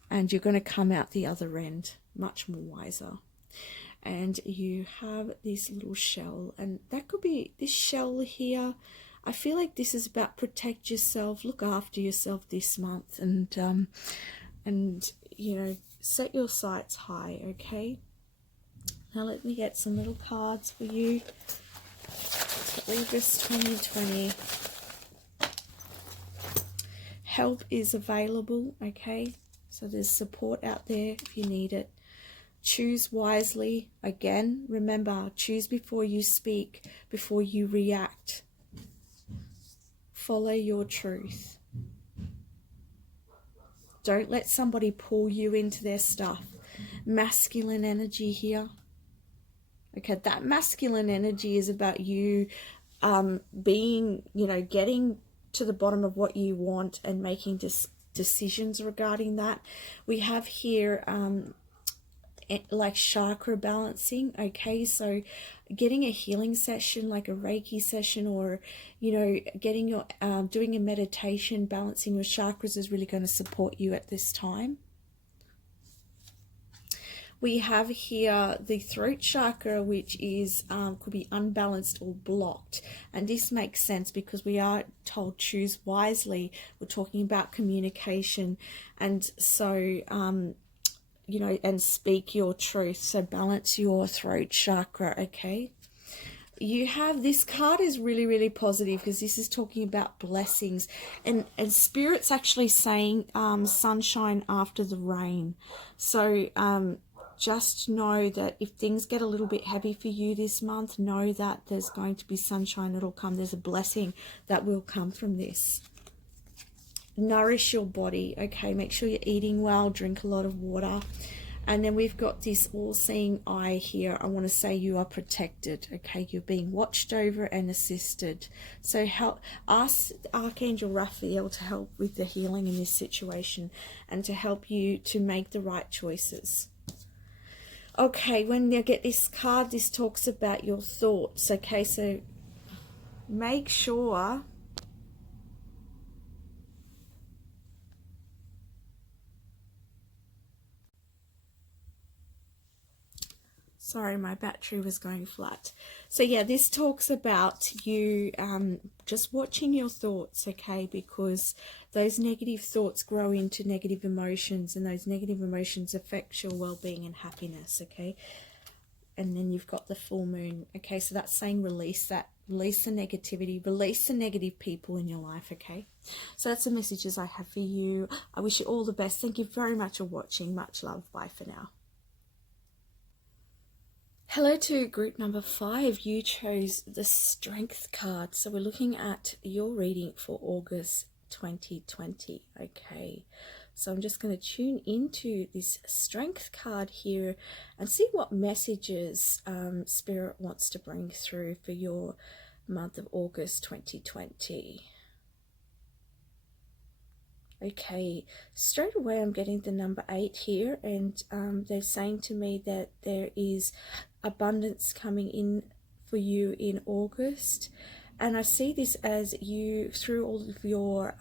and you're going to come out the other end much more wiser. And you have this little shell, and that could be this shell here. I feel like this is about protect yourself, look after yourself this month, and you know, set your sights high, okay? Now let me get some little cards for you. Libras 2020. Help is available, okay? So there's support out there if you need it. Choose wisely. Again, remember, choose before you speak, before you react. Follow your truth. Don't let somebody pull you into their stuff. Masculine energy here. Okay, that masculine energy is about you being, getting to the bottom of what you want and making decisions regarding that. We have here like chakra balancing, okay? So getting a healing session, like a Reiki session, or getting your doing a meditation, balancing your chakras is really going to support you at this time. We have here the throat chakra, which is could be unbalanced or blocked, and this makes sense because we are told choose wisely. We're talking about communication, and so and speak your truth. So balance your throat chakra, okay? You have, this card is really, really positive because this is talking about blessings, and Spirit's actually saying sunshine after the rain. So just know that if things get a little bit heavy for you this month, know that there's going to be sunshine that'll come. There's a blessing that will come from this. Nourish your body, okay? Make sure you're eating well, drink a lot of water. And then we've got this all-seeing eye here. I want to say you are protected, okay? You're being watched over and assisted. So ask Archangel Raphael to help with the healing in this situation and to help you to make the right choices. Okay, when you get this card, this talks about your thoughts, okay? So make sure Sorry, my battery was going flat. So yeah, this talks about you just watching your thoughts, okay? Because those negative thoughts grow into negative emotions, and those negative emotions affect your well-being and happiness, okay? And then you've got the full moon, okay? So that's saying release that. Release the negativity, release the negative people in your life, okay? So that's the messages I have for you. I wish you all the best. Thank you very much for watching. Much love. Bye for now. Hello to group number 5. You chose the Strength card. So we're looking at your reading for August 2020. Okay, so I'm just going to tune into this Strength card here and see what messages Spirit wants to bring through for your month of August 2020. Okay, straight away I'm getting the number 8 here, and they're saying to me that there is abundance coming in for you in August. And I see this as you, through all of your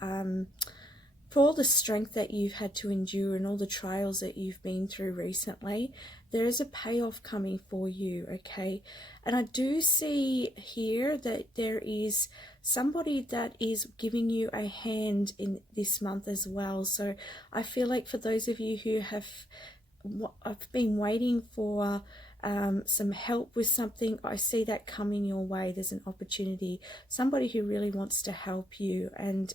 for all the strength that you've had to endure and all the trials that you've been through recently, there is a payoff coming for you, okay? And I do see here that there is somebody that is giving you a hand in this month as well. So I feel like for those of you who I've been waiting for some help with something, I see that coming your way. There's an opportunity, somebody who really wants to help you, and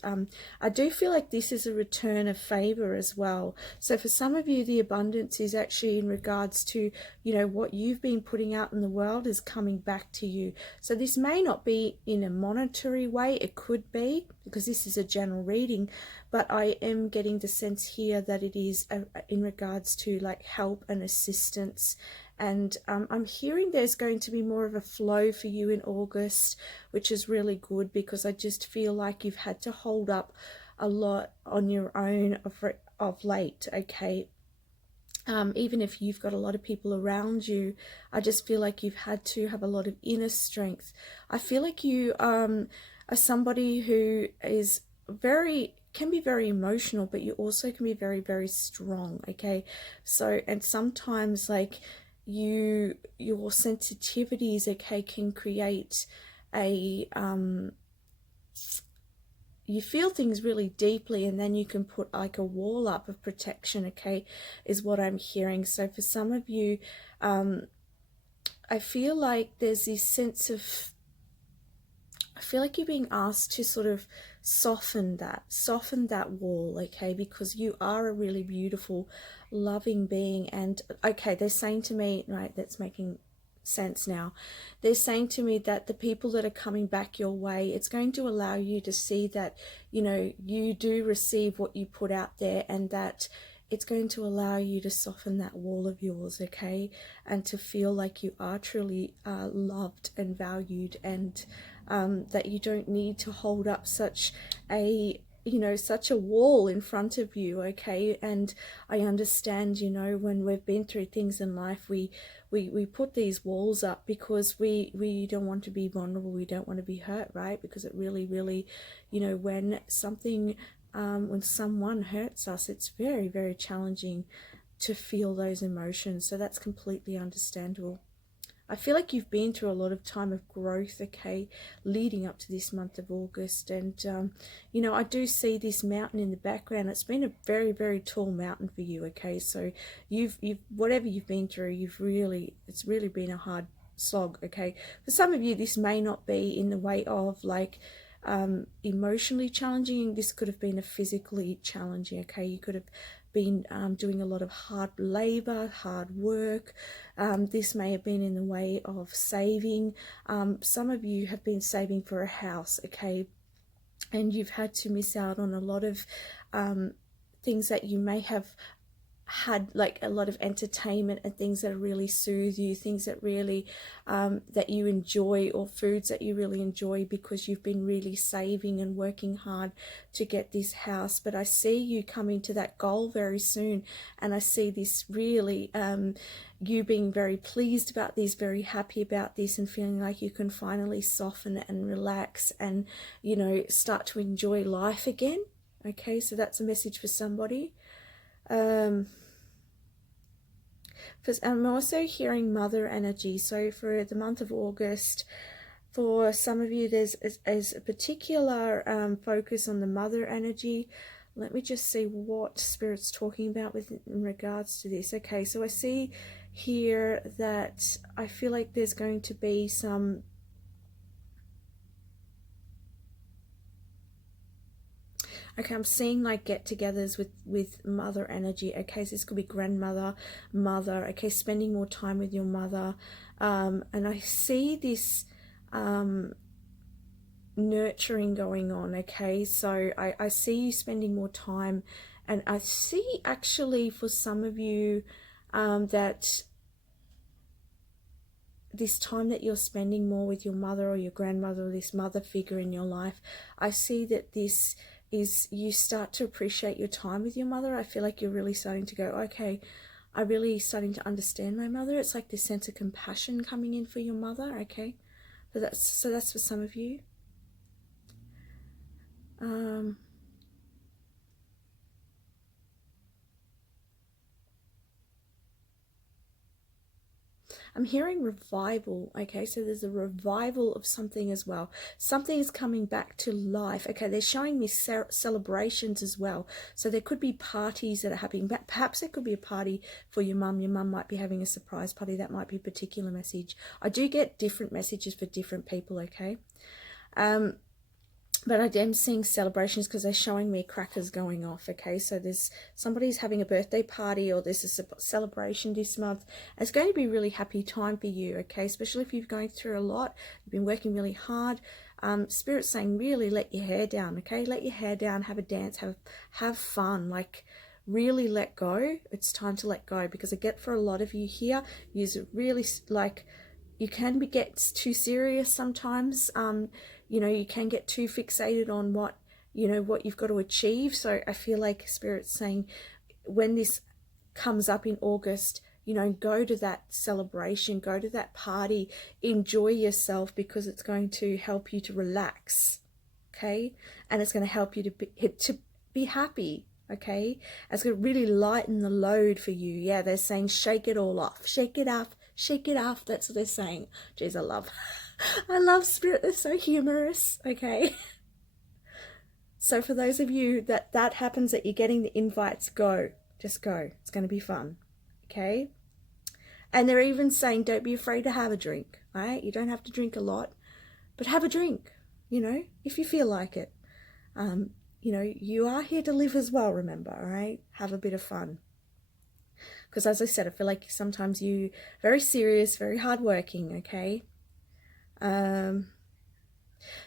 I do feel like this is a return of favor as well. So for some of you, the abundance is actually in regards to, you know, what you've been putting out in the world is coming back to you. So this may not be in a monetary way, it could be, because this is a general reading, but I am getting the sense here that it is in regards to like help and assistance. And I'm hearing there's going to be more of a flow for you in August, which is really good, because I just feel like you've had to hold up a lot on your own of late, okay? Even if you've got a lot of people around you, I just feel like you've had to have a lot of inner strength. I feel like you are somebody who is can be very emotional, but you also can be very, very strong, okay? So, and sometimes like your sensitivities, okay, can create a you feel things really deeply, and then you can put like a wall up of protection, okay, is what I'm hearing. So for some of you, I feel like there's this sense of, I feel like you're being asked to sort of soften that wall, okay, because you are a really beautiful, loving being. And okay, they're saying to me, right, that's making sense now. They're saying to me that the people that are coming back your way, it's going to allow you to see that, you know, you do receive what you put out there, and that it's going to allow you to soften that wall of yours, okay, and to feel like you are truly loved and valued, and that you don't need to hold up such a, you know, such a wall in front of you, okay? And I understand, you know, when we've been through things in life, we put these walls up because we don't want to be vulnerable, we don't want to be hurt, right? Because it really, you know, when someone hurts us, it's very, very challenging to feel those emotions. So that's completely understandable. I feel like you've been through a lot of time of growth, okay, leading up to this month of August. And, you know, I do see this mountain in the background. It's been a very, very tall mountain for you, okay? So you've whatever you've been through, it's really been a hard slog, okay? For some of you, this may not be in the way of like emotionally challenging. This could have been a physically challenging, okay? You could have been doing a lot of hard labor, hard work. This may have been in the way of saving. Some of you have been saving for a house, okay, and you've had to miss out on a lot of things that you may have had, like a lot of entertainment and things that really soothe you, things that really that you enjoy, or foods that you really enjoy, because you've been really saving and working hard to get this house. But I see you coming to that goal very soon, and I see this really you being very pleased about this, very happy about this, and feeling like you can finally soften and relax and, you know, start to enjoy life again, okay? So that's a message for somebody. I'm also hearing mother energy. So for the month of August, for some of you, there's a particular focus on the mother energy. Let me just see what Spirit's talking about in regards to this. Okay, so I see here that I feel like there's going to be some... Okay, I'm seeing like get-togethers with mother energy. Okay, so this could be grandmother, mother. Okay, spending more time with your mother. And I see this nurturing going on. Okay, so I see you spending more time, and I see actually for some of you that this time that you're spending more with your mother or your grandmother or this mother figure in your life, I see that this is, you start to appreciate your time with your mother. I feel like you're really starting to go, okay, I'm really starting to understand my mother. It's like this sense of compassion coming in for your mother. Okay, but that's for some of you. I'm hearing revival. Okay, so there's a revival of something as well. Something is coming back to life. Okay, they're showing me celebrations as well. So there could be parties that are happening. Perhaps there could be a party for your mum. Your mum might be having a surprise party. That might be a particular message. I do get different messages for different people. Okay. But I am seeing celebrations because they're showing me crackers going off. Okay, so there's somebody's having a birthday party, or there's a celebration this month. It's going to be a really happy time for you. Okay, especially if you're going through a lot, you've been working really hard. Spirit's saying really let your hair down. Okay, let your hair down, have a dance, have fun. Like really let go. It's time to let go, because I get for a lot of you here, you really like, you can get too serious sometimes. You know, you can get too fixated on what you've got to achieve. So I feel like Spirit's saying when this comes up in August, go to that celebration, go to that party, enjoy yourself, because it's going to help you to relax. Okay, and it's going to help you to be happy. Okay, it's going to really lighten the load for you. Yeah, they're saying shake it all off, shake it off, shake it off. That's what they're saying. Jeez, I love Spirit. They're so humorous. Okay. So for those of you that happens, that you're getting the invites, go. Just go. It's going to be fun. Okay. And they're even saying don't be afraid to have a drink. Right? You don't have to drink a lot, but have a drink. If you feel like it. You are here to live as well, remember. All right. Have a bit of fun. Because as I said, I feel like sometimes you're very serious, very hardworking. Okay.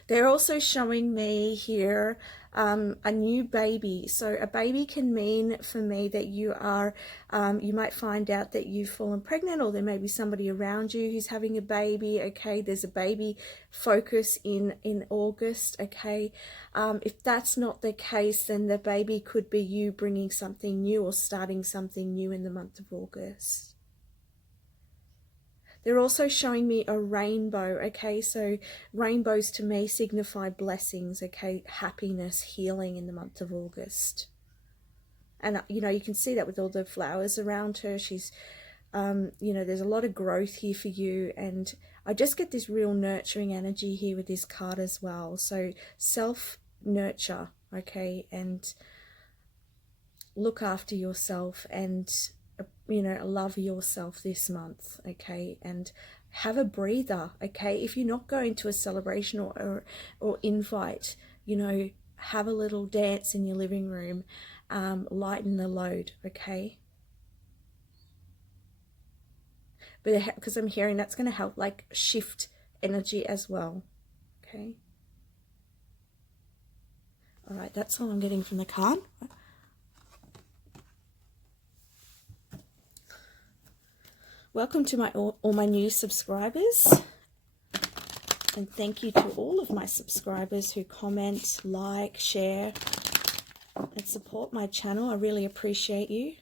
They're also showing me here a new baby. So a baby can mean for me that you are, you might find out that you've fallen pregnant, or there may be somebody around you who's having a baby. Okay, there's a baby focus in August. Okay, if that's not the case, then the baby could be you bringing something new or starting something new in the month of August. They're also showing me a rainbow. Okay, so rainbows to me signify blessings. Okay, happiness, healing in the month of August. And you can see that with all the flowers around her. She's there's a lot of growth here for you, and I just get this real nurturing energy here with this card as well. So self nurture. Okay, and look after yourself, and love yourself this month. Okay, and have a breather. Okay, if you're not going to a celebration or invite, have a little dance in your living room, lighten the load. Okay, but because I'm hearing that's going to help like shift energy as well. Okay, all right, that's all I'm getting from the card. Welcome to all my new subscribers, and thank you to all of my subscribers who comment, like, share, and support my channel. I really appreciate you.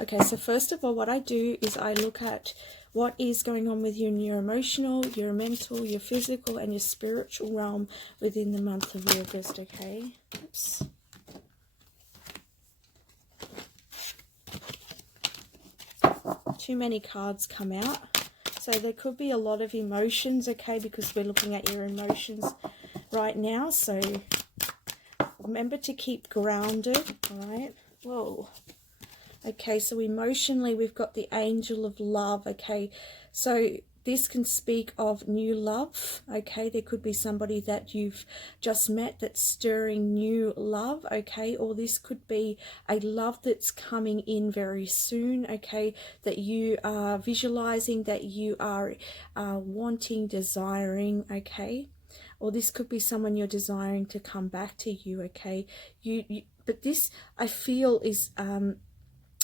Okay, so first of all, what I do is I look at What is going on with you in your emotional, your mental, your physical, and your spiritual realm within the month of August, okay? Oops. Too many cards come out. So there could be a lot of emotions, okay, because we're looking at your emotions right now. So remember to keep grounded, all right? Whoa. Okay, so emotionally we've got the angel of love, okay? So this can speak of new love, okay? There could be somebody that you've just met that's stirring new love, okay? Or this could be a love that's coming in very soon, okay? That you are visualizing, that you are wanting, desiring, okay? Or this could be someone you're desiring to come back to you, okay? But this, I feel, is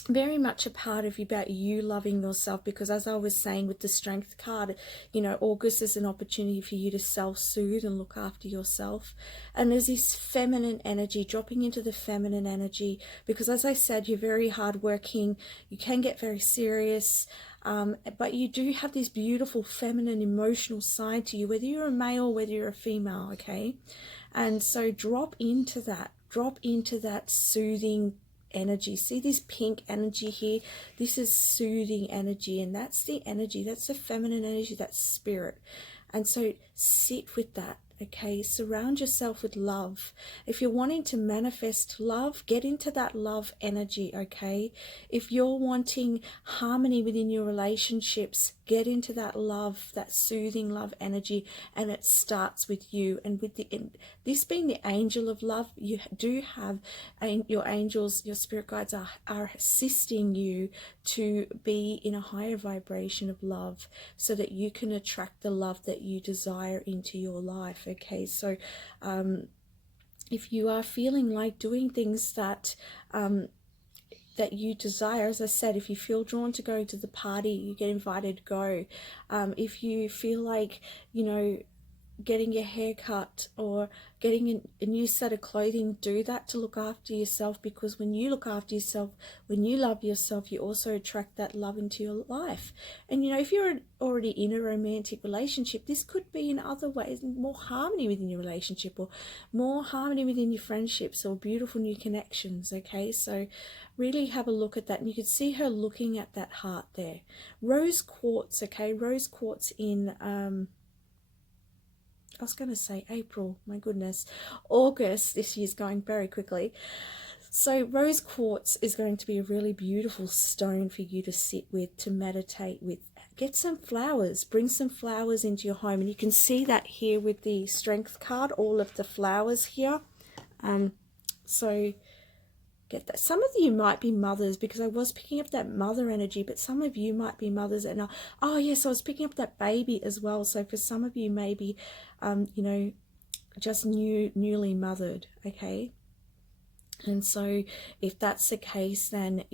very much a part of you, about you loving yourself, because as I was saying with the strength card, you know, August is an opportunity for you to self-soothe and look after yourself. And there's this feminine energy, dropping into the feminine energy, because as I said, you're very hardworking, you can get very serious, but you do have this beautiful feminine emotional side to you, whether you're a male, whether you're a female, okay? And so drop into that soothing energy. See this pink energy here? This is soothing energy, and that's the energy, that's the feminine energy, that's spirit. And so sit with that, okay? Surround yourself with love. If you're wanting to manifest love, get into that love energy, okay? If you're wanting harmony within your relationships, get into that love, that soothing love energy, and it starts with you. And with this being the angel of love, you do have your angels, your spirit guides are assisting you to be in a higher vibration of love, so that you can attract the love that you desire into your life, okay? So if you are feeling like doing things that that you desire, as I said, if you feel drawn to go to the party, you get invited, go. If you feel like, you know, getting your hair cut or getting a new set of clothing, do that to look after yourself, because when you look after yourself, when you love yourself, you also attract that love into your life. And you know, if you're already in a romantic relationship, this could be in other ways, more harmony within your relationship, or more harmony within your friendships, or beautiful new connections, okay? So really have a look at that. And you can see her looking at that heart there. Rose quartz, okay? Rose quartz in I was going to say April, my goodness. August, this year's going very quickly. So rose quartz is going to be a really beautiful stone for you to sit with, to meditate with. Get some flowers, bring some flowers into your home. And you can see that here with the strength card, all of the flowers here. So get that. Some of you might be mothers, because I was picking up that mother energy, but some of you might be mothers. And oh yes, I was picking up that baby as well. So for some of you, maybe you know, just newly mothered, okay? And so if that's the case, then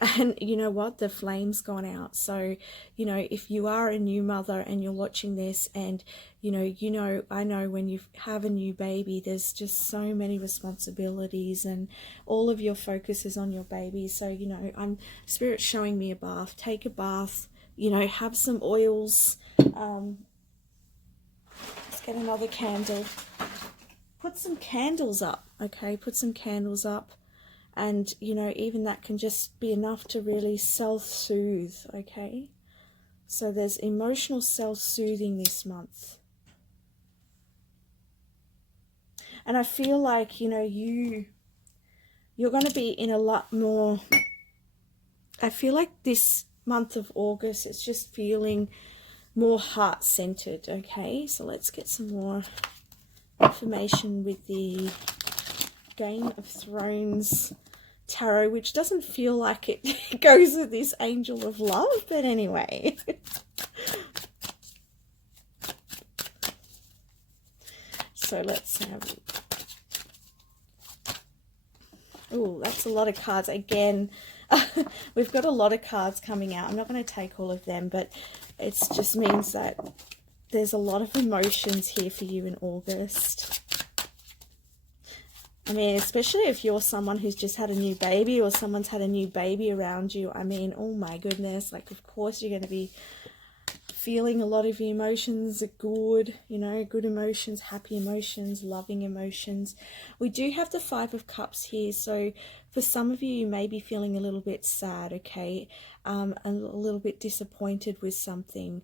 and you know what, the flame's gone out. So you know, if you are a new mother and you're watching this, and you know I know when you have a new baby, there's just so many responsibilities, and all of your focus is on your baby. So you know, Spirit's showing me a bath. Take a bath, you know, have some oils. Let's get another candle. Put some candles up, okay? Put some candles up. And, you know, even that can just be enough to really self-soothe, okay? So there's emotional self-soothing this month. And I feel like, you know, you're going to be in a lot more... I feel like this month of August, it's just feeling more heart-centered, okay? So let's get some more information with the Game of Thrones tarot, which doesn't feel like it goes with this angel of love, but anyway. So let's have... Oh, that's a lot of cards. Again, we've got a lot of cards coming out. I'm not going to take all of them, but it just means that there's a lot of emotions here for you in August. I mean, especially if you're someone who's just had a new baby or someone's had a new baby around you. I mean, oh my goodness, like, of course you're going to be feeling a lot of emotions, good, you know, good emotions, happy emotions, loving emotions. We do have the Five of Cups here, so for some of you, you may be feeling a little bit sad, okay, a little bit disappointed with something.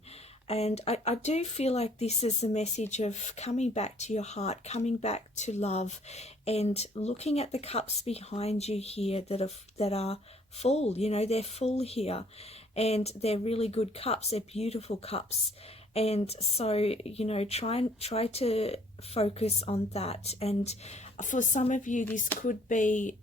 And I do feel like this is a message of coming back to your heart, coming back to love, and looking at the cups behind you here that are full. You know, they're full here, and they're really good cups. They're beautiful cups. And so, you know, try to focus on that. And for some of you, this could be,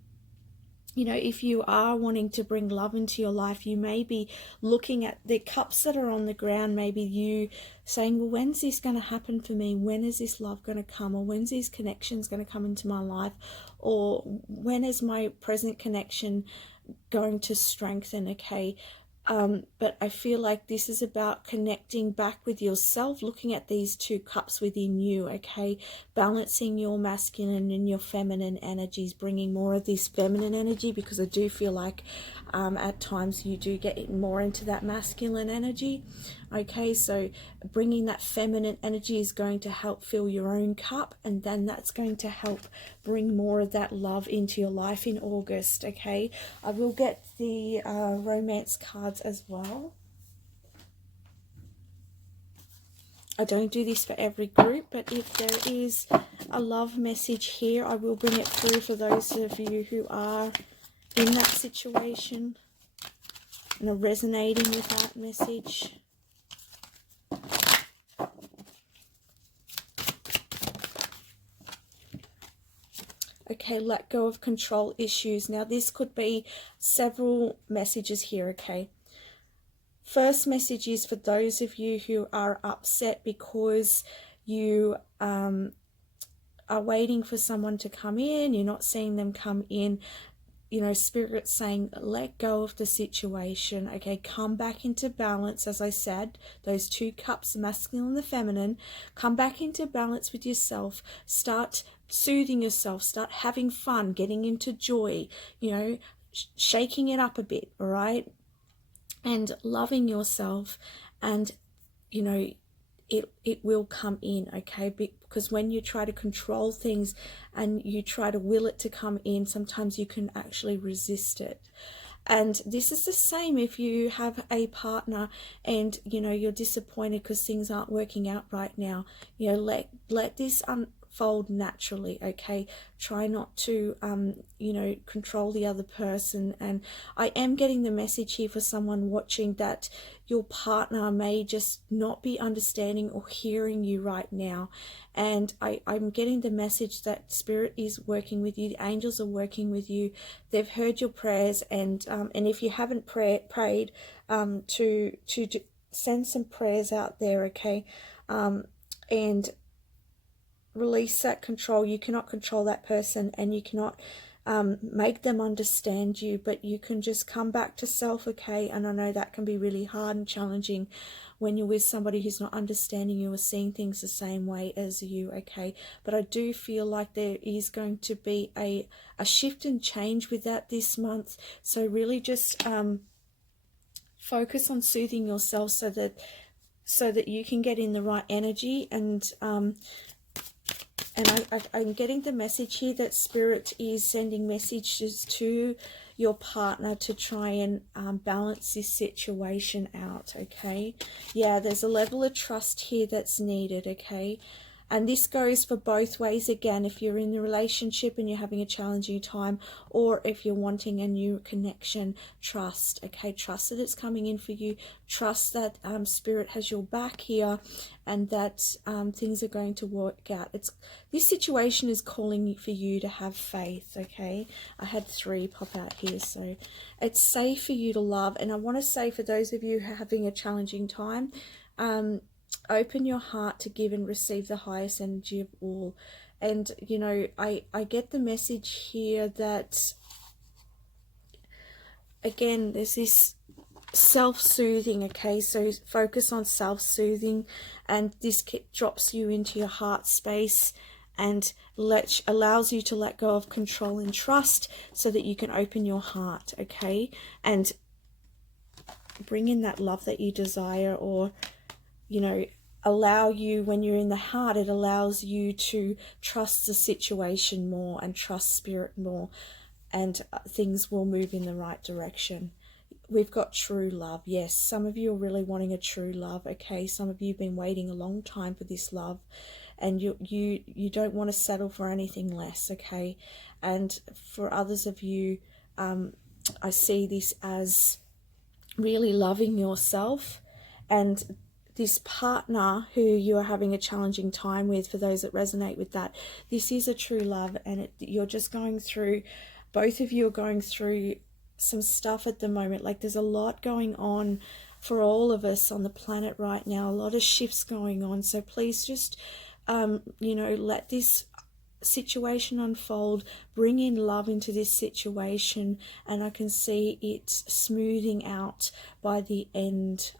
you know, if you are wanting to bring love into your life, you may be looking at the cups that are on the ground, maybe you saying, well, when's this going to happen for me? When is this love going to come? Or when's these connections going to come into my life? Or when is my present connection going to strengthen? Okay. But I feel like this is about connecting back with yourself, looking at these two cups within you, okay? Balancing your masculine and your feminine energies, bringing more of this feminine energy, because I do feel like at times you do get more into that masculine energy, okay? So bringing that feminine energy is going to help fill your own cup, and then that's going to help bring more of that love into your life in August, okay? I will get the romance cards as well. I don't do this for every group, but if there is a love message here, I will bring it through for those of you who are in that situation and are resonating with that message. Okay, let go of control issues. Now, this could be several messages here, okay? First message is for those of you who are upset because you are waiting for someone to come in, you're not seeing them come in. You know, Spirit's saying, let go of the situation, okay? Come back into balance, as I said, those two cups, the masculine and the feminine. Come back into balance with yourself. Start soothing yourself. Start having fun, getting into joy, you know, shaking it up a bit, all right? And loving yourself, and, you know, it will come in, okay? Because when you try to control things and you try to will it to come in, sometimes you can actually resist it. And this is the same if you have a partner and, you know, you're disappointed because things aren't working out right now. You know, let this unfold naturally, okay? Try not to, you know, control the other person. And I am getting the message here for someone watching that your partner may just not be understanding or hearing you right now. And I'm getting the message that Spirit is working with you. The angels are working with you. They've heard your prayers. And if you haven't prayed, to send some prayers out there, okay? And release that control. You cannot control that person, and you cannot make them understand you, but you can just come back to self, okay? And I know that can be really hard and challenging when you're with somebody who's not understanding you or seeing things the same way as you, okay? But I do feel like there is going to be a shift and change with that this month. So really just focus on soothing yourself so that you can get in the right energy. And I'm getting the message here that Spirit is sending messages to your partner to try and balance this situation out, okay? Yeah, there's a level of trust here that's needed, okay? And this goes for both ways, again, if you're in the relationship and you're having a challenging time, or if you're wanting a new connection. Trust, okay? Trust that it's coming in for you. Trust that Spirit has your back here, and that things are going to work out. This situation is calling for you to have faith, okay? I had 3 pop out here, so it's safe for you to love. And I want to say, for those of you who are having a challenging time, open your heart to give and receive the highest energy of all. And, you know, I get the message here that, again, there's this self-soothing, okay? So focus on self-soothing, and this drops you into your heart space. and allows you to let go of control and trust so that you can open your heart, okay, and bring in that love that you desire, or, you know, allow you, when you're in the heart, it allows you to trust the situation more and trust spirit more, and things will move in the right direction. We've got true love. Yes, some of you are really wanting a true love, okay? Some of you have been waiting a long time for this love, and you don't want to settle for anything less, okay? And for others of you, I see this as really loving yourself, and this partner who you are having a challenging time with, for those that resonate with that, this is a true love, and you're just going through, both of you are going through some stuff at the moment. Like, there's a lot going on for all of us on the planet right now, a lot of shifts going on. So please just, you know, let this situation unfold, bring in love into this situation, and I can see it smoothing out by the end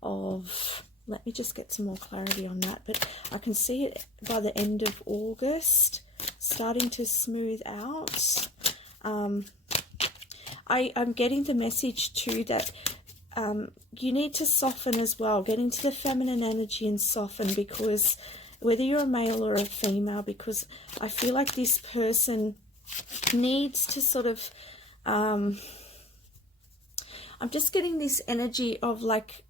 of, let me just get some more clarity on that, but I can see it by the end of August starting to smooth out. I'm getting the message too that you need to soften as well, get into the feminine energy and soften, because whether you're a male or a female, because I feel like this person needs to sort of, I'm just getting this energy of, like,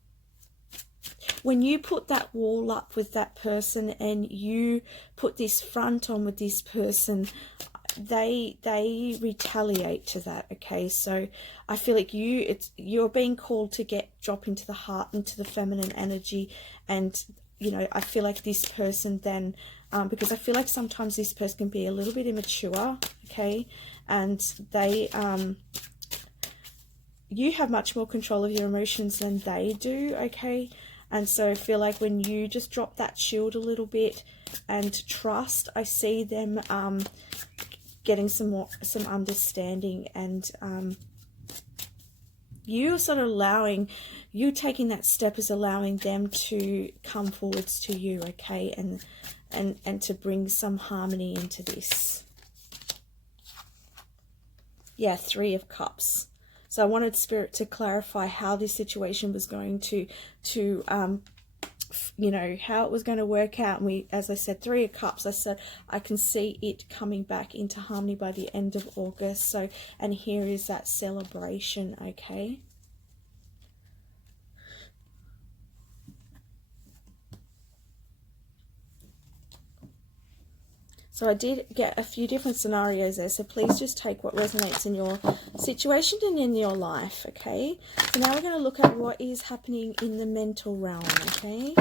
when you put that wall up with that person and you put this front on with this person, they retaliate to that, okay? So I feel like you're being called to drop into the heart, into the feminine energy, and, you know, I feel like this person then, because I feel like sometimes this person can be a little bit immature, okay, and they, you have much more control of your emotions than they do, okay? And so I feel like when you just drop that shield a little bit and trust, I see them getting some understanding, and you sort of you taking that step is allowing them to come forwards to you, okay, and to bring some harmony into this. Yeah, 3 of Cups. So I wanted Spirit to clarify how this situation was going to you know, how it was going to work out. And as I said, 3 of Cups, I said I can see it coming back into harmony by the end of August. So, and here is that celebration, okay? So I did get a few different scenarios there, so please just take what resonates in your situation and in your life, okay? So now we're going to look at what is happening in the mental realm, okay?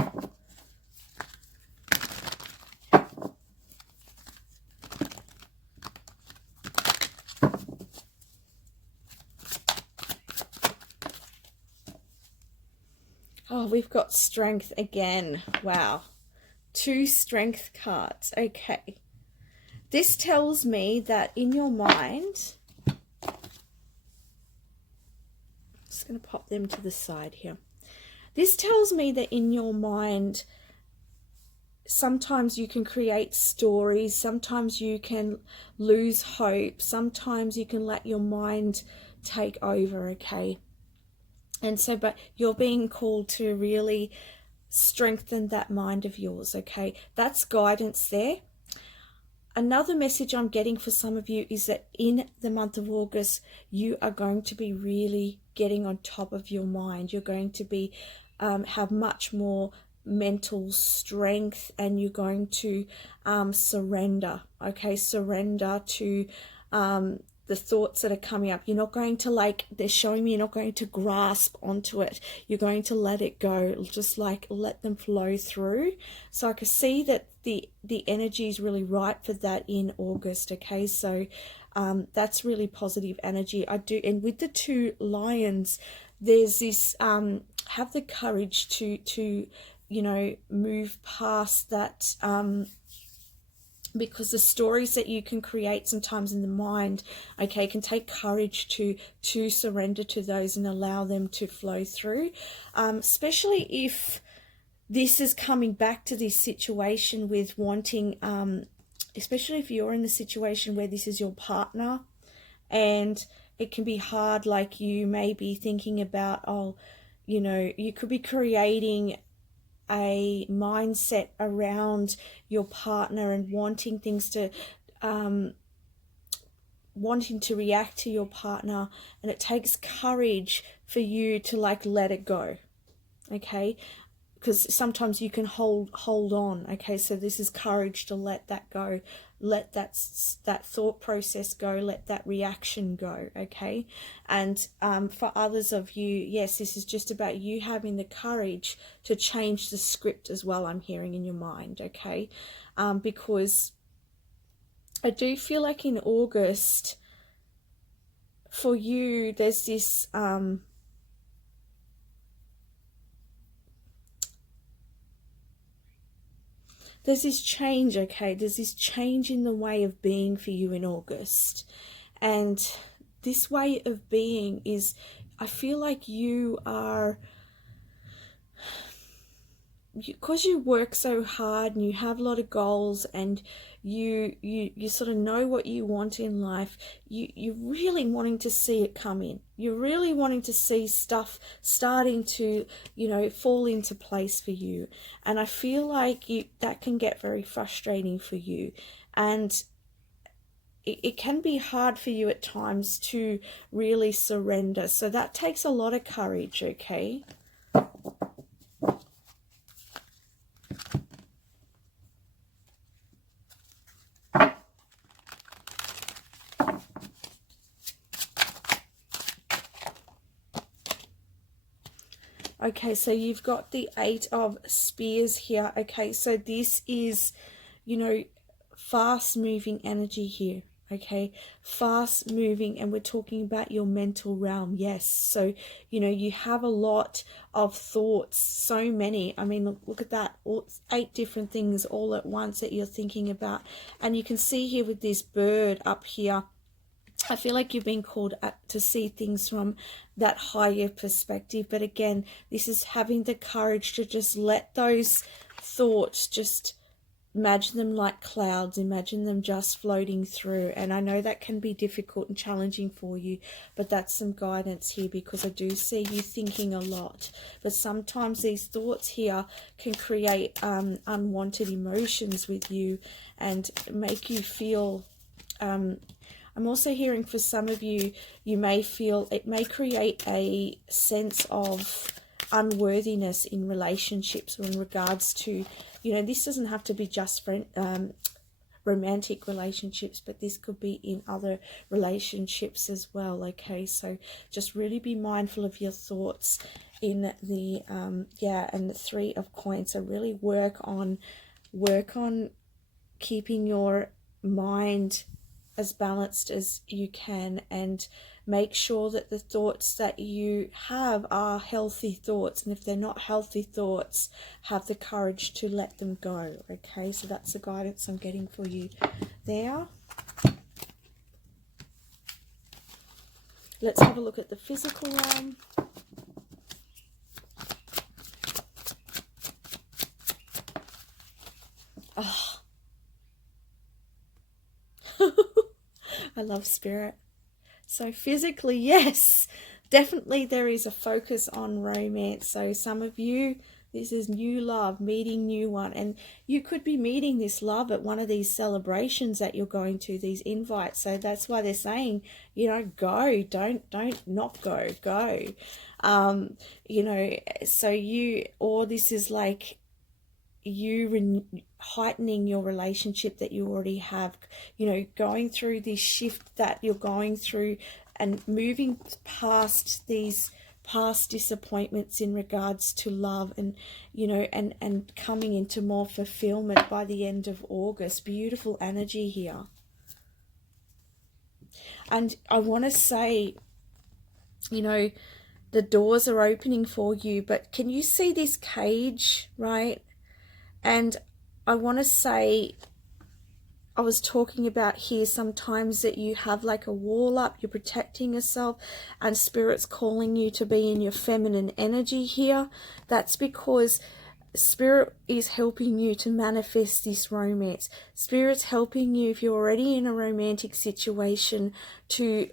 Oh, we've got Strength again. Wow. 2 Strength cards. Okay. This tells me that in your mind, I'm just going to pop them to the side here. This tells me that in your mind, sometimes you can create stories, sometimes you can lose hope, sometimes you can let your mind take over, okay? And so, but you're being called to really strengthen that mind of yours, okay? That's guidance there. Another message I'm getting for some of you is that in the month of August, you are going to be really getting on top of your mind. You're going to be have much more mental strength, and you're going to surrender, okay? Surrender to the thoughts that are coming up. You're not going to, like, they're showing me, you're not going to grasp onto it. You're going to let it go, just like let them flow through. So I can see that the energy is really right for that in August, okay? So that's really positive energy. I do, and with the 2 lions, there's this have the courage to you know, move past that, because the stories that you can create sometimes in the mind, okay, can take courage to surrender to those and allow them to flow through, especially if this is coming back to this situation with wanting especially if you're in the situation where this is your partner, and it can be hard, like you may be thinking about, oh, you know, you could be creating a mindset around your partner and wanting things to wanting to react to your partner, and it takes courage for you to like let it go, okay? Because sometimes you can hold on, okay? So this is courage to let that go, let that thought process go, let that reaction go, okay? And for others of you, yes, this is just about you having the courage to change the script as well, I'm hearing in your mind, okay? Because I do feel like in August, for you, there's this change, okay? There's this change in the way of being for you in August. And this way of being is, I feel like you are, because you work so hard and you have a lot of goals, and you sort of know what you want in life, you're really wanting to see it come in. You're really wanting to see stuff starting to, you know, fall into place for you. And I feel like that can get very frustrating for you. And it can be hard for you at times to really surrender. So that takes a lot of courage, okay? Okay, so you've got the 8 of Spears here. Okay, so this is, you know, fast moving energy here. Okay, fast moving, and we're talking about your mental realm. Yes, so, you know, you have a lot of thoughts, so many. I mean, look at that, 8 different things all at once that you're thinking about. And you can see here with this bird up here, I feel like you've been called to see things from that higher perspective. But again, this is having the courage to just let those thoughts, just imagine them like clouds, imagine them just floating through. And I know that can be difficult and challenging for you, but that's some guidance here, because I do see you thinking a lot. But sometimes these thoughts here can create unwanted emotions with you and make you feel... I'm also hearing for some of you, you may feel it may create a sense of unworthiness in relationships, or in regards to, you know, this doesn't have to be just romantic relationships, but this could be in other relationships as well, okay? So just really be mindful of your thoughts in the, and the 3 of Coins. So really work on keeping your mind as balanced as you can, and make sure that the thoughts that you have are healthy thoughts. And if they're not healthy thoughts, have the courage to let them go, okay? So that's the guidance I'm getting for you there. Let's have a look at the physical realm. Oh. I love Spirit. So physically, yes, definitely there is a focus on romance. So some of you, this is new love, meeting new one. And you could be meeting this love at one of these celebrations that you're going to, these invites. So that's why they're saying, you know, go, don't not go, go. You know, so you, or this is like you heightening your relationship that you already have, you know, going through this shift that you're going through, and moving past these past disappointments in regards to love, and, you know, and coming into more fulfillment by the end of August. Beautiful energy here. And I want to say, you know, the doors are opening for you, but can you see this cage, right? And I want to say, I was talking about here sometimes that you have like a wall up, you're protecting yourself, and Spirit's calling you to be in your feminine energy here. That's because Spirit is helping you to manifest this romance. Spirit's helping you, if you're already in a romantic situation, to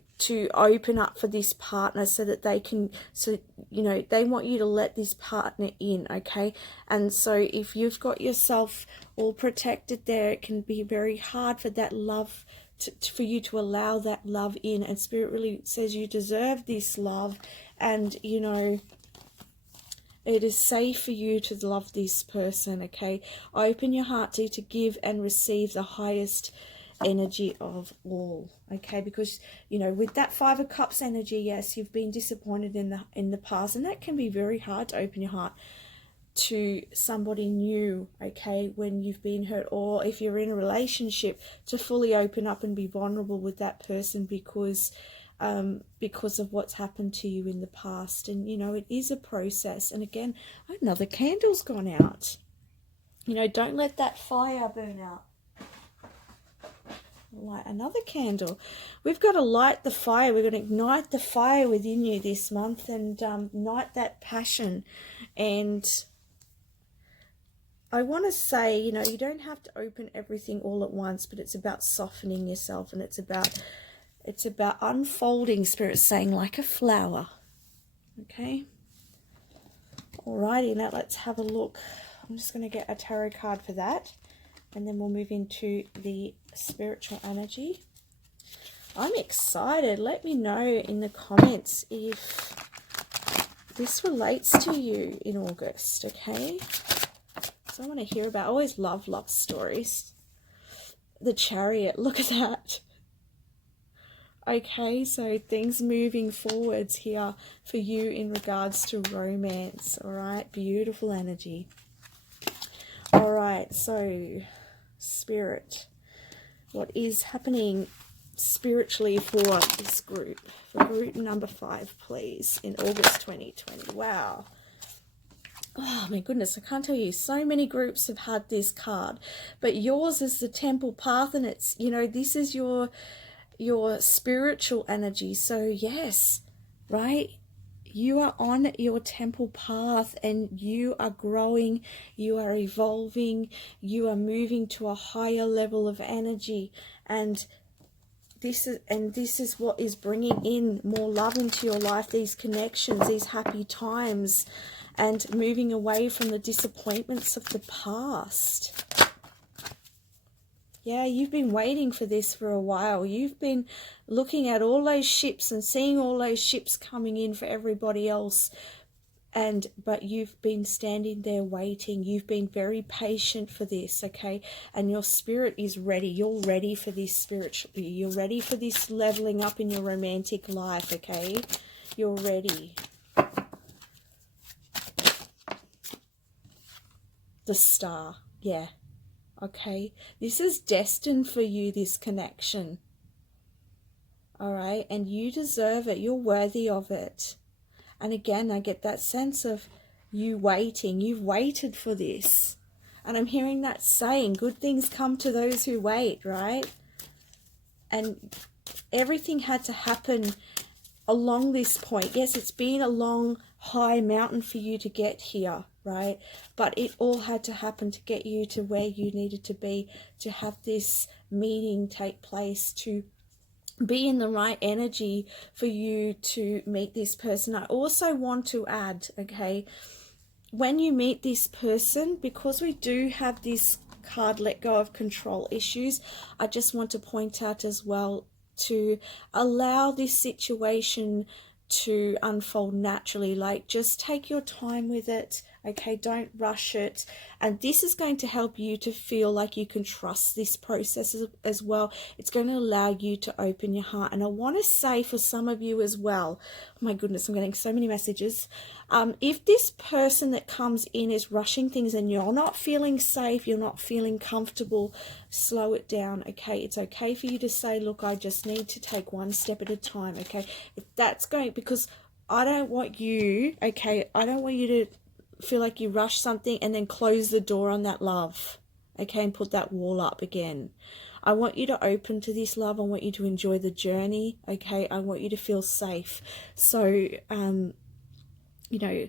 open up for this partner, so that they can, so you know, they want you to let this partner in, okay? And so if you've got yourself all protected there, it can be very hard for that love for you to allow that love in. And Spirit really says you deserve this love, and you know, it is safe for you to love this person, okay? Open your heart to give and receive the highest energy of all, okay? Because, you know, with that Five of Cups energy, yes, you've been disappointed in the past, and that can be very hard to open your heart to somebody new, okay, when you've been hurt, or if you're in a relationship, to fully open up and be vulnerable with that person, because of what's happened to you in the past. And you know, it is a process. And again, another candle's gone out. You know, don't let that fire burn out. Light another candle. We've got to light the fire. We're going to ignite the fire within you this month, and ignite that passion. And I want to say, you know, you don't have to open everything all at once, but it's about softening yourself, and it's about unfolding, Spirit saying, like a flower. Okay. Alrighty, now let's have a look. I'm just going to get a tarot card for that, and then we'll move into the spiritual energy. I'm excited. Let me know in the comments if this relates to you in August, okay? So I want to hear about, I always love stories. The Chariot, look at that. Okay, so things moving forwards here for you in regards to romance. All right, beautiful energy. All right, so Spirit, what is happening spiritually for this group, for group number 5, please, in August 2020? Wow. Oh my goodness, I can't tell you, so many groups have had this card, but yours is the Temple Path, and it's, you know, this is your spiritual energy. So yes, right, you are on your temple path, and you are growing, you are evolving, you are moving to a higher level of energy, and this is what is bringing in more love into your life, these connections, these happy times, and moving away from the disappointments of the past. Yeah, you've been waiting for this for a while. You've been looking at all those ships and seeing all those ships coming in for everybody else. But you've been standing there waiting. You've been very patient for this, okay? And your spirit is ready. You're ready for this spiritually. You're ready for this leveling up in your romantic life, okay? You're ready. The Star, yeah. Okay, this is destined for you, this connection. All right, and you deserve it. You're worthy of it. And again, I get that sense of you waiting. You've waited for this. And I'm hearing that saying, good things come to those who wait, right? And everything had to happen along this point. Yes, it's been a long, high mountain for you to get here, right? But it all had to happen to get you to where you needed to be, to have this meeting take place, to be in the right energy for you to meet this person. I also want to add, okay, when you meet this person, because we do have this card, let go of control issues, I just want to point out as well to allow this situation to unfold naturally. Like, just take your time with it, okay? Don't rush it. And this is going to help you to feel like you can trust this process as well. It's going to allow you to open your heart. And I want to say for some of you as well, oh my goodness, I'm getting so many messages. If this person that comes in is rushing things and you're not feeling safe, you're not feeling comfortable, slow it down, okay? It's okay for you to say, look, I just need to take one step at a time, okay? If that's going, because I don't want you, okay, I don't want you to feel like you rush something and then close the door on that love, okay, and put that wall up again. I want you to open to this love. I want you to enjoy the journey, okay? I want you to feel safe. So, you know,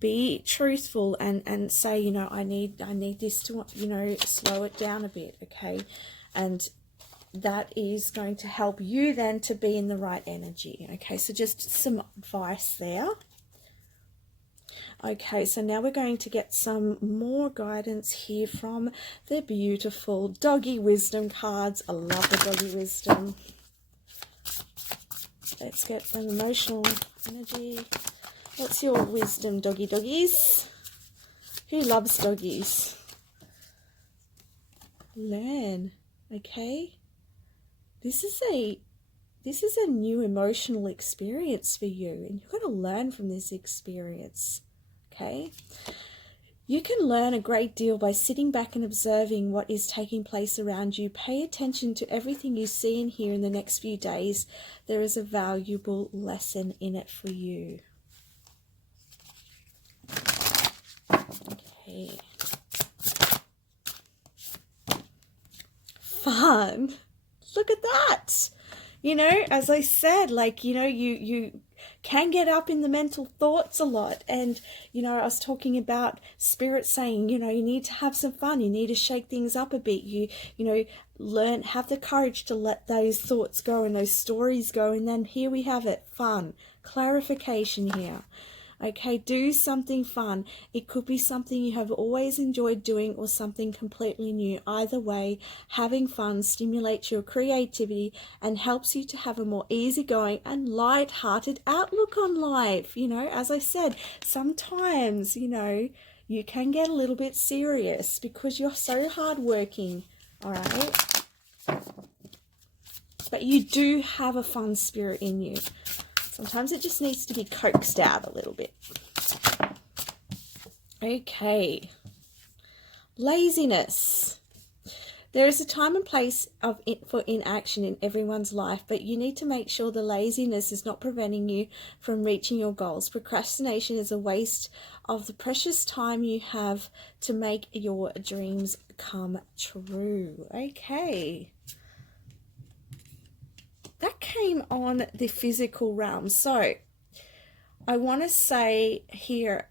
be truthful and say, you know, I need this to, you know, slow it down a bit, okay? And that is going to help you then to be in the right energy, okay? So just some advice there. Okay, so now we're going to get some more guidance here from the beautiful doggy wisdom cards. I love the doggy wisdom. Let's get some emotional energy. What's your wisdom, doggies? Who loves doggies? Learn, okay? This is a new emotional experience for you, and you've got to learn from this experience, okay? You can learn a great deal by sitting back and observing what is taking place around you. Pay attention to everything you see and hear in the next few days. There is a valuable lesson in it for you. Okay. Fun. Look at that. You know, as I said, like, you know, you can get up in the mental thoughts a lot. And, you know, I was talking about spirit saying, you know, you need to have some fun. You need to shake things up a bit. You know, have the courage to let those thoughts go and those stories go. And then here we have it, fun, clarification here. Okay, do something fun. It could be something you have always enjoyed doing or something completely new. Either way, having fun stimulates your creativity and helps you to have a more easygoing and light-hearted outlook on life. You know, as I said, sometimes, you know, you can get a little bit serious because you're so hardworking, all right? But you do have a fun spirit in you. Sometimes it just needs to be coaxed out a little bit. Okay. Laziness. There is a time and place for inaction in everyone's life, but you need to make sure the laziness is not preventing you from reaching your goals. Procrastination is a waste of the precious time you have to make your dreams come true. Okay. That came on the physical realm. So I want to say here,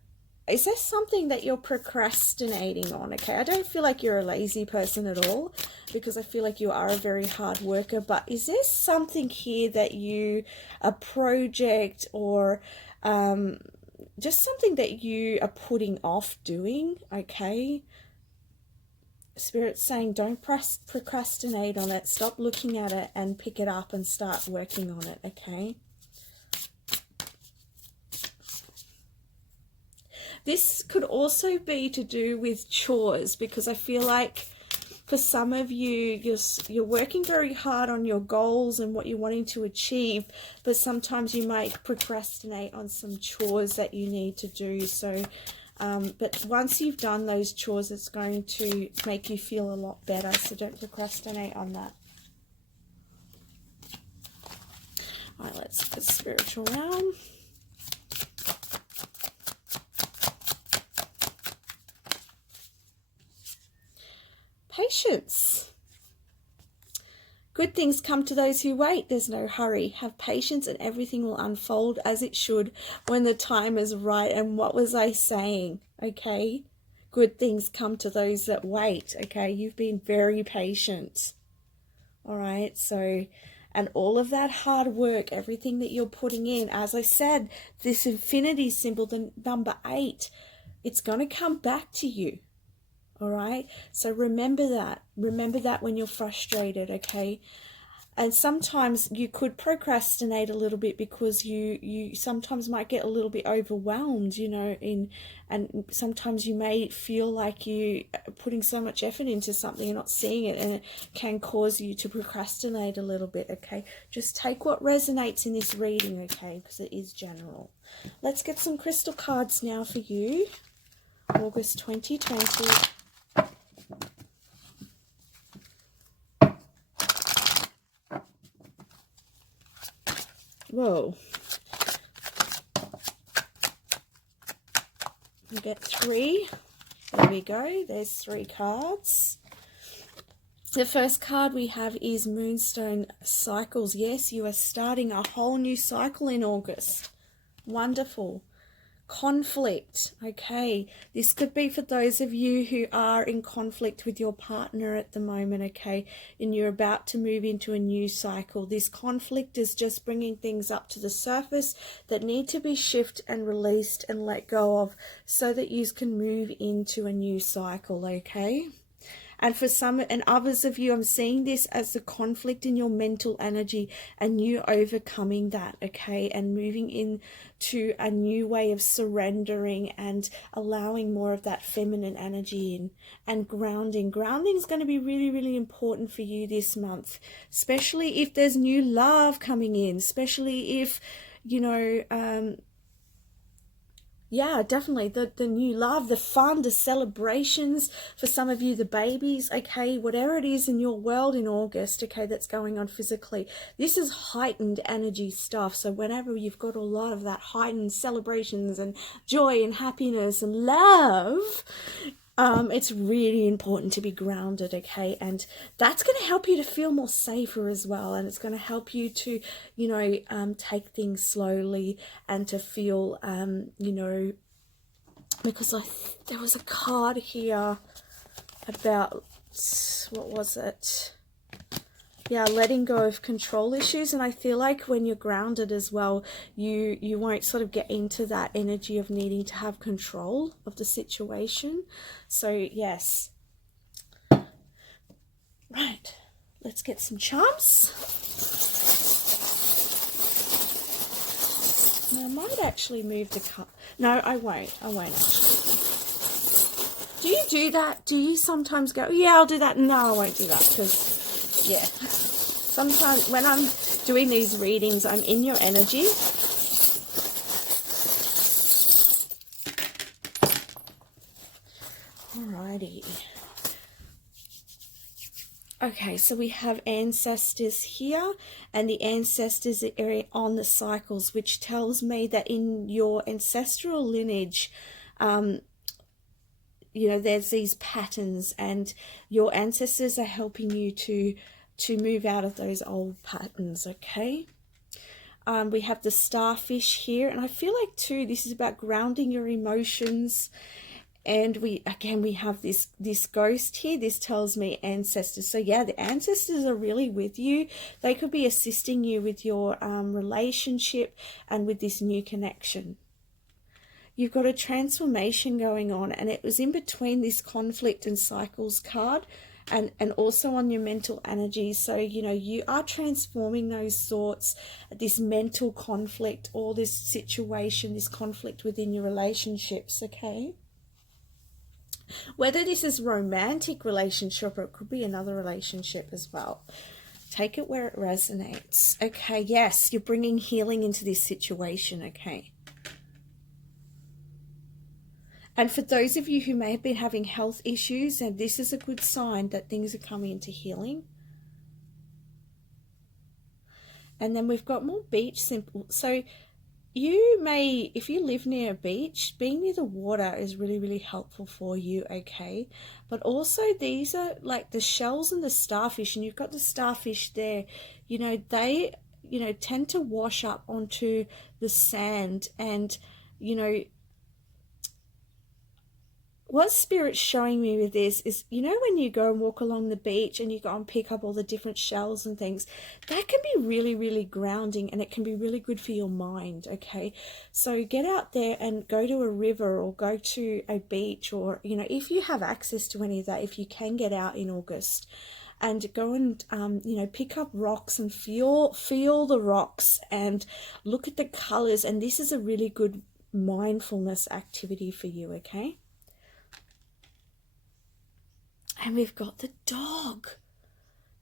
is there something that you're procrastinating on? Okay, I don't feel like you're a lazy person at all because I feel like you are a very hard worker, but is there something here that a project or just something that you are putting off doing? Okay. Spirit's saying don't procrastinate on it. Stop looking at it and pick it up and start working on it, okay? This could also be to do with chores because I feel like for some of you, you're working very hard on your goals and what you're wanting to achieve, but sometimes you might procrastinate on some chores that you need to do. So but once you've done those chores, it's going to make you feel a lot better. So don't procrastinate on that. All right, let's look at spiritual realm. Patience. Good things come to those who wait. There's no hurry. Have patience and everything will unfold as it should when the time is right. And what was I saying? Okay. Good things come to those that wait. Okay. You've been very patient. All right. So, and all of that hard work, everything that you're putting in, as I said, this infinity symbol, the number 8, it's going to come back to you. All right, so remember that. Remember that when you're frustrated, okay? And sometimes you could procrastinate a little bit because you sometimes might get a little bit overwhelmed, you know, and sometimes you may feel like you are putting so much effort into something and not seeing it, and it can cause you to procrastinate a little bit, okay? Just take what resonates in this reading, okay, because it is general. Let's get some crystal cards now for you. August 2020. Whoa. We get 3. There we go. There's 3 cards. The first card we have is Moonstone Cycles. Yes, you are starting a whole new cycle in August. Wonderful. conflict. Okay, this could be for those of you who are in conflict with your partner at the moment, okay, and you're about to move into a new cycle. This conflict is just bringing things up to the surface that need to be shifted and released and let go of so that you can move into a new cycle, okay? And for some and others of you, I'm seeing this as the conflict in your mental energy and you overcoming that, okay, and moving into a new way of surrendering and allowing more of that feminine energy in, and grounding. Grounding is going to be really, really important for you this month, especially if there's new love coming in, especially if, you know, yeah, definitely. The new love, the fun, the celebrations, for some of you, the babies, okay, whatever it is in your world in August, okay, that's going on physically. This is heightened energy stuff. So whenever you've got a lot of that heightened celebrations and joy and happiness and love, it's really important to be grounded, okay? And that's going to help you to feel more safer as well. And it's going to help you to, you know, take things slowly and to feel, you know, because there was a card here about, what was it? Yeah, letting go of control issues. And I feel like when you're grounded as well, you won't sort of get into that energy of needing to have control of the situation. So yes. Right, let's get some charms. Now, I might actually move the cup. No, I won't actually. Do you do that? Do you sometimes go, yeah, I'll do that? No, I won't do that, because, yeah. Sometimes when I'm doing these readings, I'm in your energy. Alrighty. Okay, so we have ancestors here, and the ancestors are on the cycles, which tells me that in your ancestral lineage, you know, there's these patterns, and your ancestors are helping you to move out of those old patterns, okay? We have the starfish here, and I feel like too this is about grounding your emotions. And we have this ghost here. This tells me ancestors. So yeah, the ancestors are really with you. They could be assisting you with your relationship and with this new connection. You've got a transformation going on, and it was in between this conflict and cycles card, and also on your mental energy. So, you know, you are transforming those thoughts, this mental conflict, or this situation, this conflict within your relationships, okay? Whether this is romantic relationship or it could be another relationship as well. Take it where it resonates. Okay, yes, you're bringing healing into this situation, okay? And for those of you who may have been having health issues, and this is a good sign that things are coming into healing. And then we've got more beach symbol. So you may, if you live near a beach, being near the water is really, really helpful for you, okay? But also these are like the shells and the starfish, and you've got the starfish there, you know, they, you know, tend to wash up onto the sand. And, you know, what Spirit's showing me with this is, you know, when you go and walk along the beach and you go and pick up all the different shells and things, that can be really, really grounding, and it can be really good for your mind, okay? So get out there and go to a river or go to a beach, or, you know, if you have access to any of that, if you can get out in August, and go and, you know, pick up rocks and feel the rocks and look at the colors. And this is a really good mindfulness activity for you, okay? And we've got the dog.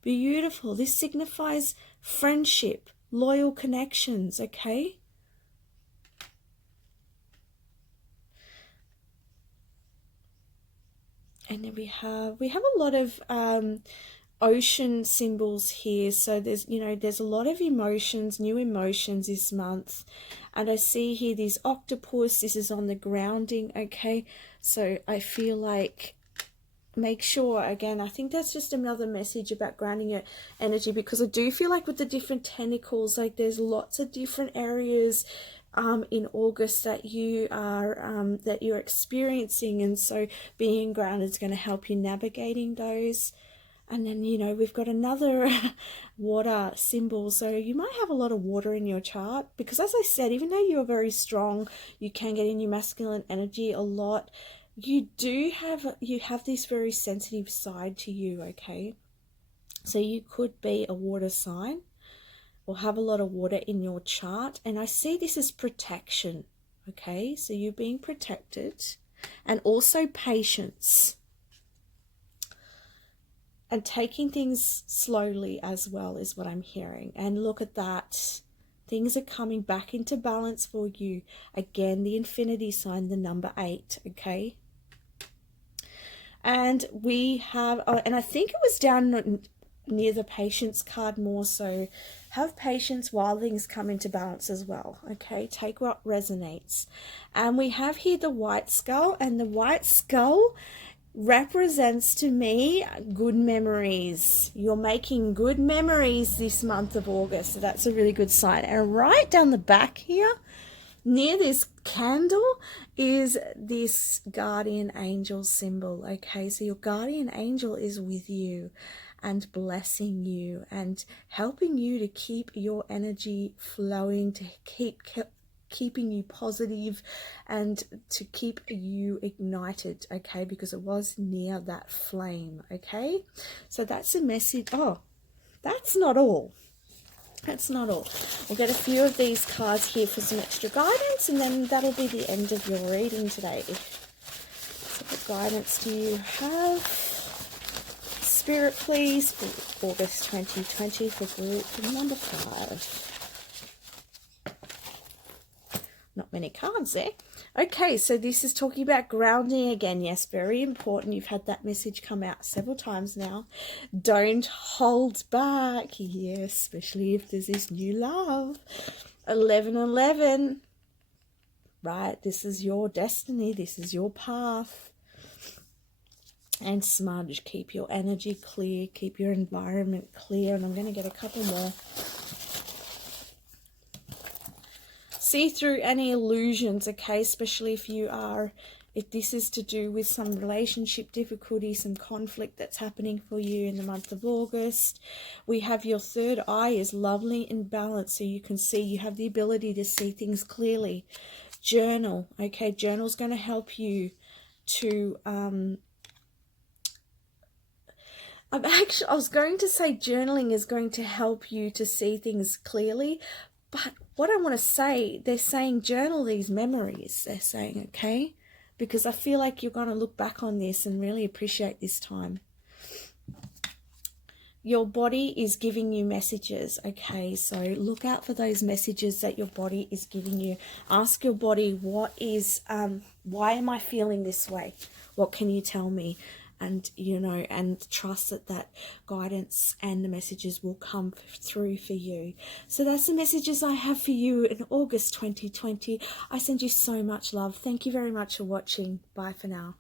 Beautiful. This signifies friendship, loyal connections, okay? And then we have a lot of ocean symbols here. So there's, you know, there's a lot of emotions, new emotions this month. And I see here this octopus. This is on the grounding, okay? So I feel like, make sure, again, I think that's just another message about grounding your energy, because I do feel like with the different tentacles, like there's lots of different areas in August that you're experiencing, and so being grounded is going to help you navigating those. And then, we've got another water symbol. So you might have a lot of water in your chart because, as I said, even though you're very strong, you can get in your masculine energy a lot. You have this very sensitive side to you, okay? So you could be a water sign or have a lot of water in your chart. And I see this as protection, okay? So you're being protected, and also patience. And taking things slowly as well is what I'm hearing. And look at that. Things are coming back into balance for you. Again, the infinity sign, the number 8, okay? And we have, and I think it was down near the patience card more so. Have patience while things come into balance as well, okay? Take what resonates. And we have here the white skull, and the white skull represents to me good memories. You're making good memories this month of August, so that's a really good sign. And right down the back here near this candle is this guardian angel symbol, okay? So your guardian angel is with you and blessing you and helping you to keep your energy flowing, to keeping you positive and to keep you ignited, okay? Because it was near that flame, okay? So that's a message. Oh, that's not all. That's not all. We'll get a few of these cards here for some extra guidance, and then that'll be the end of your reading today. So what guidance do you have? Spirit, please, for August 2020 for group number 5. Not many cards there. Okay, so this is talking about grounding again. Yes, very important. You've had that message come out several times now. Don't hold back. Yes, especially if there's this new love. 1111. Right, this is your destiny. This is your path. And smudge. Keep your energy clear. Keep your environment clear. And I'm going to get a couple more. See through any illusions, okay, especially if this is to do with some relationship difficulty, some conflict that's happening for you in the month of August. We have your third eye is lovely and balanced, so you can see, you have the ability to see things clearly. Journal, okay, journal's going to help you to, I was going to say journaling is going to help you to see things clearly, but what I want to say, they're saying journal these memories, they're saying, okay? Because I feel like you're going to look back on this and really appreciate this time. Your body is giving you messages, okay? So look out for those messages that your body is giving you. Ask your body, why am I feeling this way? What can you tell me? And, and trust that guidance and the messages will come through for you. So that's the messages I have for you in August 2020. I send you so much love. Thank you very much for watching. Bye for now.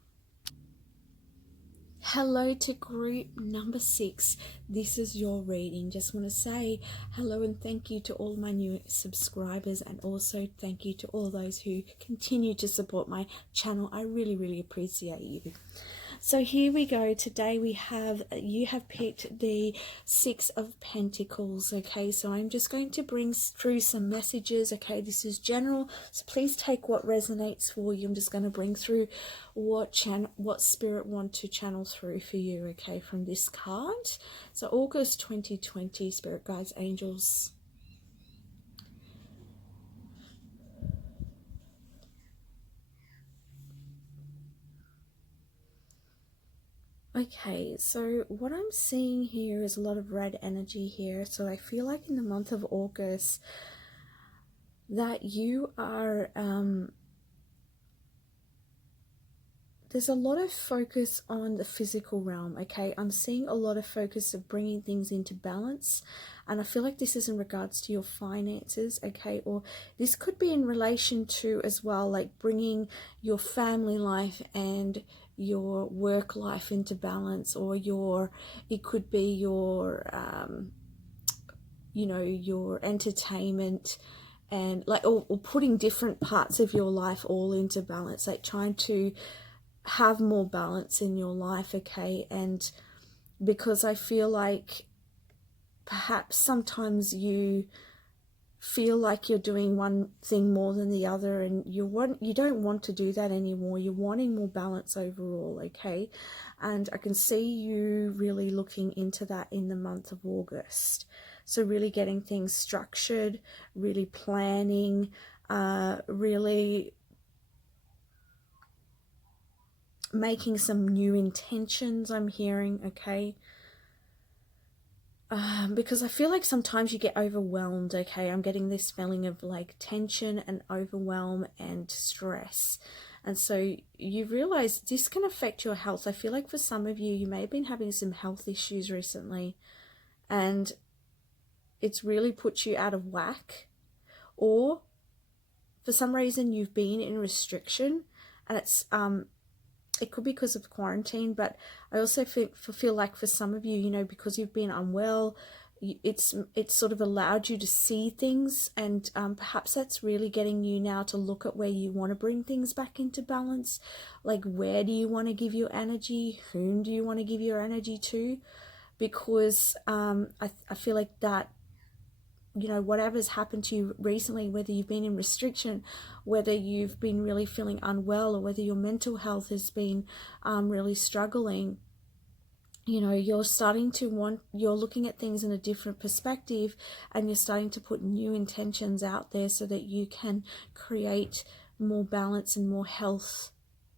Hello to group number 6. This is your reading. Just want to say hello and thank you to all my new subscribers, and also thank you to all those who continue to support my channel. I really, really appreciate you. So here we go. Today you have picked the 6 of Pentacles, okay? So I'm just going to bring through some messages, okay? This is general, so please take what resonates for you. I'm just going to bring through what Spirit want to channel through for you, okay, from this card. So August 2020, Spirit Guides, Angels. Okay, so what I'm seeing here is a lot of red energy here. So I feel like in the month of August that you are, there's a lot of focus on the physical realm, okay? I'm seeing a lot of focus of bringing things into balance, and I feel like this is in regards to your finances, okay? Or this could be in relation to as well, like bringing your family life and your work life into balance, or it could be your your entertainment and like, or putting different parts of your life all into balance, like trying to have more balance in your life, okay? And because I feel like perhaps sometimes you feel like you're doing one thing more than the other, and you don't want to do that anymore. You're wanting more balance overall, okay? And I can see you really looking into that in the month of August. So really getting things structured, really planning, really making some new intentions, I'm hearing, okay? Because I feel like sometimes you get overwhelmed, okay? I'm getting this feeling of like tension and overwhelm and stress. And so you realize this can affect your health. I feel like for some of you, you may have been having some health issues recently, and it's really put you out of whack. Or for some reason you've been in restriction, and it could be because of quarantine, but I also feel like for some of you, you know, because you've been unwell, it's sort of allowed you to see things, and perhaps that's really getting you now to look at where you want to bring things back into balance. Like, where do you want to give your energy? Whom do you want to give your energy to? Because I feel like that, you know, whatever's happened to you recently, whether you've been in restriction, whether you've been really feeling unwell, or whether your mental health has been really struggling, you know, you're looking at things in a different perspective, and you're starting to put new intentions out there so that you can create more balance and more health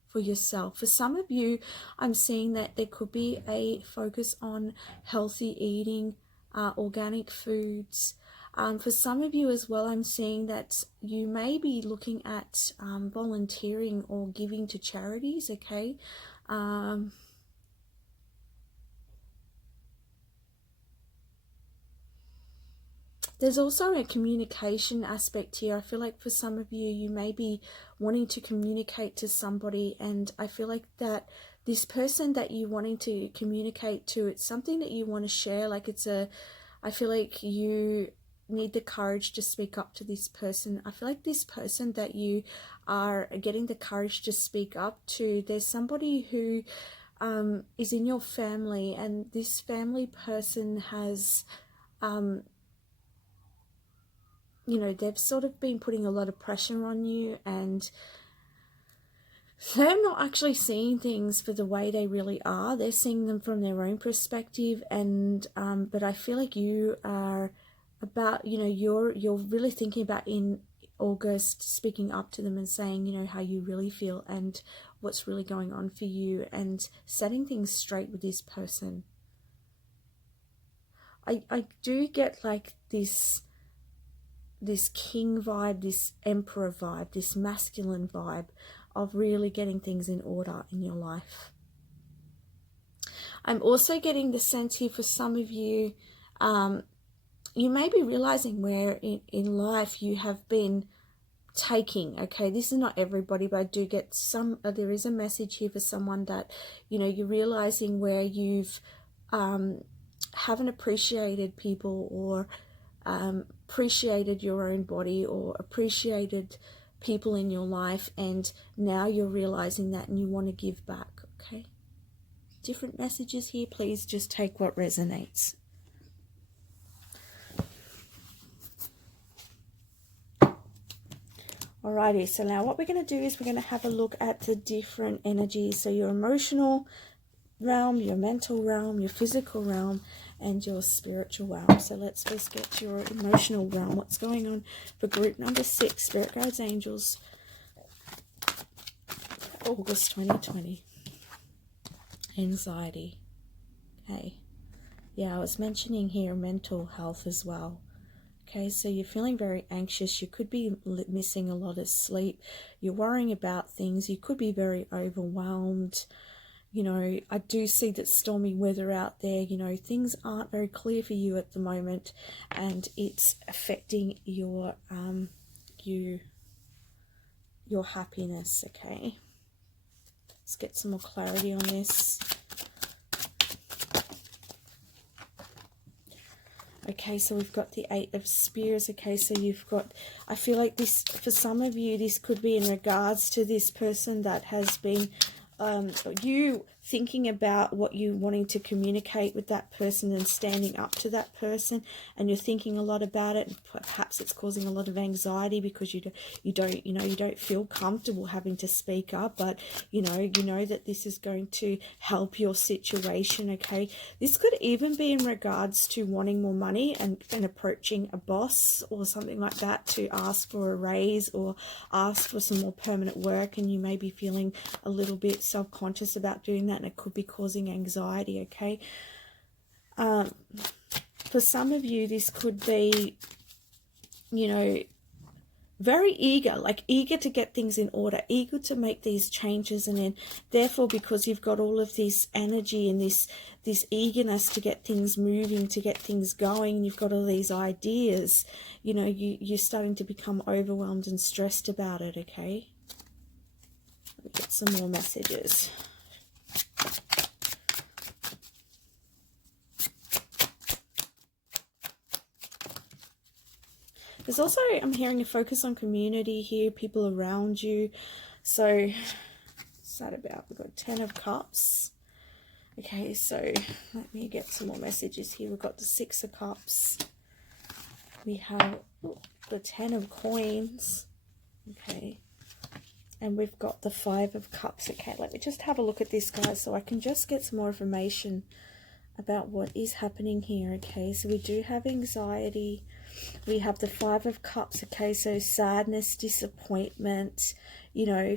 for yourself. For some of you, I'm seeing that there could be a focus on healthy eating, organic foods. For some of you as well, I'm seeing that you may be looking at volunteering or giving to charities, okay? There's also a communication aspect here. I feel like for some of you, you may be wanting to communicate to somebody, and I feel like that this person that you're wanting to communicate to, it's something that you want to share. Like, I feel like you need the courage to speak up to this person. I feel like this person that you are getting the courage to speak up to, there's somebody who is in your family, and this family person has you know, they've sort of been putting a lot of pressure on you, and they're not actually seeing things for the way they really are. They're seeing them from their own perspective, and but I feel like you are about, you know, you're really thinking about in August speaking up to them and saying, you know, how you really feel and what's really going on for you, and setting things straight with this person. I do get like this king vibe, this emperor vibe, this masculine vibe of really getting things in order in your life. I'm also getting the sense here for some of you, you may be realizing where in life you have been taking, okay? This is not everybody, but I do get there is a message here for someone that, you know, you're realizing where you've haven't appreciated people, or appreciated your own body, or appreciated people in your life, and now you're realizing that and you want to give back, okay? Different messages here. Please just take what resonates. Alrighty, so now what we're going to do is we're going to have a look at the different energies. So your emotional realm, your mental realm, your physical realm, and your spiritual realm. So let's first get your emotional realm. What's going on for group number 6, Spirit Guides, Angels, August 2020. Anxiety. Okay. Yeah, I was mentioning here mental health as well. Okay, so you're feeling very anxious. You could be missing a lot of sleep. You're worrying about things. You could be very overwhelmed. You know, I do see that stormy weather out there. You know, things aren't very clear for you at the moment, and it's affecting your your happiness, okay? Let's get some more clarity on this. Okay, so we've got the Eight of Spears. Okay, so you've got, I feel like this, for some of you, this could be in regards to this person that has been, you thinking about what you wanting to communicate with that person and standing up to that person, and you're thinking a lot about it, and perhaps it's causing a lot of anxiety because you don't feel comfortable having to speak up, but you know that this is going to help your situation. Okay, this could even be in regards to wanting more money and approaching a boss or something like that to ask for a raise or ask for some more permanent work, and you may be feeling a little bit self-conscious about doing that, and it could be causing anxiety. Okay, for some of you, this could be, very eager to get things in order, eager to make these changes, and then therefore, because you've got all of this energy and this eagerness to get things moving, to get things going, and you've got all these ideas, you're starting to become overwhelmed and stressed about it. Okay, let me get some more messages. There's also, I'm hearing a focus on community here, people around you. So, what's that about? We've got 10 of Cups. Okay, so let me get some more messages here. We've got the 6 of Cups. We have the 10 of Coins. Okay. And we've got the 5 of Cups. Okay, let me just have a look at this, guys, so I can just get some more information about what is happening here. Okay, so we do have anxiety. We have the 5 of Cups. Okay, so sadness, disappointment,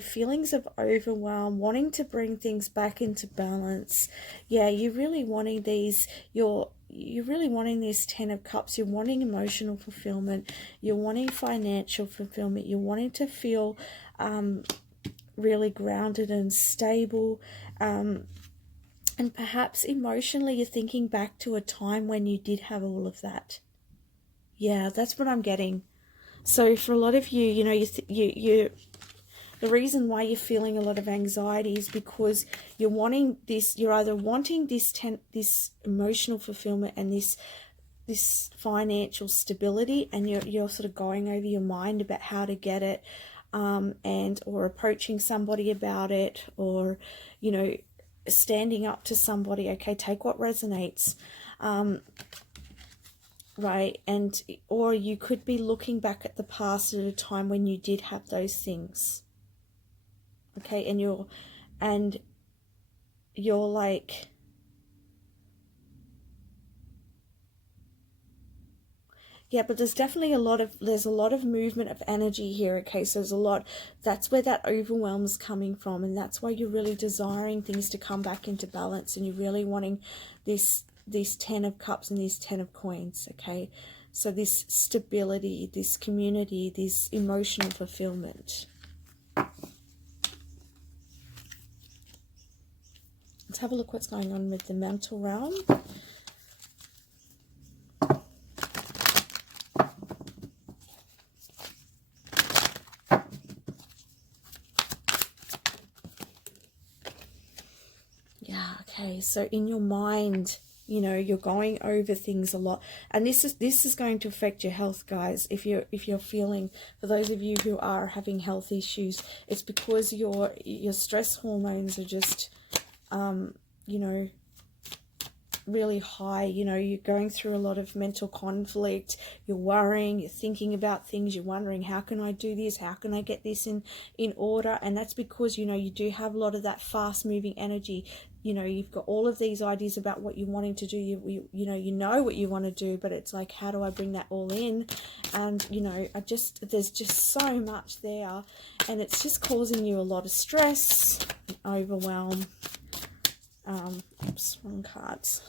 feelings of overwhelm, wanting to bring things back into balance. Yeah, you're really wanting these, you're really wanting this 10 of Cups. You're wanting emotional fulfillment. You're wanting financial fulfillment. You're wanting to feel really grounded and stable. And perhaps emotionally, you're thinking back to a time when you did have all of that. Yeah, that's what I'm getting. So for a lot of you, you the reason why you're feeling a lot of anxiety is because you're wanting this. You're either wanting this emotional fulfillment and this financial stability, and you're sort of going over your mind about how to get it, or approaching somebody about it, or standing up to somebody. Okay, take what resonates. Right, or you could be looking back at the past at a time when you did have those things. Okay, and you're like, yeah, but there's definitely a lot of movement of energy here. Okay, so there's a lot, that's where that overwhelm is coming from, and that's why you're really desiring things to come back into balance, and you're really wanting these 10 of Cups and these 10 of Coins. Okay, so this stability, this community, this emotional fulfillment. Let's have a look what's going on with the mental realm. Yeah, okay, so in your mind, you're going over things a lot, and this is going to affect your health, guys. If you're feeling, for those of you who are having health issues, it's because your stress hormones are just really high. You're going through a lot of mental conflict, you're worrying, you're thinking about things, you're wondering, how can I do this, how can I get this in order? And that's because you do have a lot of that fast moving energy. You've got all of these ideas about what you're wanting to do. You know what you want to do, but it's like, how do I bring that all in? And there's just so much there, and it's just causing you a lot of stress and overwhelm. Oops, wrong cards.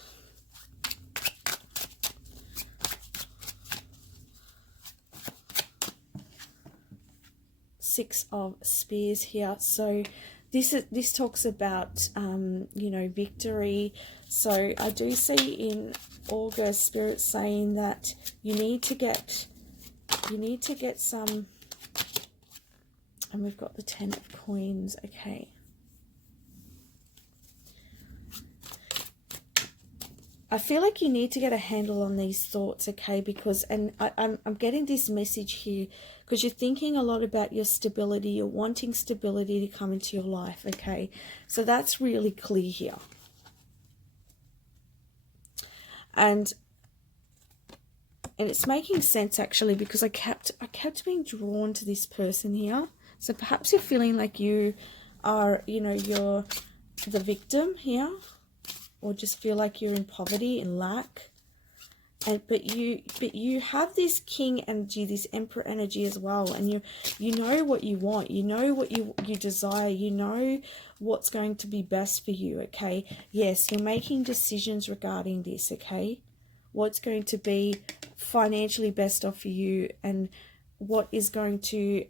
Six of Spears here. So this talks about victory. So I do see in August Spirit saying that you need to get some, and we've got the 10 of Coins. Okay, I feel like you need to get a handle on these thoughts, okay? Because, and I'm getting this message here because you're thinking a lot about your stability. You're wanting stability to come into your life, okay? So that's really clear here. And it's making sense actually, because I kept being drawn to this person here. So perhaps you're feeling like you are, you know, you're the victim here, or just feel like you're in poverty and lack. And but you have this king energy, this emperor energy as well, and you know what you want, you know what you desire, you know what's going to be best for you, okay? Yes, you're making decisions regarding this, okay? What's going to be financially best off for you, and what is going to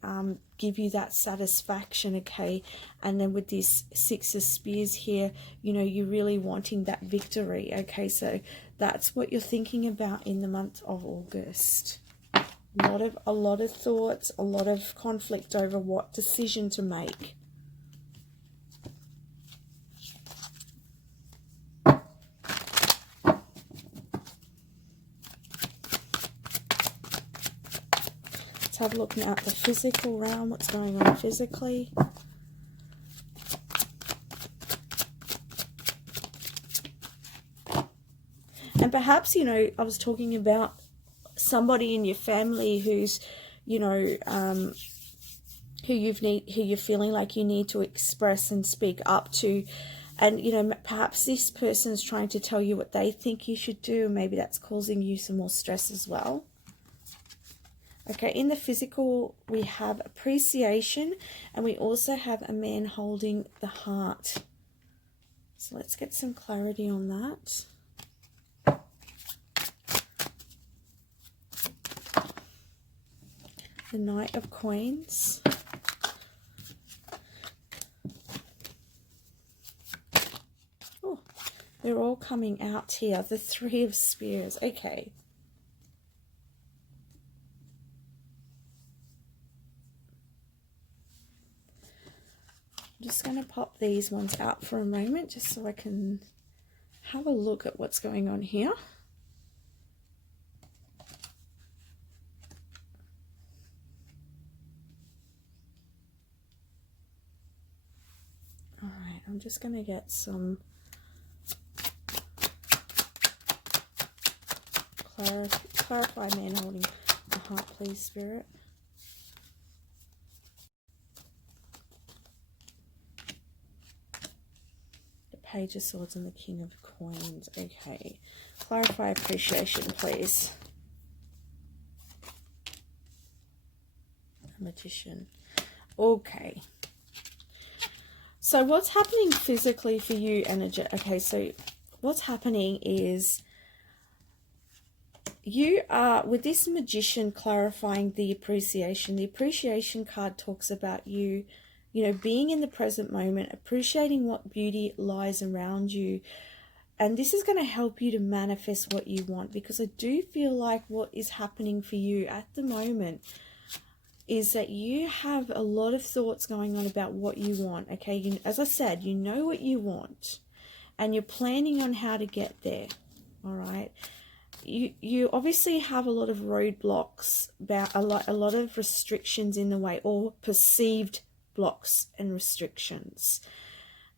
give you that satisfaction, okay? And then with this Six of Spears here, you know, you're really wanting that victory, okay? So that's what you're thinking about in the month of August. A lot of thoughts, a lot of conflict over what decision to make. Let's have a look now at the physical realm, what's going on physically. And perhaps, you know, I was talking about somebody in your family who's, you know, who you're feeling like you need to express and speak up to. And, you know, perhaps this person is trying to tell you what they think you should do. Maybe that's causing you some more stress as well. Okay, in the physical, we have appreciation, and we also have a man holding the heart. So let's get some clarity on that. The Knight of Coins. Oh, they're all coming out here. The Three of Spears. Okay. I'm just going to pop these ones out for a moment just so I can have a look at what's going on here. All right, I'm just going to get some clarify man holding the heart, please, Spirit. Page of Swords and the King of Coins. Okay. Clarify appreciation, please. A Magician. Okay. So what's happening physically for you, energy? Okay, so what's happening is you are, with this Magician, clarifying the appreciation. The appreciation card talks about you, you know, being in the present moment, appreciating what beauty lies around you. And this is going to help you to manifest what you want, because I do feel like what is happening for you at the moment is that you have a lot of thoughts going on about what you want, okay? As I said, you know what you want, and you're planning on how to get there, all right? You obviously have a lot of roadblocks, about a lot of restrictions in the way, or perceived blocks and restrictions.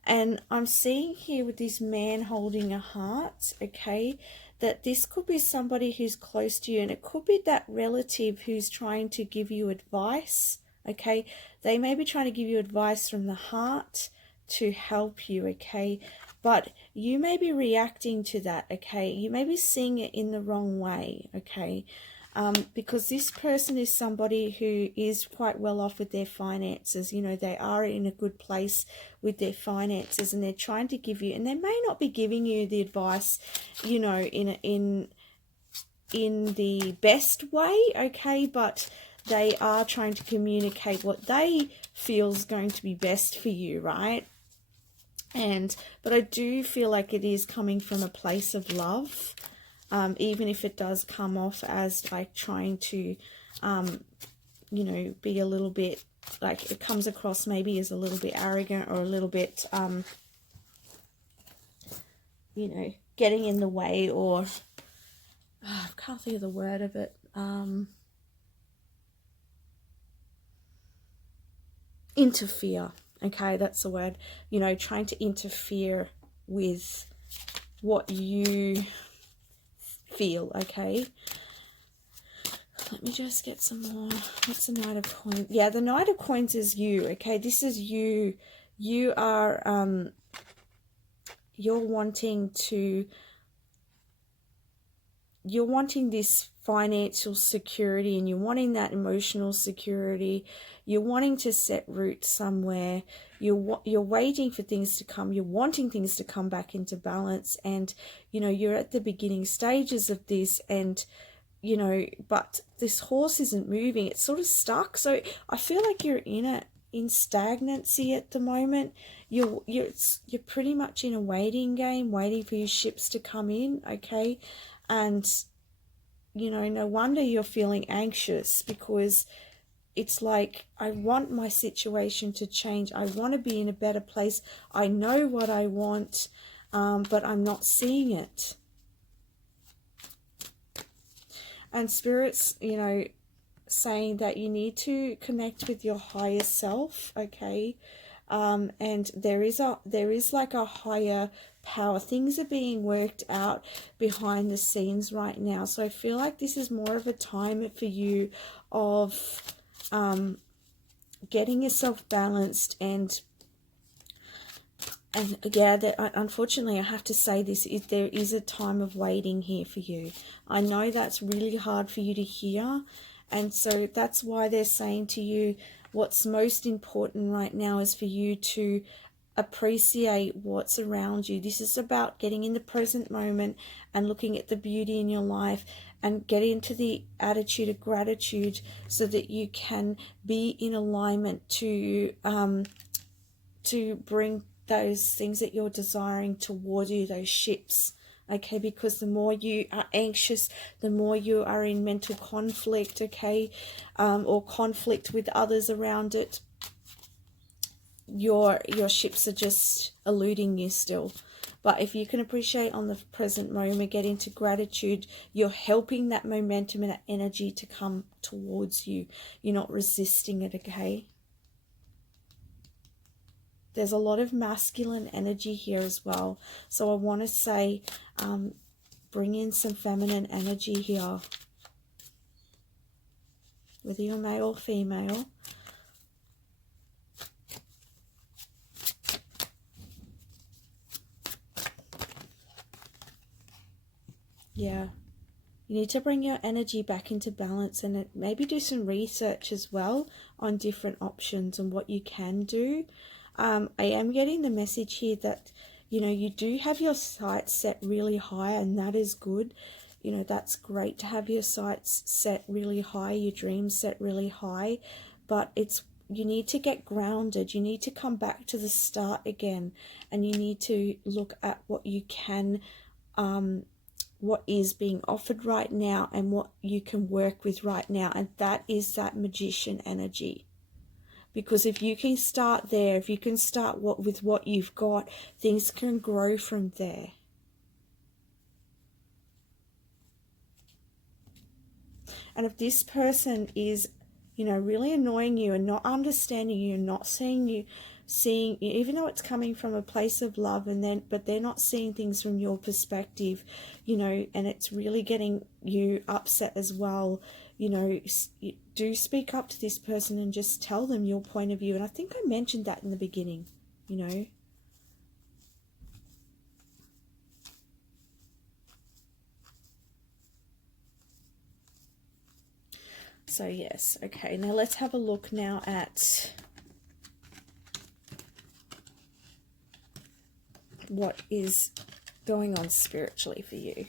And I'm seeing here with this man holding a heart, okay, that this could be somebody who's close to you, and it could be that relative who's trying to give you advice, okay? They may be trying to give you advice from the heart to help you, okay? But you may be reacting to that, okay? You may be seeing it in the wrong way, okay? Because this person is somebody who is quite well off with their finances. You know, they are in a good place with their finances, and they're trying to give you, and they may not be giving you the advice, you know, in the best way, okay, but they are trying to communicate what they feel is going to be best for you, right? But I do feel like it is coming from a place of love. Even if it does come off as like trying to, you know, be a little bit, like it comes across maybe as a little bit arrogant, or a little bit, you know, getting in the way, or I can't think of the word of it. Interfere. Okay, that's the word. You know, trying to interfere with what you feel. Okay. Let me just get some more. What's the Knight of Coins? Yeah, the Knight of Coins is you. Okay, this is you. You are you're wanting this financial security, and you're wanting that emotional security. You're wanting to set roots somewhere. You're waiting for things to come. You're wanting things to come back into balance, and you know, you're at the beginning stages of this, and you know, but this horse isn't moving. It's sort of stuck. So I feel like you're in stagnancy at the moment. You're pretty much in a waiting game, waiting for your ships to come in. Okay, and you know, no wonder you're feeling anxious, because it's like, I want my situation to change. I want to be in a better place. I know what I want, but I'm not seeing it. And Spirit's, you know, saying that you need to connect with your higher self, okay? And there is like a higher power. Things are being worked out behind the scenes right now. So I feel like this is more of a time for you of getting yourself balanced, and yeah, unfortunately I have to say this, there is a time of waiting here for you. I know that's really hard for you to hear, and so that's why they're saying to you, what's most important right now is for you to appreciate what's around you. This is about getting in the present moment and looking at the beauty in your life, and get into the attitude of gratitude, so that you can be in alignment to bring those things that you're desiring toward you, those ships. Okay, because the more you are anxious, the more you are in mental conflict, okay, or conflict with others around it, your ships are just eluding you still. But if you can appreciate on the present moment, get into gratitude, you're helping that momentum and that energy to come towards you. You're not resisting it, okay? There's a lot of masculine energy here as well. So I want to say, bring in some feminine energy here. Whether you're male or female. Yeah. You need to bring your energy back into balance, and maybe do some research as well on different options and what you can do. I am getting the message here that, you know, you do have your sights set really high, and that is good. You know, that's great to have your sights set really high, your dreams set really high, but you need to get grounded. You need to come back to the start again, and you need to look at what you can, what is being offered right now, and what you can work with right now, and that is that magician energy. Because if you can start there, if you can start with what you've got, things can grow from there. And if this person is, you know, really annoying you and not understanding you, not seeing you, even though it's coming from a place of love, but they're not seeing things from your perspective, you know, and it's really getting you upset as well, you know, do speak up to this person and just tell them your point of view. And I think I mentioned that in the beginning, you know. So yes, okay, now let's have a look now at what is going on spiritually for you.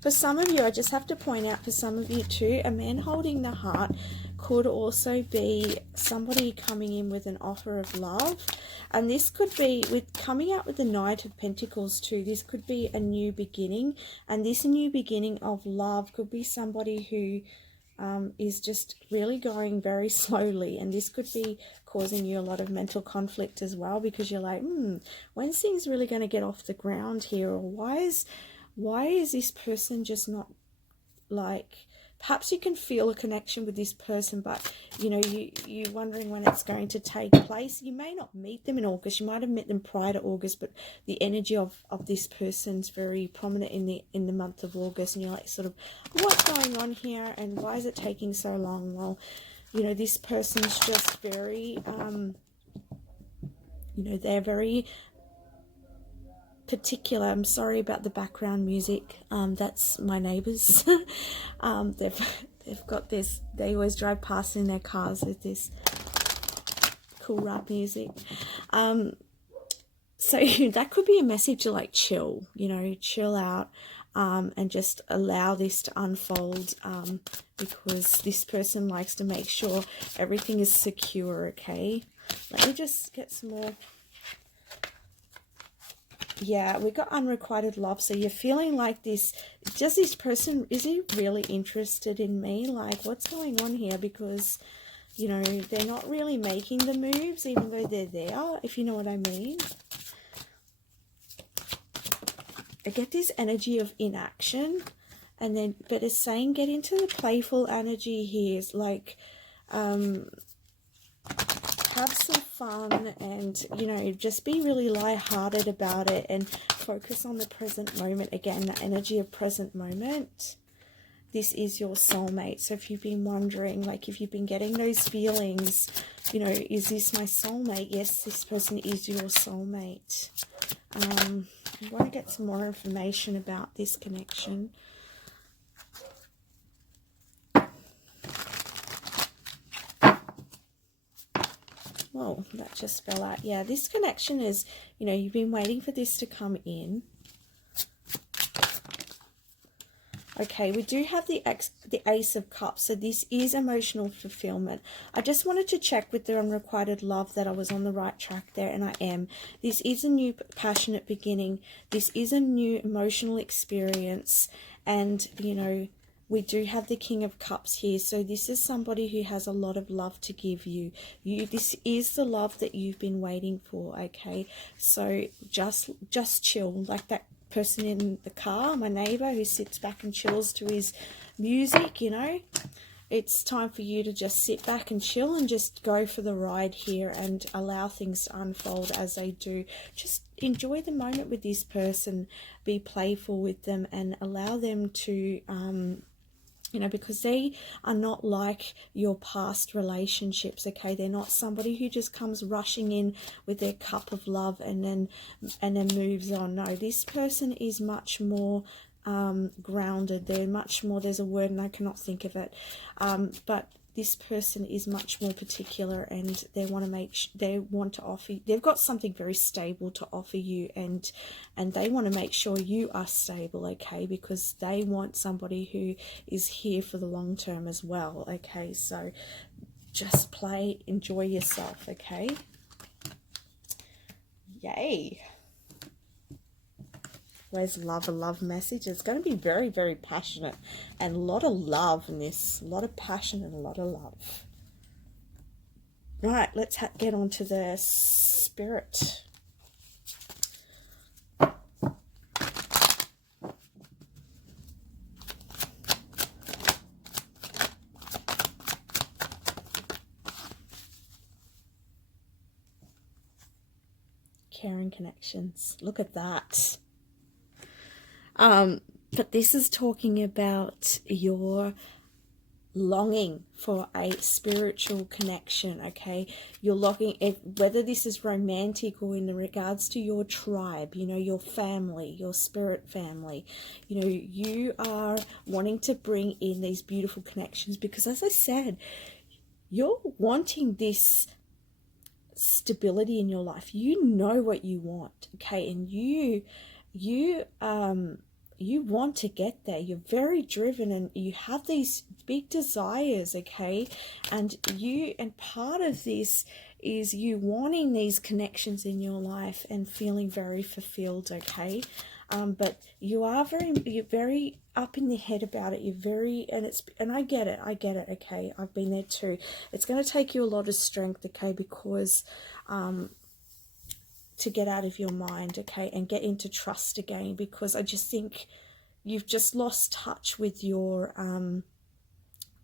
For some of you, I just have to point out, for some of you too, a man holding the heart could also be somebody coming in with an offer of love. And this could be, with coming out with the Knight of Pentacles too, this could be a new beginning. And this new beginning of love could be somebody who is just really going very slowly, and this could be causing you a lot of mental conflict as well, because you're like, when's things really going to get off the ground here? Or why is this person just not, like, perhaps you can feel a connection with this person, but you're wondering when it's going to take place. You may not meet them in August. You might have met them prior to August, but the energy of this person's very prominent in the month of August, and you're like, sort of, what's going on here, and why is it taking so long? Well, this person's just very they're very particular. I'm sorry about the background music. That's my neighbors. They've got this, they always drive past in their cars with this cool rap music. So that could be a message to, like, chill, chill out, and just allow this to unfold, because this person likes to make sure everything is secure. Okay, let me just get some more. Yeah, we got unrequited love. So you're feeling like this, does this person, is he really interested in me? Like, what's going on here? Because, they're not really making the moves, even though they're there, if you know what I mean. I get this energy of inaction, and then, but it's saying get into the playful energy here. It's like, have some fun, and just be really lighthearted about it, and focus on the present moment. Again, the energy of present moment. This is your soulmate. So if you've been wondering, like, if you've been getting those feelings, is this my soulmate? Yes, this person is your soulmate. I want to get some more information about this connection. Whoa, that just fell out. Yeah, this connection is, you've been waiting for this to come in. Okay, we do have the Ace of Cups, so this is emotional fulfillment. I just wanted to check with the unrequited love that I was on the right track there, and I am. This is a new passionate beginning. This is a new emotional experience, and, we do have the King of Cups here. So this is somebody who has a lot of love to give you. This is the love that you've been waiting for, okay? So just chill, like that person in the car, my neighbor who sits back and chills to his music, It's time for you to just sit back and chill and just go for the ride here, and allow things to unfold as they do. Just enjoy the moment with this person, be playful with them, and allow them to because they are not like your past relationships, okay? They're not somebody who just comes rushing in with their cup of love and then moves on. No, this person is much more grounded. They're much more, there's a word and I cannot think of it, but this person is much more particular, and they want to offer, they've got something very stable to offer you, and they want to make sure you are stable, okay? Because they want somebody who is here for the long term as well, okay? So just play, enjoy yourself, okay? Yay. Where's love? A love message. It's going to be very, very passionate, and a lot of love in this. A lot of passion and a lot of love. Right, let's get on to the spirit. Caring connections. Look at that. But this is talking about your longing for a spiritual connection, okay? You're longing, whether this is romantic or in regards to your tribe, your family, your spirit family, you are wanting to bring in these beautiful connections, because, as I said, you're wanting this stability in your life. You know what you want, okay? And you want to get there. You're very driven, and you have these big desires, okay? And part of this is you wanting these connections in your life and feeling very fulfilled, okay? But you're very up in the head about it. And I get it, okay? I've been there too. It's going to take you a lot of strength, okay? Because, to get out of your mind, okay? And get into trust again, because I just think you've just lost touch with your,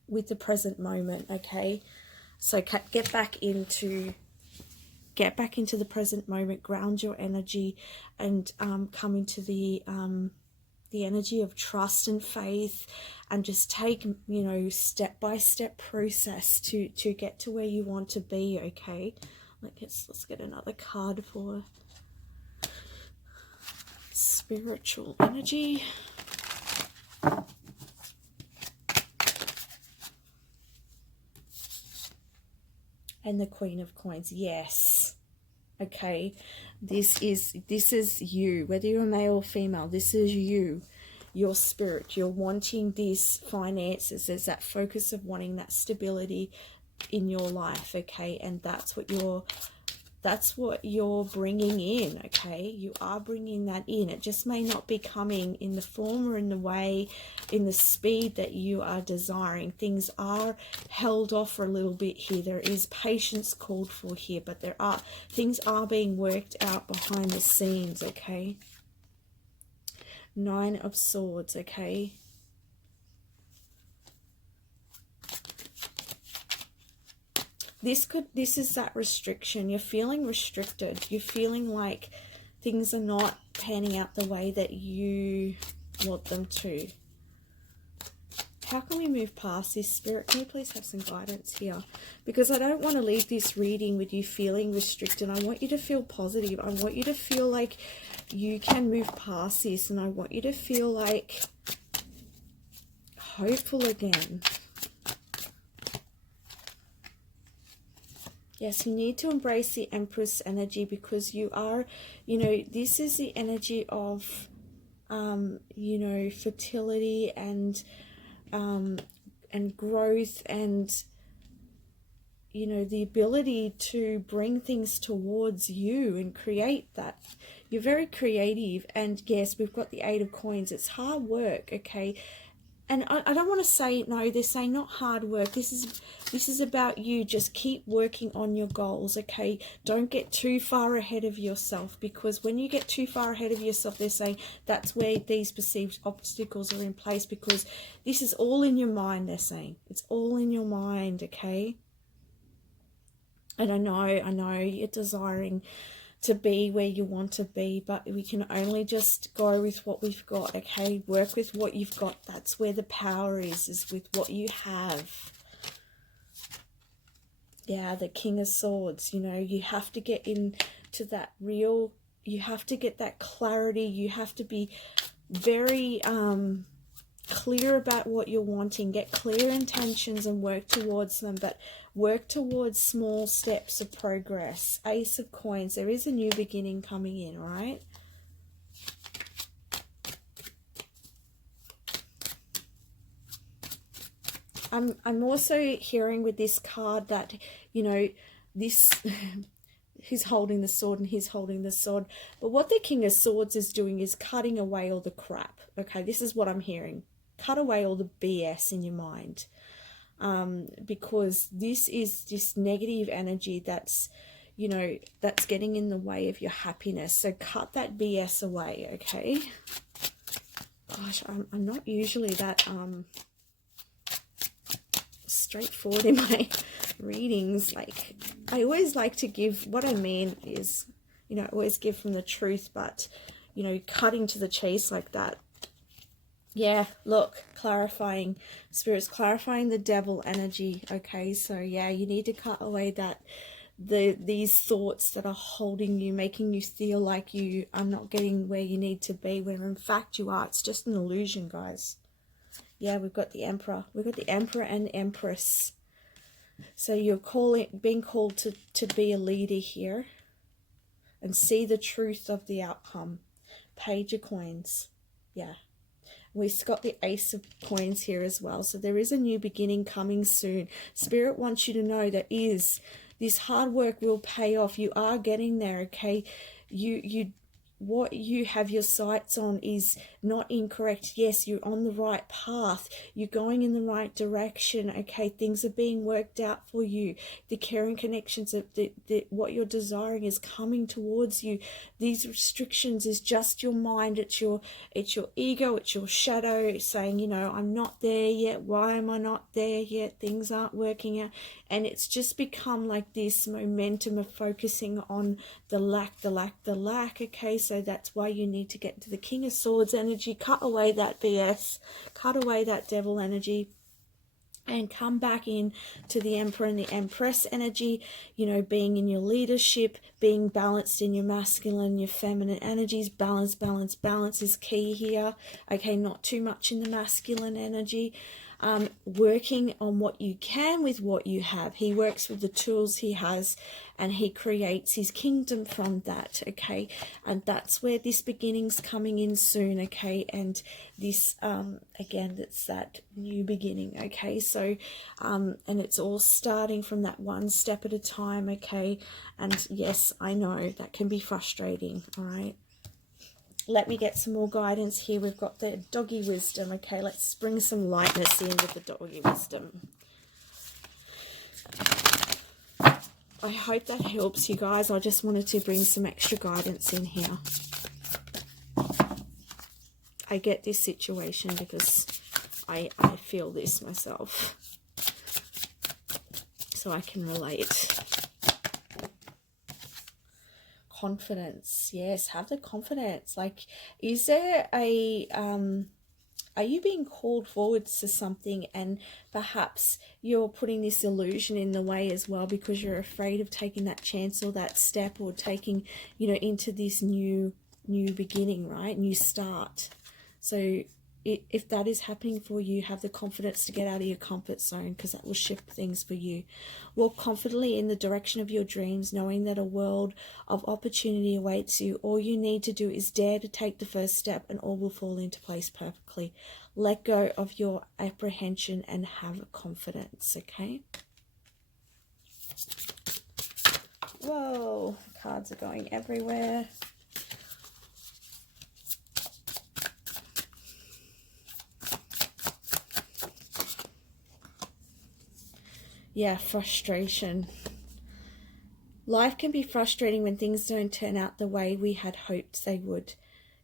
with the present moment, okay? So get back into the present moment, ground your energy, and come into the energy of trust and faith, and just take, step-by-step process to get to where you want to be, okay? Let's get another card for spiritual energy. And the Queen of Coins. Yes. Okay. This is you. Whether you're male or female, this is you. Your spirit. You're wanting these finances. There's that focus of wanting that stability in your life, okay? And that's what you're bringing in, okay? You are bringing that in. It just may not be coming in the form or in the way, in the speed that you are desiring. Things are held off for a little bit here. There is patience called for here, but things are being worked out behind the scenes, okay? 9 of Swords, okay? This is that restriction. You're feeling restricted. You're feeling like things are not panning out the way that you want them to. How can we move past this, Spirit? Can you please have some guidance here? Because I don't want to leave this reading with you feeling restricted. I want you to feel positive. I want you to feel like you can move past this. And I want you to feel like hopeful again. Yes, you need to embrace the Empress energy, because you are, this is the energy of, fertility and growth, and, the ability to bring things towards you and create that. You're very creative, and yes, we've got the 8 of Coins. It's hard work, okay? And I don't want to say, no, they're saying not hard work. This is about you. Just keep working on your goals, okay? Don't get too far ahead of yourself, because when you get too far ahead of yourself, they're saying that's where these perceived obstacles are in place, because this is all in your mind, they're saying. It's all in your mind, okay? And I know you're desiring to be where you want to be, but we can only just go with what we've got, okay? Work with what you've got. That's where the power is with what you have. Yeah, the King of Swords, you have to get into that real, you have to get that clarity. You have to be very clear about what you're wanting. Get clear intentions and work towards them, but work towards small steps of progress. Ace of Coins. There is a new beginning coming in, right? I'm also hearing with this card that, this he's holding the sword and he's holding the sword. But what the King of Swords is doing is cutting away all the crap. Okay, this is what I'm hearing. Cut away all the BS in your mind. Because this is this negative energy that's, that's getting in the way of your happiness. So cut that BS away, okay? Gosh, I'm not usually that straightforward in my readings. Like, I always like to give, what I mean is, always give from the truth, but, cutting to the chase like that. Yeah, look, clarifying, Spirit's clarifying the devil energy, okay? So, yeah, you need to cut away these thoughts that are holding you, making you feel like you are not getting where you need to be, when in fact you are. It's just an illusion, guys. Yeah, we've got the Emperor. We've got the Emperor and Empress. So you're being called to be a leader here and see the truth of the outcome. Page of Coins. Yeah. We've got the Ace of Coins here as well. So there is a new beginning coming soon. Spirit wants you to know that this hard work will pay off. You are getting there, okay? You what you have your sights on is not incorrect. Yes, you're on the right path. You're going in the right direction. Okay, things are being worked out for you. The caring connections of what you're desiring is coming towards you. These restrictions is just your mind. It's your ego. It's your shadow saying, you know, I'm not there yet. Why am I not there yet? Things aren't working out. And it's just become like this momentum of focusing on the lack, the lack, the lack. Okay, so that's why you need to get to the King of Swords energy. Cut away that BS. Cut away that devil energy. And come back in to the Emperor and the Empress energy, you know, being in your leadership, being balanced in your masculine, your feminine energies. Balance, balance, balance is key here. Okay, not too much in the masculine energy. Working on what you can with what you have. He works with the tools he has, and he creates his kingdom from that. Okay, and that's where this beginning's coming in soon. Okay, and this again, it's that new beginning. Okay, so and it's all starting from that one step at a time. Okay, and yes, I know that can be frustrating. All right, let me get some more guidance here. We've got the doggy wisdom. Okay, let's bring some lightness in with the doggy wisdom. I hope that helps you guys. I just wanted to bring some extra guidance in here. I get this situation because I feel this myself. So I can relate. Confidence. Yes, have the confidence. Like, is there a are you being called forward to something, and perhaps you're putting this illusion in the way as well because you're afraid of taking that chance or that step, or taking, you know, into this new beginning, right? New start. So if that is happening for you, have the confidence to get out of your comfort zone, because that will shift things for you. Walk confidently in the direction of your dreams, knowing that a world of opportunity awaits you. All you need to do is dare to take the first step, and all will fall into place perfectly. Let go of your apprehension and have confidence, okay? Whoa, cards are going everywhere. Yeah, frustration. Life can be frustrating when things don't turn out the way we had hoped they would.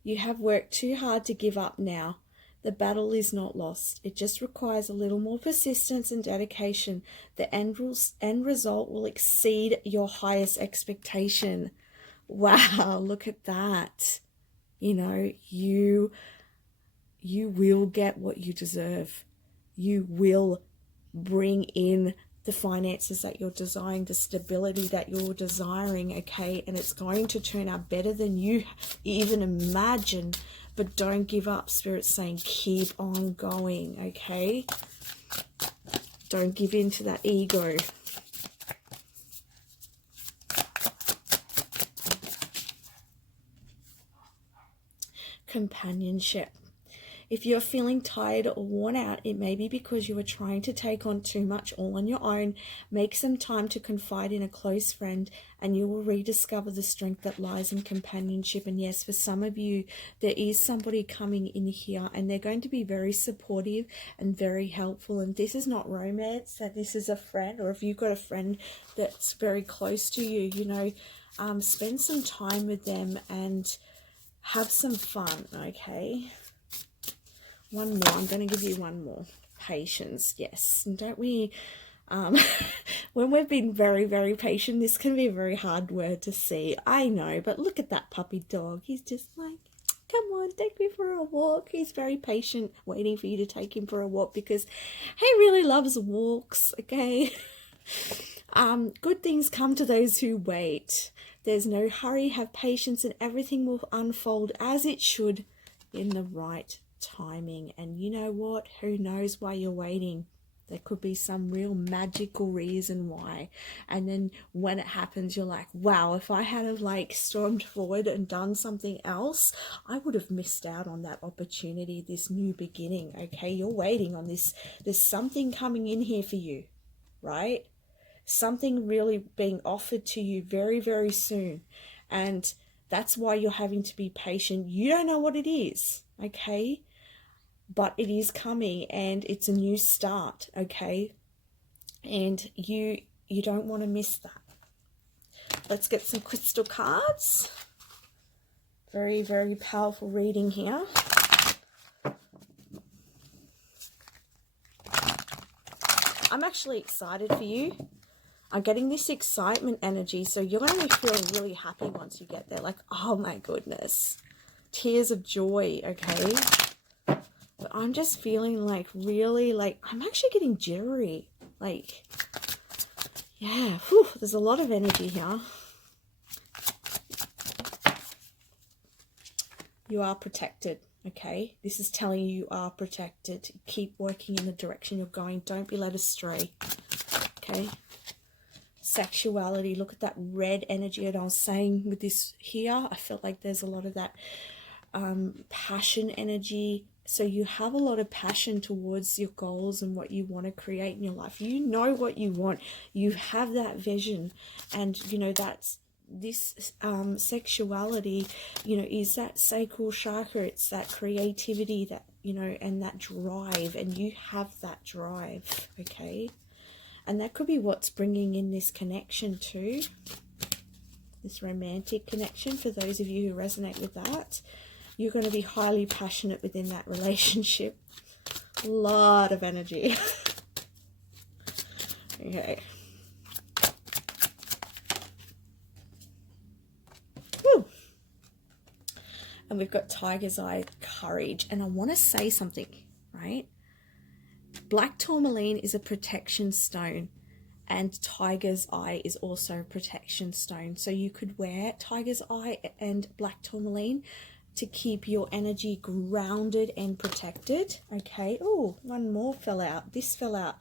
You have worked too hard to give up now. The battle is not lost. It just requires a little more persistence and dedication. The end result will exceed your highest expectation. Wow, look at that. You know, you will get what you deserve. You will bring in the finances that you're desiring, the stability that you're desiring, okay? And it's going to turn out better than you even imagine. But don't give up. Spirit's saying keep on going, okay? Don't give in to that ego. Companionship. If you're feeling tired or worn out, it may be because you are trying to take on too much all on your own. Make some time to confide in a close friend, and you will rediscover the strength that lies in companionship. And yes, for some of you, there is somebody coming in here, and they're going to be very supportive and very helpful. And this is not romance, that this is a friend, or if you've got a friend that's very close to you, you know, spend some time with them and have some fun, okay? One more. I'm going to give you one more. Patience. Yes. And don't we, when we've been very, very patient, this can be a very hard word to see. I know, but look at that puppy dog. He's just like, come on, take me for a walk. He's very patient, waiting for you to take him for a walk because he really loves walks, okay? Good things come to those who wait. There's no hurry. Have patience, and everything will unfold as it should in the right timing. And you know what? Who knows why you're waiting? There could be some real magical reason why. And then when it happens, you're like, wow, if I had have like stormed forward and done something else, I would have missed out on that opportunity, this new beginning. Okay, you're waiting on this. There's something coming in here for you, right? Something really being offered to you very, very soon. And That's why you're having to be patient. You don't know what it is, okay? But it is coming, and it's a new start, okay? And you don't want to miss that. Let's get some crystal cards. Very, very powerful reading here. I'm actually excited for you. I'm getting this excitement energy, so you're going to be feeling really happy once you get there. Like, oh my goodness. Tears of joy, okay? But I'm just feeling like really, like, I'm actually getting jittery. Like, yeah, whew, there's a lot of energy here. You are protected, okay? This is telling you are protected. Keep working in the direction you're going. Don't be led astray, okay? Sexuality, look at that red energy that I was saying with this here. I felt like there's a lot of that passion energy. So you have a lot of passion towards your goals and what you want to create in your life. You know what you want. You have that vision, and you know that's this sexuality, you know, is that sacral chakra. It's that creativity, that, you know, and that drive, and you have that drive, okay? And that could be what's bringing in this connection too, this romantic connection. For those of you who resonate with that, you're going to be highly passionate within that relationship. A lot of energy. Okay. Woo. And we've got Tiger's Eye, courage. And I want to say something, right? Black tourmaline is a protection stone, and Tiger's Eye is also a protection stone. So you could wear Tiger's Eye and black tourmaline to keep your energy grounded and protected, okay? Oh, one more fell out. This fell out.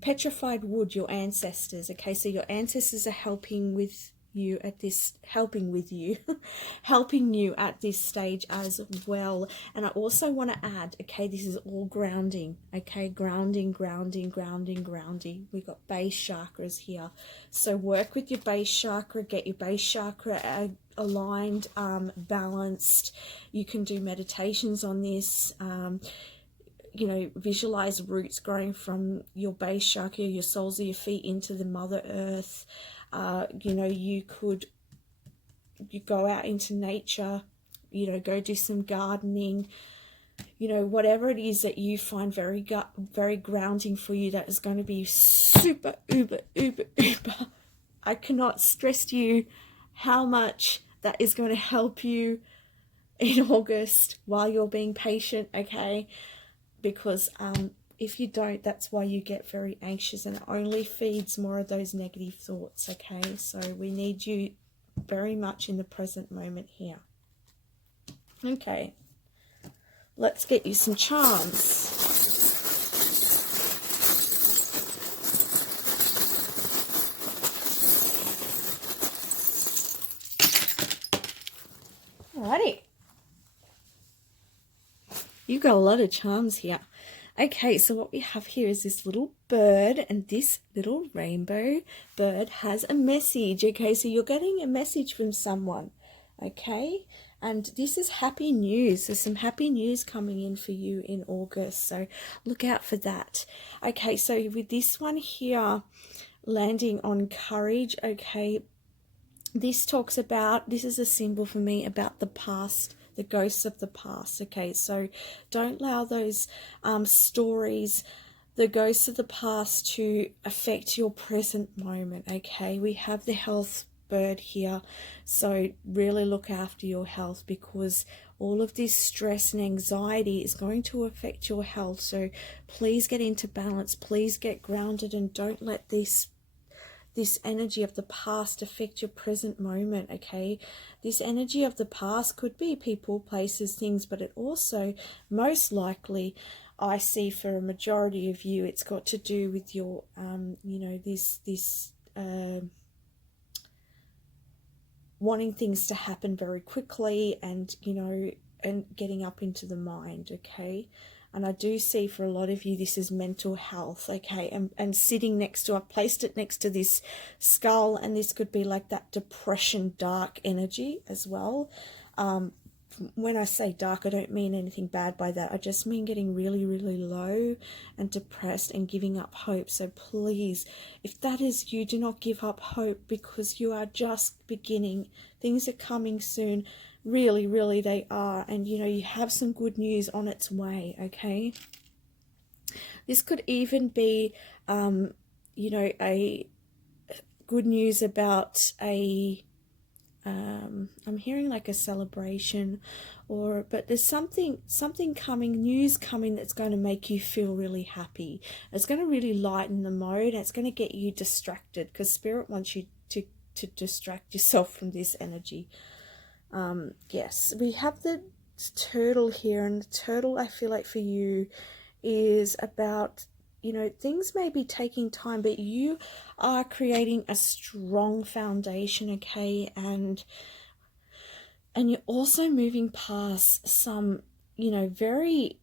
Petrified wood, your ancestors, okay? So your ancestors are helping with you at this, helping you at this stage as well. And I also want to add, okay, this is all grounding, okay? Grounding. We've got base chakras here. So work with your base chakra, get your base chakra aligned, balanced. You can do meditations on this. You know, visualize roots growing from your base chakra, your soles of your feet, into the Mother Earth. You know, you go out into nature, you know, go do some gardening, you know, whatever it is that you find very grounding for you, that is going to be super, uber. I cannot stress to you how much that is going to help you in August while you're being patient, okay? Because if you don't, that's why you get very anxious, and it only feeds more of those negative thoughts, okay? So we need you very much in the present moment here. Okay, let's get you some charms. Alrighty. You've got a lot of charms here. Okay, so what we have here is this little bird, and this little rainbow bird has a message, okay? So you're getting a message from someone, okay? And this is happy news. There's some happy news coming in for you in August, so look out for that. Okay, so with this one here, landing on courage, okay, this talks about, this is a symbol for me about the past, the ghosts of the past, okay? So don't allow those stories, the ghosts of the past, to affect your present moment, okay? We have the health bird here, so really look after your health, because all of this stress and anxiety is going to affect your health. So please get into balance, please get grounded, and don't let this energy of the past affect your present moment, okay? This energy of the past could be people, places, things, but it also, most likely, I see for a majority of you, it's got to do with your, you know, this wanting things to happen very quickly, and, you know, and getting up into the mind, okay? And I do see for a lot of you, this is mental health, okay? And sitting next to, I've placed it next to this skull, and this could be like that depression, dark energy as well. When I say dark, I don't mean anything bad by that. I just mean getting really, really low and depressed and giving up hope. So please, if that is you, do not give up hope, because you are just beginning. Things are coming soon. Really, really they are. And, you know, you have some good news on its way, okay? This could even be, you know, a good news about a... I'm hearing like a celebration, but there's something coming, news coming, that's going to make you feel really happy. It's going to really lighten the mode. It's going to get you distracted, because Spirit wants you to distract yourself from this energy. Yes, we have the turtle here, and the turtle, I feel like for you, is about, you know, things may be taking time, but you are creating a strong foundation, okay? And you're also moving past some, you know, very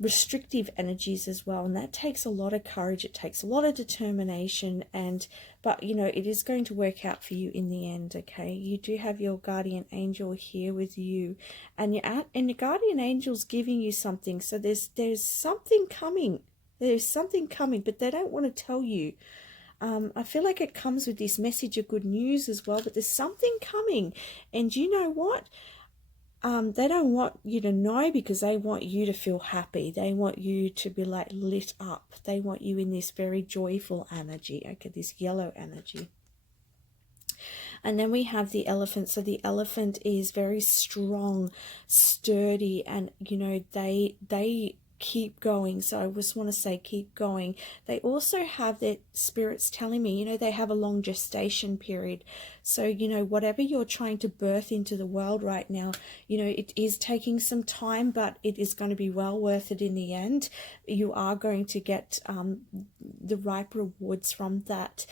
restrictive energies as well, and that takes a lot of courage. It takes a lot of determination, but you know, it is going to work out for you in the end, okay? You do have your guardian angel here with you, and your guardian angel's giving you something. So there's something coming. There's something coming, but they don't want to tell you. I feel like it comes with this message of good news as well, but there's something coming, and you know what? They don't want you to know, because they want you to feel happy. They want you to be like lit up. They want you in this very joyful energy, okay, this yellow energy. And then we have the elephant. So the elephant is very strong, sturdy, and you know, they keep going. So I just want to say keep going. They also have their spirits telling me, you know, they have a long gestation period. So, you know, whatever you're trying to birth into the world right now, you know, it is taking some time, but it is going to be well worth it in the end. You are going to get the ripe rewards from that.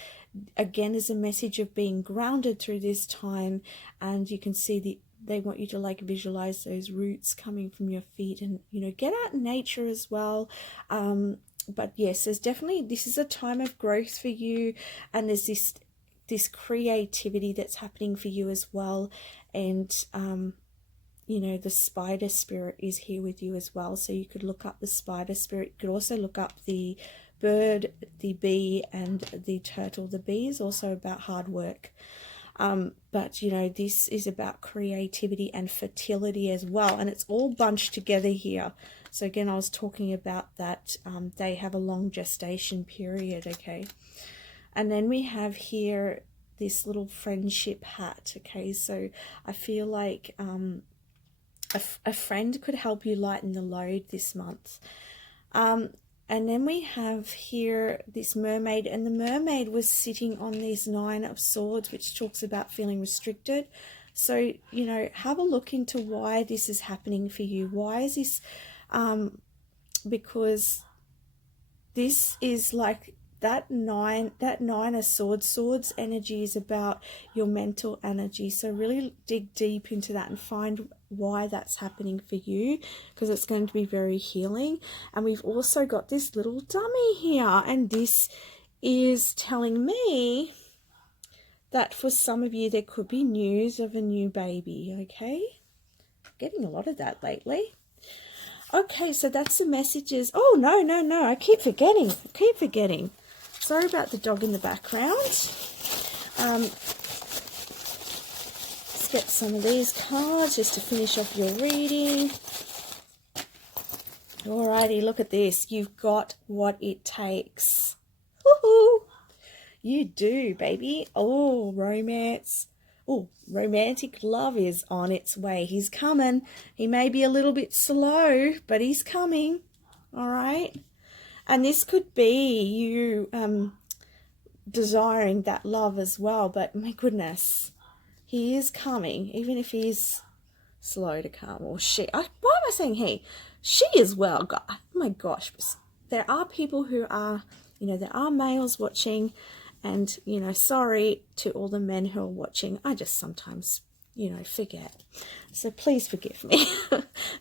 Again, is a message of being grounded through this time, and you can see they want you to like visualize those roots coming from your feet, and you know, get out in nature as well. But yes, there's definitely, this is a time of growth for you, and there's this creativity that's happening for you as well. And you know, the spider spirit is here with you as well, so you could look up the spider spirit. You could also look up the bird, the bee, and the turtle. The bee is also about hard work. But you know, this is about creativity and fertility as well, and it's all bunched together here. So again, I was talking about that they have a long gestation period, okay? And then we have here this little friendship hat, okay? So I feel like a friend could help you lighten the load this month. And then we have here this mermaid, and the mermaid was sitting on this 9 of Swords, which talks about feeling restricted. So, you know, have a look into why this is happening for you. Why is this? Because this is like that nine of Swords energy is about your mental energy. So really dig deep into that and find why that's happening for you, because it's going to be very healing. And we've also got this little dummy here, and this is telling me that for some of you there could be news of a new baby, okay? Getting a lot of that lately. Okay, so that's the messages. Oh, no, I keep forgetting. Sorry about the dog in the background. Let's get some of these cards just to finish off your reading. Alrighty, look at this. You've got what it takes. Woohoo! You do, baby. Oh, romance. Oh, romantic love is on its way. He's coming. He may be a little bit slow, but he's coming. All right. And this could be you desiring that love as well. But my goodness, he is coming, even if he's slow to come. Or she. Why am I saying he? She as well, God. Oh my gosh. There are people who are, you know, there are males watching. And, you know, sorry to all the men who are watching. I just sometimes, forget. So please forgive me.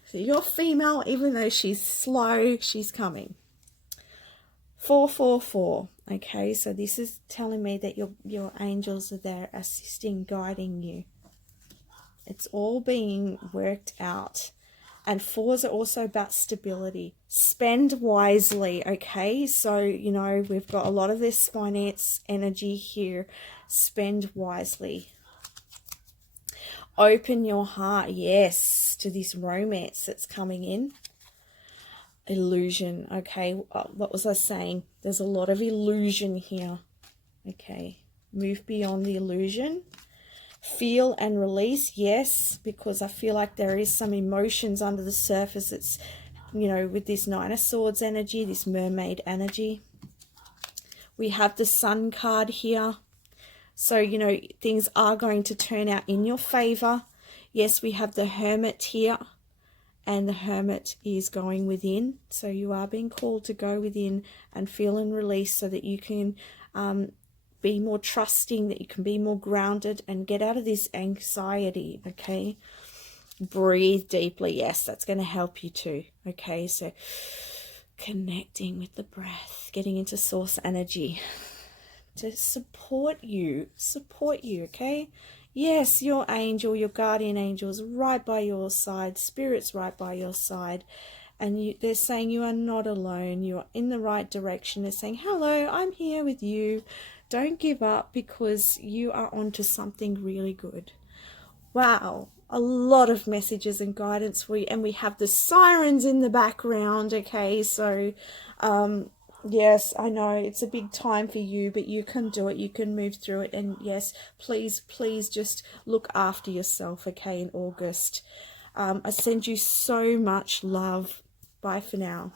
So you're female, even though she's slow, she's coming. 444. Okay, so this is telling me that your angels are there assisting, guiding you. It's all being worked out. And 4s are also about stability. Spend wisely, okay? So, we've got a lot of this finance energy here. Spend wisely. Open your heart, yes, to this romance that's coming in. Illusion, okay? What was I saying? There's a lot of illusion here. Okay, move beyond the illusion. Feel and release, yes, because I feel like there is some emotions under the surface. It's, with this Nine of Swords energy, this mermaid energy. We have the Sun card here. So, things are going to turn out in your favor. Yes, we have the Hermit here. And the Hermit is going within. So you are being called to go within and feel and release so that you can be more trusting, that you can be more grounded and get out of this anxiety, okay? Breathe deeply. Yes, that's going to help you too, okay? So connecting with the breath, getting into source energy to support you, okay? Yes, your angel, your guardian angel is right by your side, spirit's right by your side. And they're saying you are not alone. You are in the right direction. They're saying, hello, I'm here with you. Don't give up because you are onto something really good. Wow, a lot of messages and guidance for you. And we have the sirens in the background, okay? So, yes, I know it's a big time for you, but you can do it. You can move through it. And yes, please just look after yourself, okay, in August. I send you so much love. Bye for now.